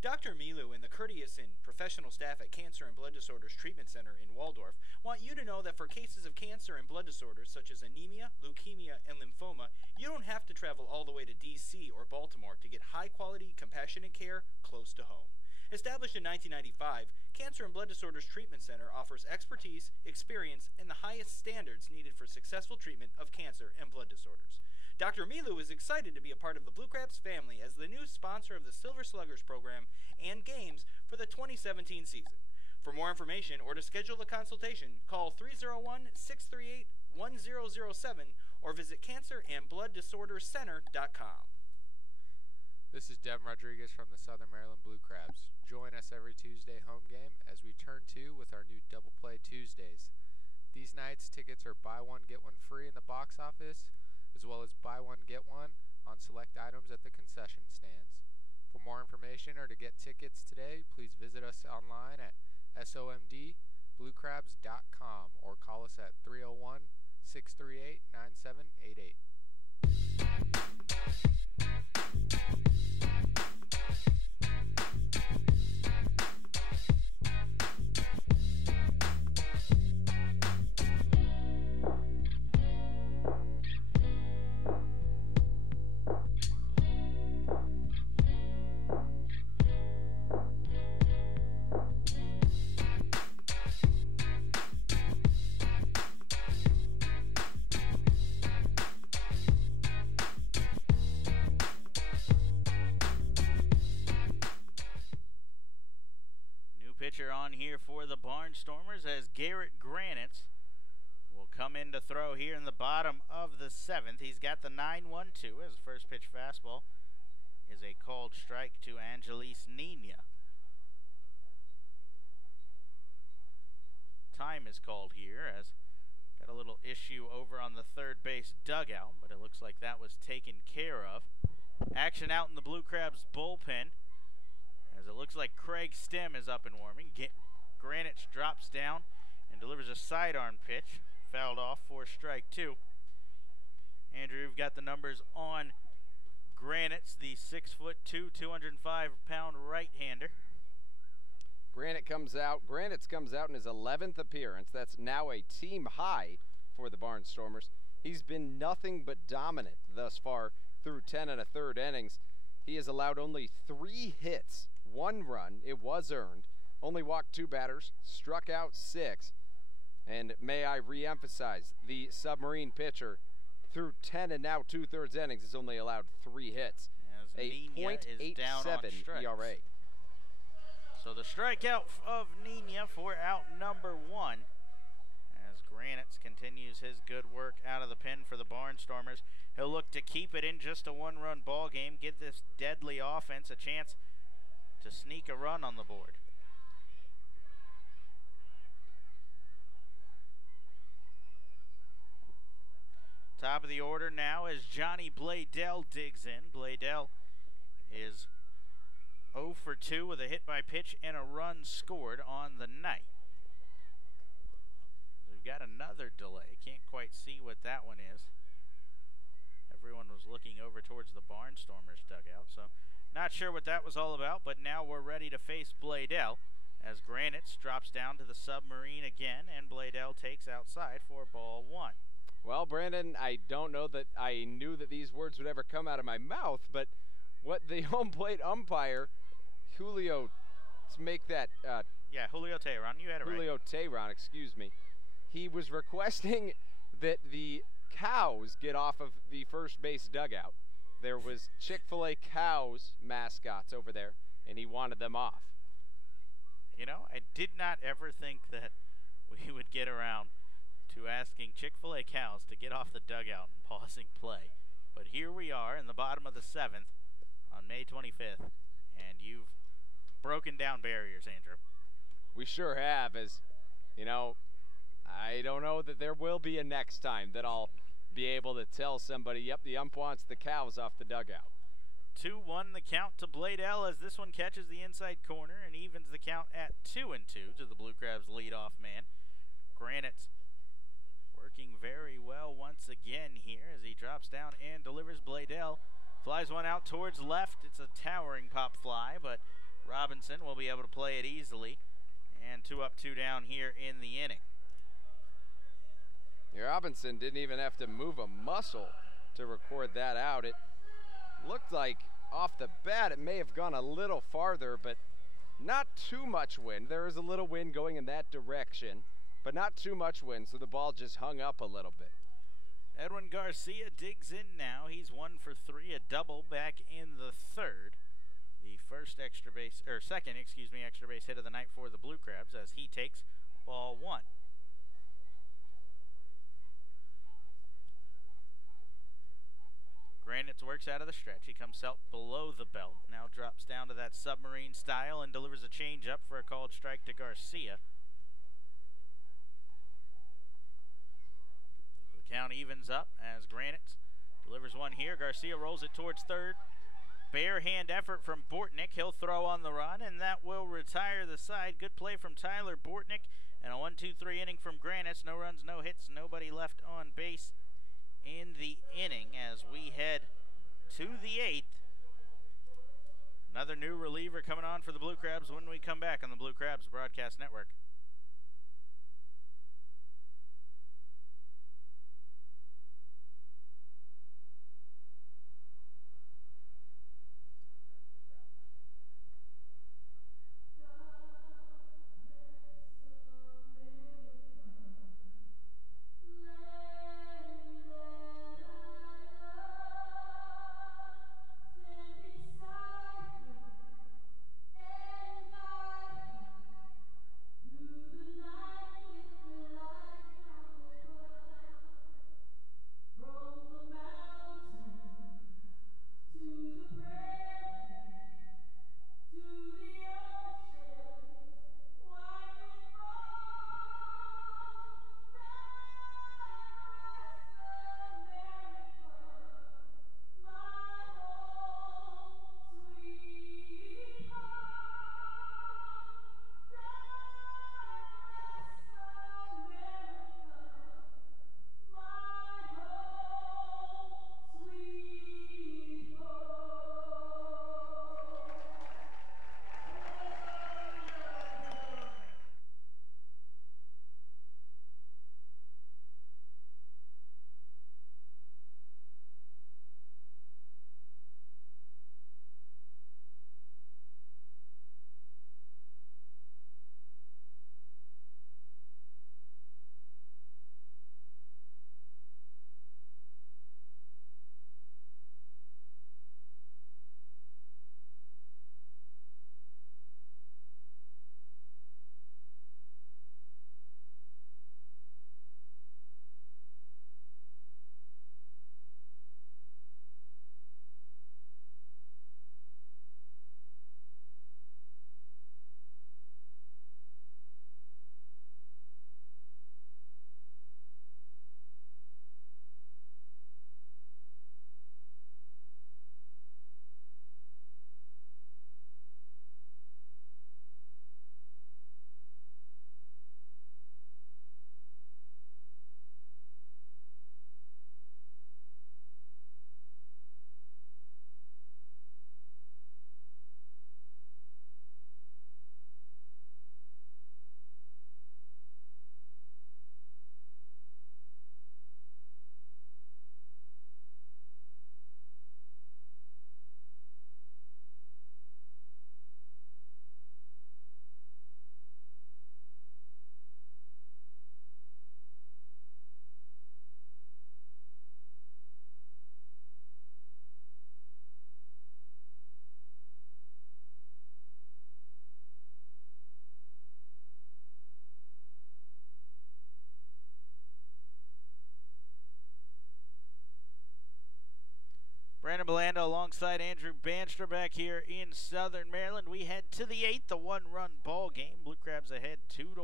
Dr. Milu and the courteous and professional staff at Cancer and Blood Disorders Treatment Center in Waldorf want you to know that for cases of cancer and blood disorders such as anemia, leukemia, and lymphoma, you don't have to travel all the way to D.C. or Baltimore to get high-quality, compassionate care close to home. Established in 1995, Cancer and Blood Disorders Treatment Center offers expertise, experience, and the highest standards needed for successful treatment of cancer and blood disorders. Dr. Milu is excited to be a part of the Blue Crabs family as the new sponsor of the Silver Sluggers program and games for the 2017 season. For more information or to schedule a consultation, call 301-638-1007 or visit cancerandblooddisorderscenter.com. This is Devin Rodriguez from the Southern Maryland Blue Crabs. Join us every Tuesday home game as we turn 2 with our new Double Play Tuesdays. These nights, tickets are buy one, get one free in the box office, as well as buy one, get one on select items at the concession stands. For more information or to get tickets today, please visit us online at somdbluecrabs.com or call us at 301-638-9788. Pitcher on here for the Barnstormers as Garrett Granitz will come in to throw here in the bottom of the 7th. He's got the 9-1-2 as first pitch fastball is a called strike to Angelis Nina. Time is called here as got a little issue over on the third base dugout, but it looks like that was taken care of. Action out in the Blue Crabs bullpen, as it looks like Craig Stem is up and warming. Granitz drops down and delivers a sidearm pitch. Fouled off for strike 2. Andrew, you've got the numbers on Granitz, the 6'2", 205-pound right-hander. Granitz comes out in his 11th appearance. That's now a team high for the Barnstormers. He's been nothing but dominant thus far through 10 1/3 innings. He has allowed only 3 hits, 1 run, it was earned, only walked 2 batters, struck out 6, and may I re-emphasize, the Submarine pitcher through 10 and now 2/3 innings has only allowed 3 hits. As a .87 ERA. So the strikeout of Nina for out number 1, as Grant Granitz continues his good work out of the pen for the Barnstormers. He'll look to keep it in just a one-run ball game, give this deadly offense a chance to sneak a run on the board. Top of the order now as Johnny Bladell digs in. Bladell is 0 for 2 with a hit by pitch and a run scored on the night. We've got another delay. Can't quite see what that one is. Everyone was looking over towards the Barnstormers dugout, so not sure what that was all about, but now we're ready to face Bladell as Granitz drops down to the submarine again, and Bladell takes outside for ball 1. Well, Brandon, I don't know that I knew that these words would ever come out of my mouth, but what the home plate umpire, Julio, to make that... yeah, Julio Tehran, you had it right. Julio Tehran, excuse me. He was requesting that the cows get off of the first base dugout. There was Chick-fil-A cows mascots over there, and he wanted them off. You know, I did not ever think that we would get around to asking Chick-fil-A cows to get off the dugout and pausing play. But here we are in the bottom of the 7th on May 25th, and you've broken down barriers, Andrew. We sure have, as, you know, I don't know that there will be a next time that I'll be able to tell somebody, yep, the ump wants the cows off the dugout. 2-1 the count to Bladell as this one catches the inside corner and evens the count at 2-2 to the Blue Crabs leadoff man. Granitz working very well once again here as he drops down and delivers. Bladell flies one out towards left. It's a towering pop fly, but Robinson will be able to play it easily. And 2 up, 2 down here in the inning. Robinson didn't even have to move a muscle to record that out. It looked like off the bat it may have gone a little farther, but not too much wind. There is a little wind going in that direction, but not too much wind, so the ball just hung up a little bit. Edwin Garcia digs in now. He's 1 for 3, a double back in the third. The second extra base hit of the night for the Blue Crabs as he takes ball 1. Granitz works out of the stretch. He comes out below the belt, now drops down to that submarine style and delivers a changeup for a called strike to Garcia. The count evens up as Granitz delivers one here. Garcia rolls it towards third. Bare hand effort from Bortnick. He'll throw on the run, and that will retire the side. Good play from Tyler Bortnick, and a 1-2-3 inning from Granitz. No runs, no hits, nobody left on base in the inning as we head to the 8th. Another new reliever coming on for the Blue Crabs when we come back on the Blue Crabs Broadcast Network. Brandon Belando alongside Andrew Bandstra back here in Southern Maryland. We head to the 8th, a one-run ball game. Blue Crabs ahead 2-1.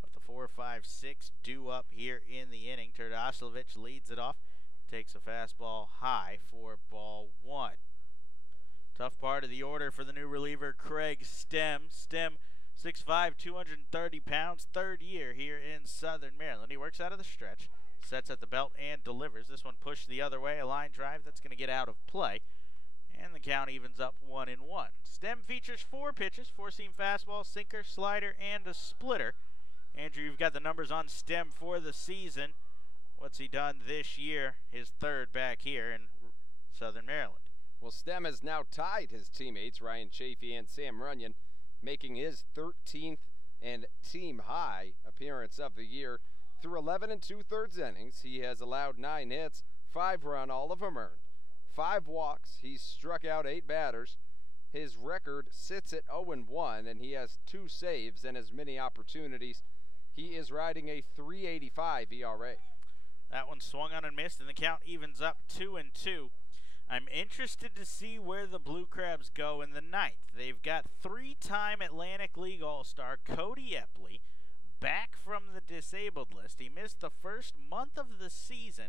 But the 4-5-6 due up here in the inning. Turdoslavich leads it off. Takes a fastball high for ball one. Tough part of the order for the new reliever, Craig Stem. Stem, 6'5", 230 pounds, third year here in Southern Maryland. He works out of the stretch, sets at the belt and delivers. This one pushed the other way, a line drive that's going to get out of play. And the count evens up 1-1. Stem features 4 pitches, 4-seam fastball, sinker, slider, and a splitter. Andrew, you've got the numbers on Stem for the season. What's he done this year? His third back here in Southern Maryland. Well, Stem has now tied his teammates, Ryan Chafee and Sam Runyon, making his 13th and team high appearance of the year. Through 11 2/3 innings, he has allowed 9 hits, 5 run, all of them earned, 5 walks. He's struck out 8 batters. His record sits at 0-1, and he has 2 saves and as many opportunities. He is riding a 3.85 ERA. That one swung on and missed, and the count evens up 2-2. I'm interested to see where the Blue Crabs go in the 9th. They've got 3-time Atlantic League All-Star Cody Epley back from the disabled list. He missed the first month of the season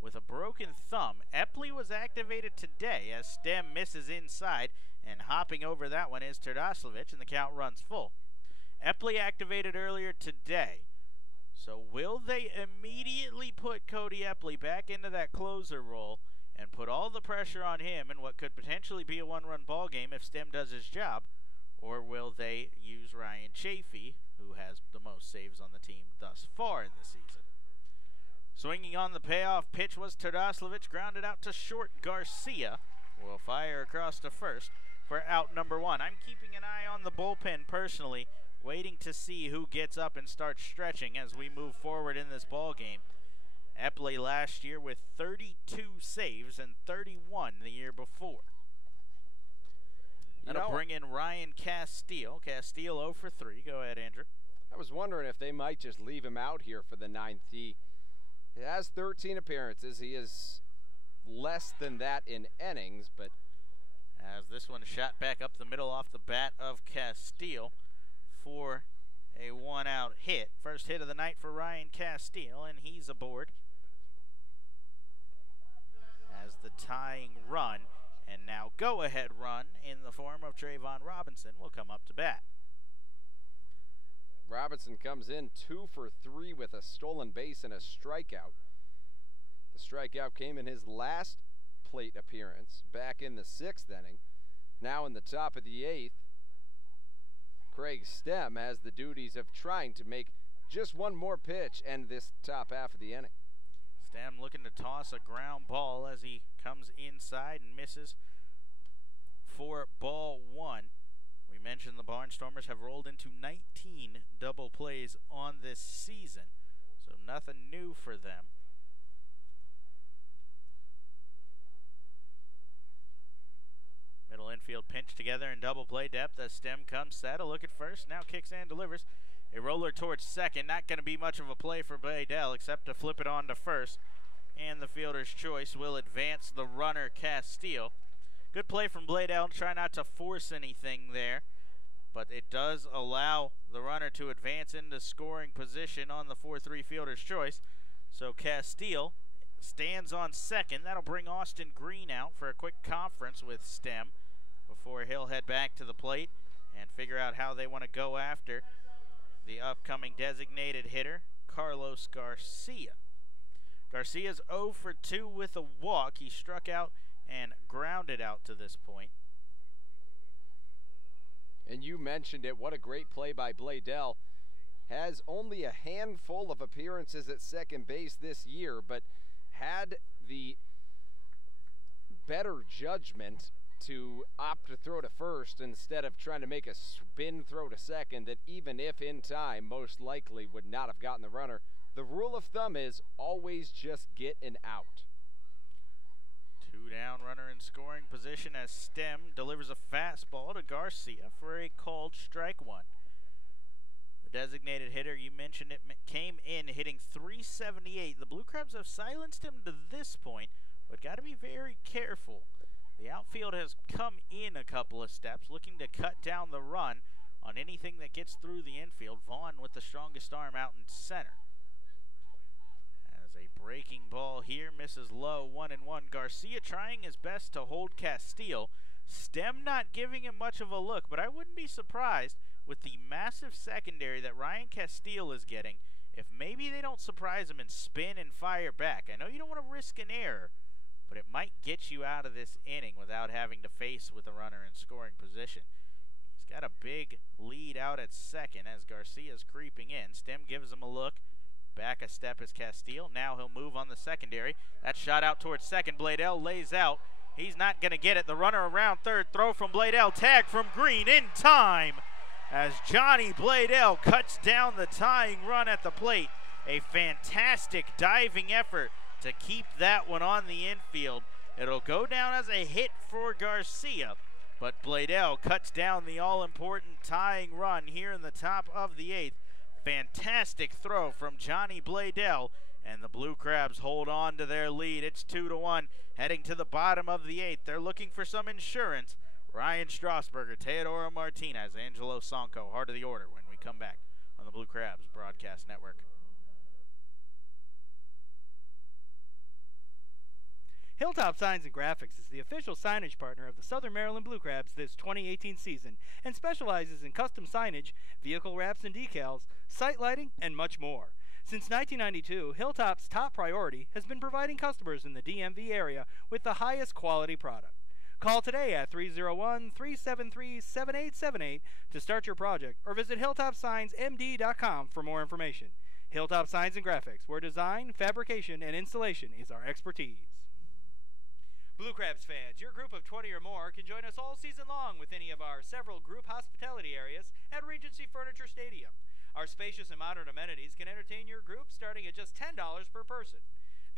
with a broken thumb. Epley was activated today as Stem misses inside, and hopping over that one is Turdoslavich, and the count runs full. Epley activated earlier today. So will they immediately put Cody Epley back into that closer role and put all the pressure on him in what could potentially be a one-run ball game if Stem does his job? Or will they use Ryan Chafee, who has the most saves on the team thus far in the season? Swinging on the payoff pitch was Turdoslavich, grounded out to short. Garcia will fire across to first for out number 1. I'm keeping an eye on the bullpen personally, waiting to see who gets up and starts stretching as we move forward in this ball game. Epley last year with 32 saves and 31 the year before. That'll bring in Ryan Castile. Castile 0 for 3. Go ahead, Andrew. I was wondering if they might just leave him out here for the 9th. He has 13 appearances. He is less than that in innings, but as this one shot back up the middle off the bat of Castile for a 1-out hit. First hit of the night for Ryan Castile, and he's aboard as the tying run and now go-ahead run in the form of Trayvon Robinson will come up to bat. Robinson comes in 2 for 3 with a stolen base and a strikeout. The strikeout came in his last plate appearance back in the 6th inning. Now in the top of the 8th, Craig Stem has the duties of trying to make just one more pitch and this top half of the inning. Stem looking to toss a ground ball as he comes inside and misses for ball 1. We mentioned the Barnstormers have rolled into 19 double plays on this season, so nothing new for them. Middle infield pinched together in double play depth as Stem comes set. A look at first, now kicks and delivers. A roller towards second. Not going to be much of a play for Bladell except to flip it on to first. And the fielder's choice will advance the runner, Castile. Good play from Bladell. Try not to force anything there, but it does allow the runner to advance into scoring position on the 4-3 fielder's choice. So Castile stands on second. That'll bring Austin Green out for a quick conference with Stem before he'll head back to the plate and figure out how they want to go after the upcoming designated hitter, Carlos Garcia. Garcia's 0 for 2 with a walk. He struck out and grounded out to this point. And you mentioned it, what a great play by Bladell. Has only a handful of appearances at second base this year, but had the better judgment to opt to throw to first instead of trying to make a spin throw to second that, even if in time, most likely would not have gotten the runner. The rule of thumb is always just get an out. 2 down, runner in scoring position as Stem delivers a fastball to Garcia for a called strike 1. The designated hitter, you mentioned it, came in hitting .378. The Blue Crabs have silenced him to this point but got to be very careful. The outfield has come in a couple of steps, looking to cut down the run on anything that gets through the infield. Vaughn with the strongest arm out in center. As a breaking ball here, misses low, 1-1. Garcia trying his best to hold Castile. Stem not giving him much of a look, but I wouldn't be surprised with the massive secondary that Ryan Castile is getting if maybe they don't surprise him and spin and fire back. I know you don't want to risk an error, but it might get you out of this inning without having to face with a runner in scoring position. He's got a big lead out at second as Garcia's creeping in. Stem gives him a look. Back a step is Castile. Now he'll move on the secondary. That shot out towards second. Bladell lays out. He's not going to get it. The runner around third. Throw from Bladell. Tag from Green in time as Johnny Bladell cuts down the tying run at the plate. A fantastic diving effort to keep that one on the infield. It'll go down as a hit for Garcia, but Bladell cuts down the all-important tying run here in the top of the eighth. Fantastic throw from Johnny Bladell, and the Blue Crabs hold on to their lead. It's 2-1, heading to the bottom of the eighth. They're looking for some insurance. Ryan Strasburger, Teodoro Martinez, Angelo Sonko, heart of the order when we come back on the Blue Crabs Broadcast Network. Hilltop Signs and Graphics is the official signage partner of the Southern Maryland Blue Crabs this 2018 season and specializes in custom signage, vehicle wraps and decals, site lighting, and much more. Since 1992, Hilltop's top priority has been providing customers in the DMV area with the highest quality product. Call today at 301-373-7878 to start your project or visit hilltopsignsmd.com for more information. Hilltop Signs and Graphics, where design, fabrication, and installation is our expertise. Blue Crabs fans, your group of 20 or more can join us all season long with any of our several group hospitality areas at Regency Furniture Stadium. Our spacious and modern amenities can entertain your group starting at just $10 per person.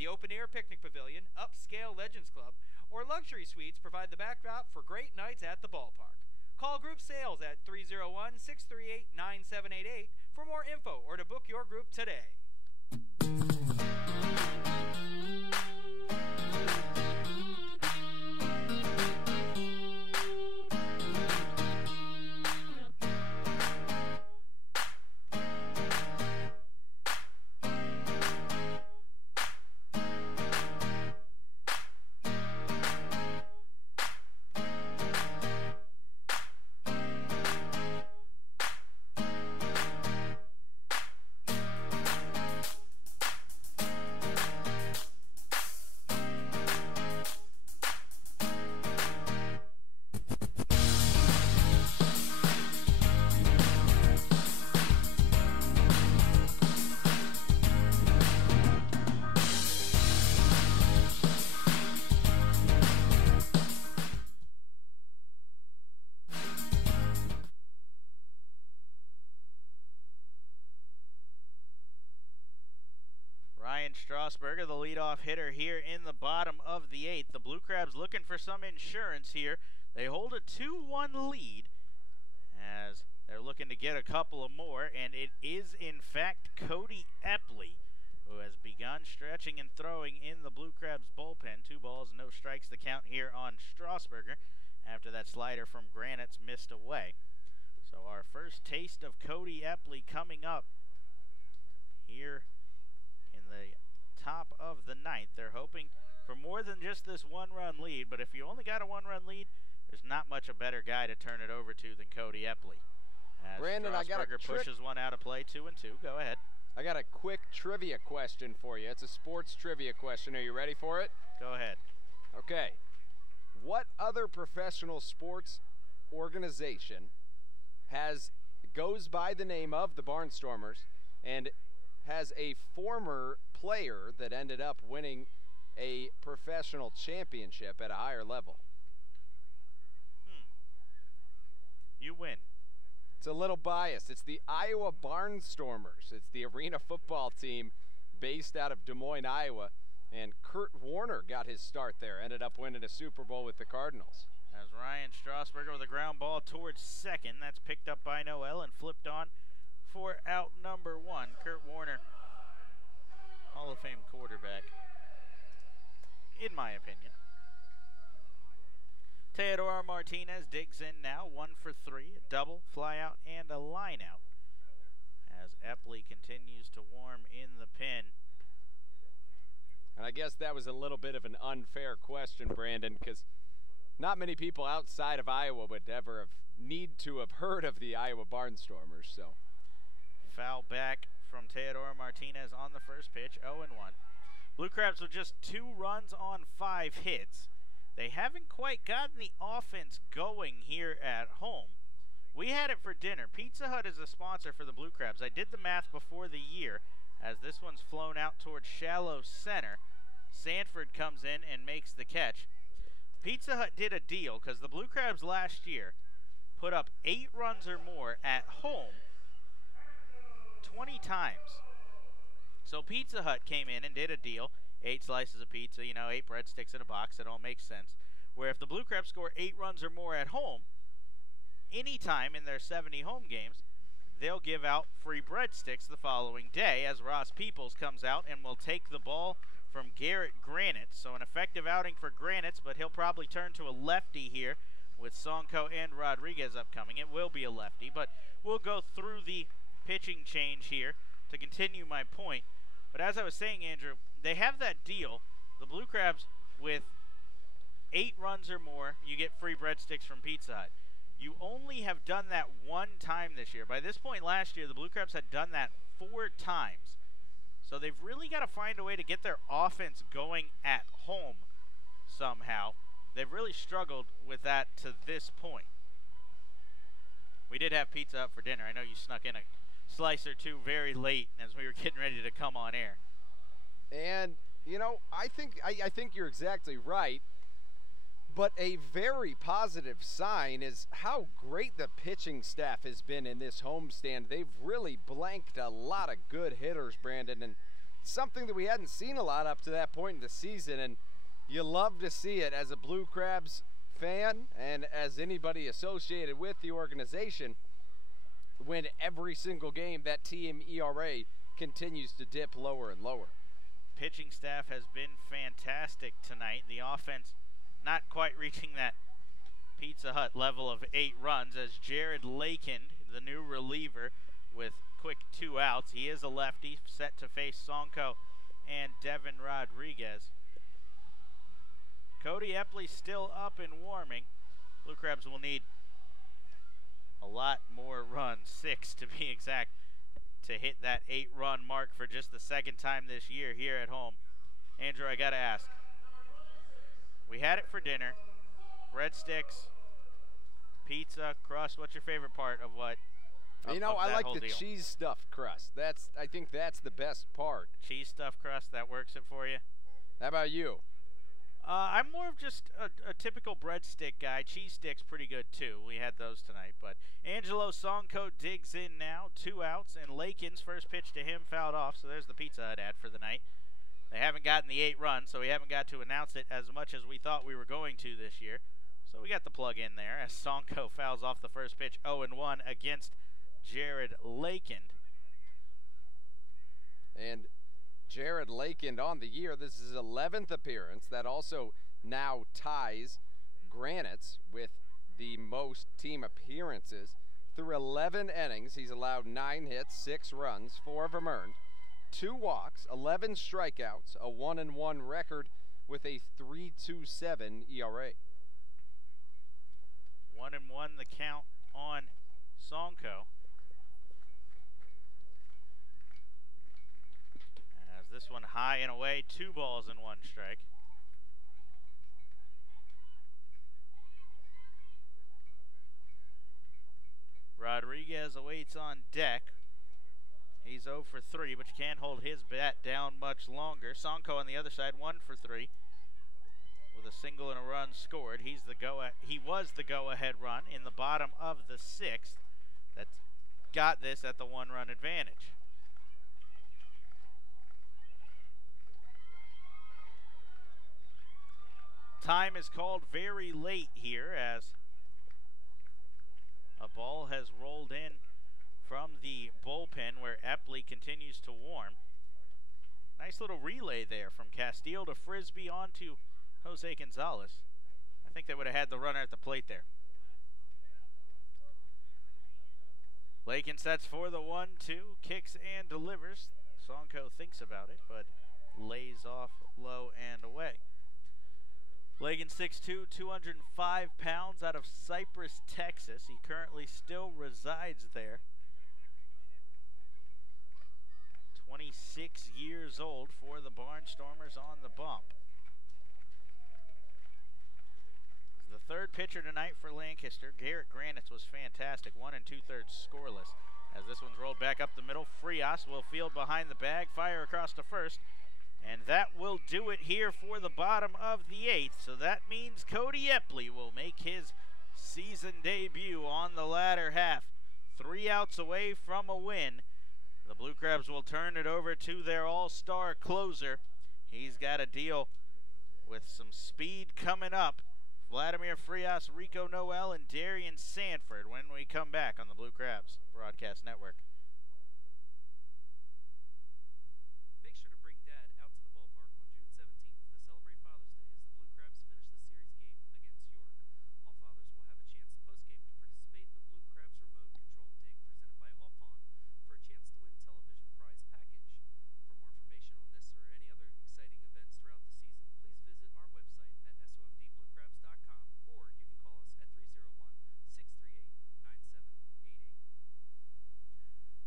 The open-air picnic pavilion, upscale Legends Club, or luxury suites provide the backdrop for great nights at the ballpark. Call group sales at 301-638-9788 for more info or to book your group today. Strasburger, the leadoff hitter here in the bottom of the eighth. The Blue Crabs looking for some insurance here. They hold a 2-1 lead as they're looking to get a couple of more, and it is in fact Cody Epley who has begun stretching and throwing in the Blue Crabs bullpen. 2 balls, no strikes to count here on Strasburger after that slider from Granite's missed away. So our first taste of Cody Epley coming up here in the top of the ninth. They're hoping for more than just this 1-run lead, but if you only got a 1-run lead, there's not much a better guy to turn it over to than Cody Epley. As Brandon, I got a pushes one out of play, 2-2. Go ahead. I got a quick trivia question for you. It's a sports trivia question. Are you ready for it? Go ahead. Okay. What other professional sports organization goes by the name of the Barnstormers and has a former player that ended up winning a professional championship at a higher level? You win. It's a little biased. It's the Iowa Barnstormers. It's the arena football team based out of Des Moines, Iowa. And Kurt Warner got his start there, ended up winning a Super Bowl with the Cardinals. As Ryan Strasburger with a ground ball towards second. That's picked up by Noel and flipped on for out number 1. Kurt Warner, Hall of Fame quarterback. in my opinion. Teodoro Martinez digs in now, 1 for 3, a double, fly out, and a line out. As Epley continues to warm in the pen. And I guess that was a little bit of an unfair question, Brandon, because not many people outside of Iowa would ever need to have heard of the Iowa Barnstormers. So, foul back from Teodoro Martinez on the first pitch, 0-1. Blue Crabs with just 2 runs on 5 hits. They haven't quite gotten the offense going here at home. We had it for dinner. Pizza Hut is a sponsor for the Blue Crabs. I did the math before the year, as this one's flown out towards shallow center. Sanford comes in and makes the catch. Pizza Hut did a deal because the Blue Crabs last year put up 8 runs or more at home 20 times. So Pizza Hut came in and did a deal. 8 slices of pizza, 8 breadsticks in a box. It all makes sense. Where if the Blue Crabs score 8 runs or more at home, anytime in their 70 home games, they'll give out free breadsticks the following day as Ross Peoples comes out and will take the ball from Garrett Granite. So an effective outing for Granites, but he'll probably turn to a lefty here with Sonko and Rodriguez upcoming. It will be a lefty, but we'll go through the pitching change here to continue my point. But as I was saying, Andrew, they have that deal. The Blue Crabs, with 8 runs or more, you get free breadsticks from Pizza Hut. You only have done that 1 time this year. By this point last year, the Blue Crabs had done that 4 times. So they've really got to find a way to get their offense going at home somehow. They've really struggled with that to this point. We did have pizza up for dinner. I know you snuck in a slice or 2 very late as we were getting ready to come on air. And, I think you're exactly right. But a very positive sign is how great the pitching staff has been in this homestand. They've really blanked a lot of good hitters, Brandon, and something that we hadn't seen a lot up to that point in the season. And you love to see it as a Blue Crabs fan and as anybody associated with the organization, when every single game that team ERA continues to dip lower and lower. Pitching staff has been fantastic tonight. The offense not quite reaching that Pizza Hut level of 8 runs as Jared Lakin, the new reliever, with quick 2 outs. He is a lefty, set to face Sonko and Devin Rodriguez. Cody Epley still up and warming. Blue Crabs will need a lot more runs, 6 to be exact, to hit that 8-run mark for just the 2nd time this year here at home. Andrew, I got to ask. We had it for dinner. Breadsticks, pizza, crust. What's your favorite part of what? I like the cheese stuffed crust. I think that's the best part. Cheese stuffed crust, that works it for you? How about you? I'm more of just a typical breadstick guy. Cheese sticks pretty good too. We had those tonight. But Angelo Sonko digs in now, 2 outs, and Lakin's first pitch to him fouled off. So there's the Pizza Hut ad for the night. They haven't gotten the 8 runs, so we haven't got to announce it as much as we thought we were going to this year. So we got the plug in there as Sonko fouls off the first pitch 0-1 against Jared Lakin. And Jared Lakin on the year, this is his 11th appearance. That also now ties Granites with the most team appearances. Through 11 innings, he's allowed 9 hits, 6 runs, 4 of them earned, 2 walks, 11 strikeouts, a 1-1 record with a 3.27 ERA. 1-1 the count on Sonko. As this one high and away, 2 balls and 1 strike. Rodriguez awaits on deck. He's 0 for 3, but you can't hold his bat down much longer. Sonko on the other side, 1 for 3, with a single and a run scored. He was the go-ahead run in the bottom of the 6th that got this at the 1-run advantage. Time is called very late here as a ball has rolled in from the bullpen where Epley continues to warm. Nice little relay there from Castile to Frisbee on to Jose Gonzalez. I think they would have had the runner at the plate there. Lakin sets for the 1-2, kicks and delivers. Sonko thinks about it, but lays off low and away. Lakin 6'2", 205 pounds, out of Cypress, Texas. He currently still resides there. 26 years old for the Barnstormers on the bump. The third pitcher tonight for Lancaster, Garrett Granitz, was fantastic. 1 2/3 scoreless. As this one's rolled back up the middle, Frias will field behind the bag, fire across to first. And that will do it here for the bottom of the 8th. So that means Cody Epley will make his season debut on the latter half. 3 outs away from a win. The Blue Crabs will turn it over to their all-star closer. He's got a deal with some speed coming up. Vladimir Frias, Rico Noel, and Darian Sanford when we come back on the Blue Crabs Broadcast Network. Make sure to bring Dad out to the ballpark on June 17th to celebrate Father's Day as the Blue Crabs finish the series game against York. All fathers will have a chance post-game to participate in the Blue Crabs remote control dig presented by Allpon for a chance to win television prize package. For more information on this or any other exciting events throughout the season, please visit our website at somdbluecrabs.com or you can call us at 301-638-9788.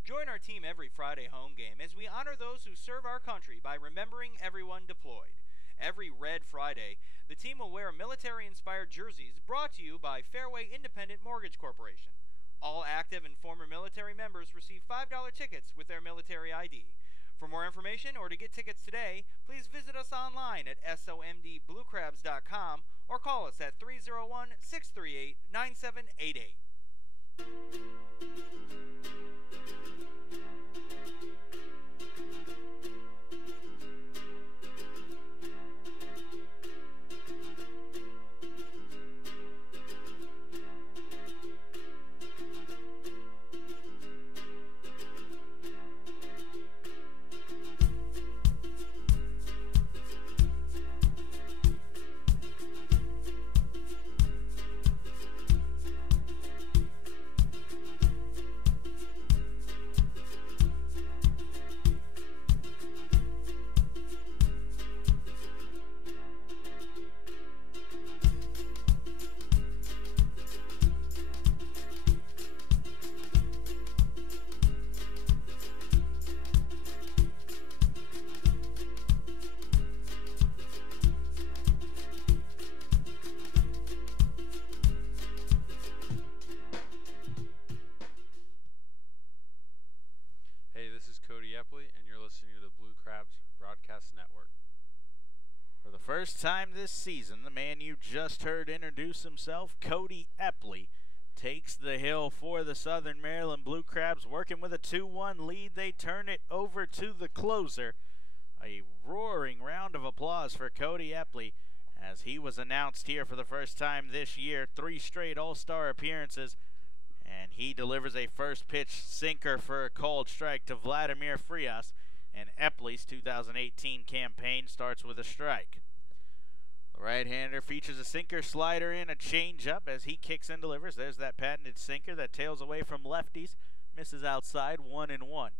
Join our team every Friday home game as we honor those who serve our country by remembering everyone deployed. Every Red Friday, the team will wear military-inspired jerseys brought to you by Fairway Independent Mortgage Corporation. All active and former military members receive $5 tickets with their military ID. For more information or to get tickets today, please visit us online at somdbluecrabs.com or call us at 301-638-9788. First time this season, the man you just heard introduce himself, Cody Epley, takes the hill for the Southern Maryland Blue Crabs. Working with a 2-1 lead, they turn it over to the closer. A roaring round of applause for Cody Epley as he was announced here for the first time this year. 3 straight All-Star appearances, and he delivers a first pitch sinker for a called strike to Vladimir Frias, and Epley's 2018 campaign starts with a strike. The right-hander features a sinker, slider in, a changeup as he kicks and delivers. There's that patented sinker that tails away from lefties, misses outside, 1-1.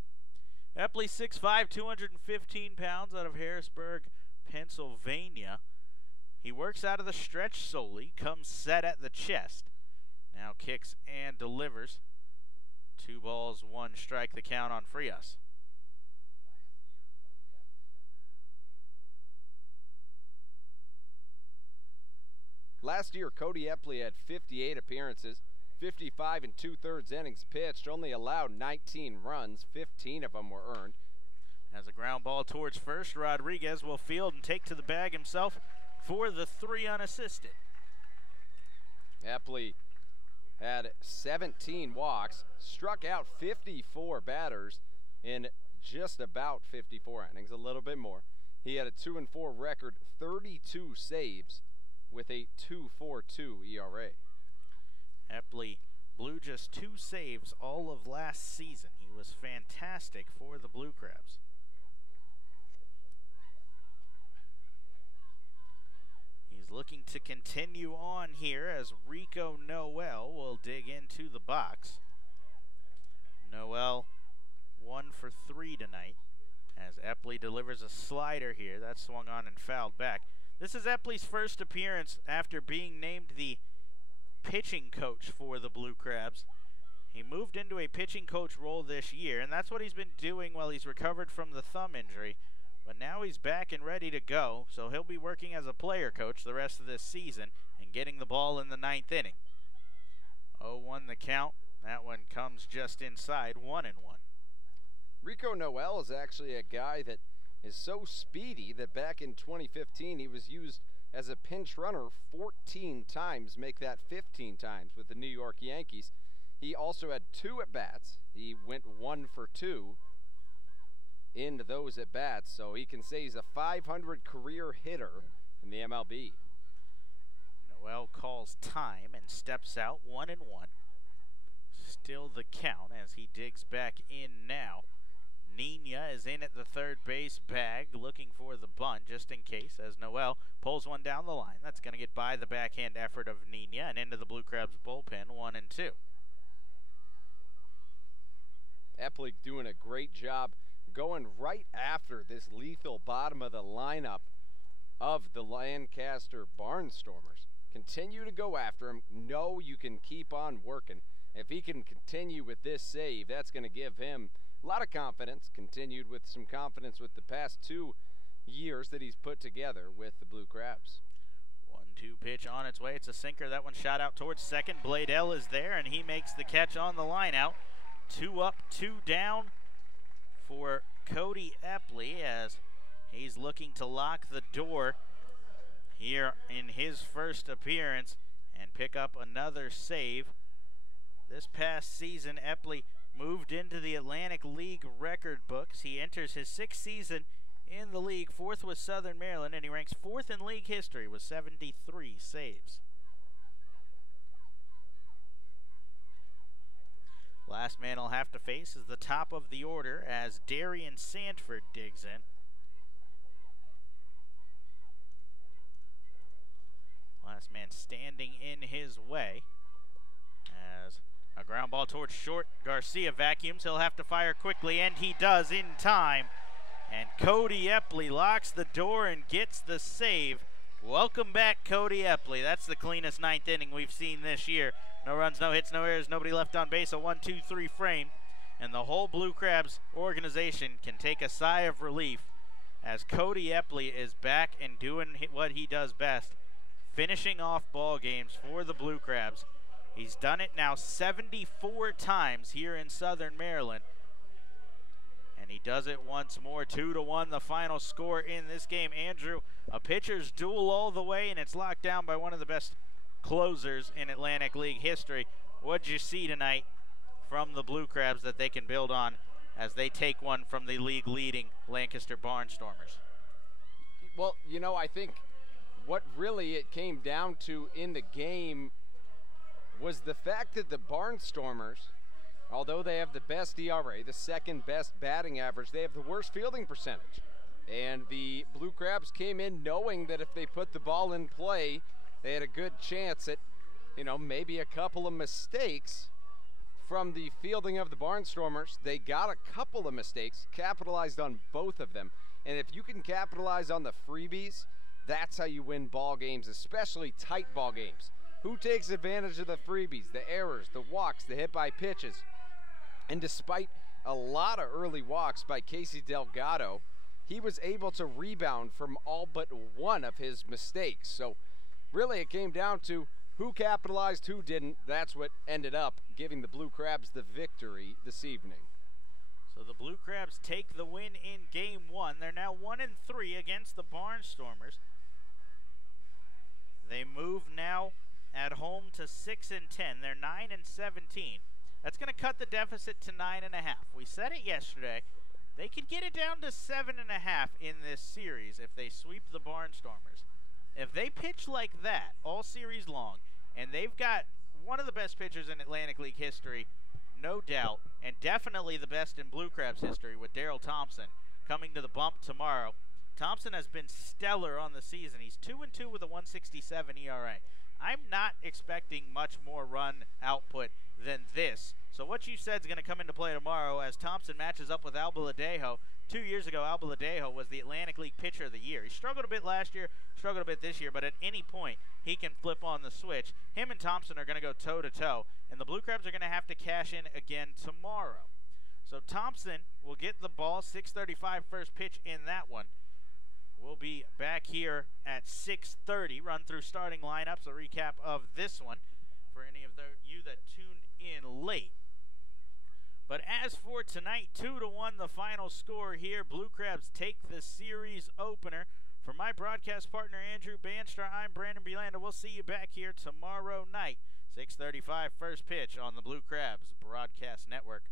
Epley 6'5", 215 pounds, out of Harrisburg, Pennsylvania. He works out of the stretch solely, comes set at the chest. Now kicks and delivers. 2 balls, 1 strike, the count on Frias. Last year, Cody Epley had 58 appearances, 55 2/3 innings pitched, only allowed 19 runs, 15 of them were earned. As a ground ball towards first, Rodriguez will field and take to the bag himself for the 3 unassisted. Epley had 17 walks, struck out 54 batters in just about 54 innings, a little bit more. He had a 2-4 record, 32 saves, with a 2.42 ERA. Epley blew just 2 saves all of last season. He was fantastic for the Blue Crabs. is looking to continue on here as Rico Noel will dig into the box. Noel 1 for 3 tonight as Epley delivers a slider here. That swung on and fouled back. This is Epley's first appearance after being named the pitching coach for the Blue Crabs. He moved into a pitching coach role this year, and that's what he's been doing while he's recovered from the thumb injury. But now he's back and ready to go, so he'll be working as a player coach the rest of this season and getting the ball in the 9th inning. 0-1 the count. That one comes just inside, 1-1. Rico Noel is actually a guy that is so speedy that back in 2015 he was used as a pinch runner 14 times, make that 15 times with the New York Yankees. He also had 2 at-bats. He went 1 for 2 in those at-bats, so he can say he's a .500 career hitter in the MLB. Noel calls time and steps out, 1-1. Still the count as he digs back in now. Nina is in at the third base bag looking for the bunt just in case as Noel pulls one down the line. That's going to get by the backhand effort of Nina and into the Blue Crabs bullpen, 1-2. Epley doing a great job going right after this lethal bottom of the lineup of the Lancaster Barnstormers. Continue to go after him. Know you can keep on working. If he can continue with this save, that's going to give him a lot of confidence. Continued with some confidence with the past 2 years that he's put together with the Blue Crabs. 1-2 pitch on its way. It's a sinker. That one shot out towards second. Bladell is there, and he makes the catch on the line out. 2 up, 2 down for Cody Epley as he's looking to lock the door here in his first appearance and pick up another save. This past season, Epley moved into the Atlantic League record books. He enters his 6th season in the league, 4th with Southern Maryland, and he ranks 4th in league history with 73 saves. Last man he'll have to face is the top of the order as Darian Sandford digs in. Last man standing in his way as a ground ball towards short. Garcia vacuums. He'll have to fire quickly, and he does in time. And Cody Epley locks the door and gets the save. Welcome back, Cody Epley. That's the cleanest 9th inning we've seen this year. No runs, no hits, no errors, nobody left on base, a 1-2-3 frame. And the whole Blue Crabs organization can take a sigh of relief as Cody Epley is back and doing what he does best, finishing off ball games for the Blue Crabs. He's done it now 74 times here in Southern Maryland. And he does it once more, 2-1 the final score in this game. Andrew, a pitcher's duel all the way, and it's locked down by one of the best closers in Atlantic League history. What'd you see tonight from the Blue Crabs that they can build on as they take one from the league-leading Lancaster Barnstormers? Well, you know, I think what really it came down to in the game was the fact that the Barnstormers, although they have the best ERA, the 2nd best batting average, they have the worst fielding percentage. And the Blue Crabs came in knowing that if they put the ball in play, they had a good chance at, you know, maybe a couple of mistakes from the fielding of the Barnstormers. They got a couple of mistakes, capitalized on both of them. And if you can capitalize on the freebies, that's how you win ball games, especially tight ball games. Who takes advantage of the freebies, the errors, the walks, the hit by pitches? And despite a lot of early walks by Casey Delgado, he was able to rebound from all but one of his mistakes. So really it came down to who capitalized, who didn't. That's what ended up giving the Blue Crabs the victory this evening. So the Blue Crabs take the win in Game 1. They're now 1-3 against the Barnstormers. They move now at home to 6-10. They're 9-17. That's going to cut the deficit to 9.5. We said it yesterday. They could get it down to 7.5 in this series if they sweep the Barnstormers. If they pitch like that all series long, and they've got one of the best pitchers in Atlantic League history, no doubt, and definitely the best in Blue Crabs history with Daryl Thompson coming to the bump tomorrow Thompson has been stellar on the season. He's 2-2 with a 1.67 ERA. I'm not expecting much more run output than this. So what you said is going to come into play tomorrow as Thompson matches up with Albaladejo. 2 years ago, Albaladejo was the Atlantic League Pitcher of the Year. He struggled a bit last year, struggled a bit this year, but at any point, he can flip on the switch. Him and Thompson are going to go toe-to-toe, and the Blue Crabs are going to have to cash in again tomorrow. So Thompson will get the ball, 6:35 first pitch in that one. We'll be back here at 6:30, run through starting lineups, a recap of this one for any of you that tuned in late. But as for tonight, 2-1 the final score here. Blue Crabs take the series opener. For my broadcast partner, Andrew Bandstra, I'm Brandon Belanda. We'll see you back here tomorrow night, 6:35 first pitch on the Blue Crabs Broadcast Network.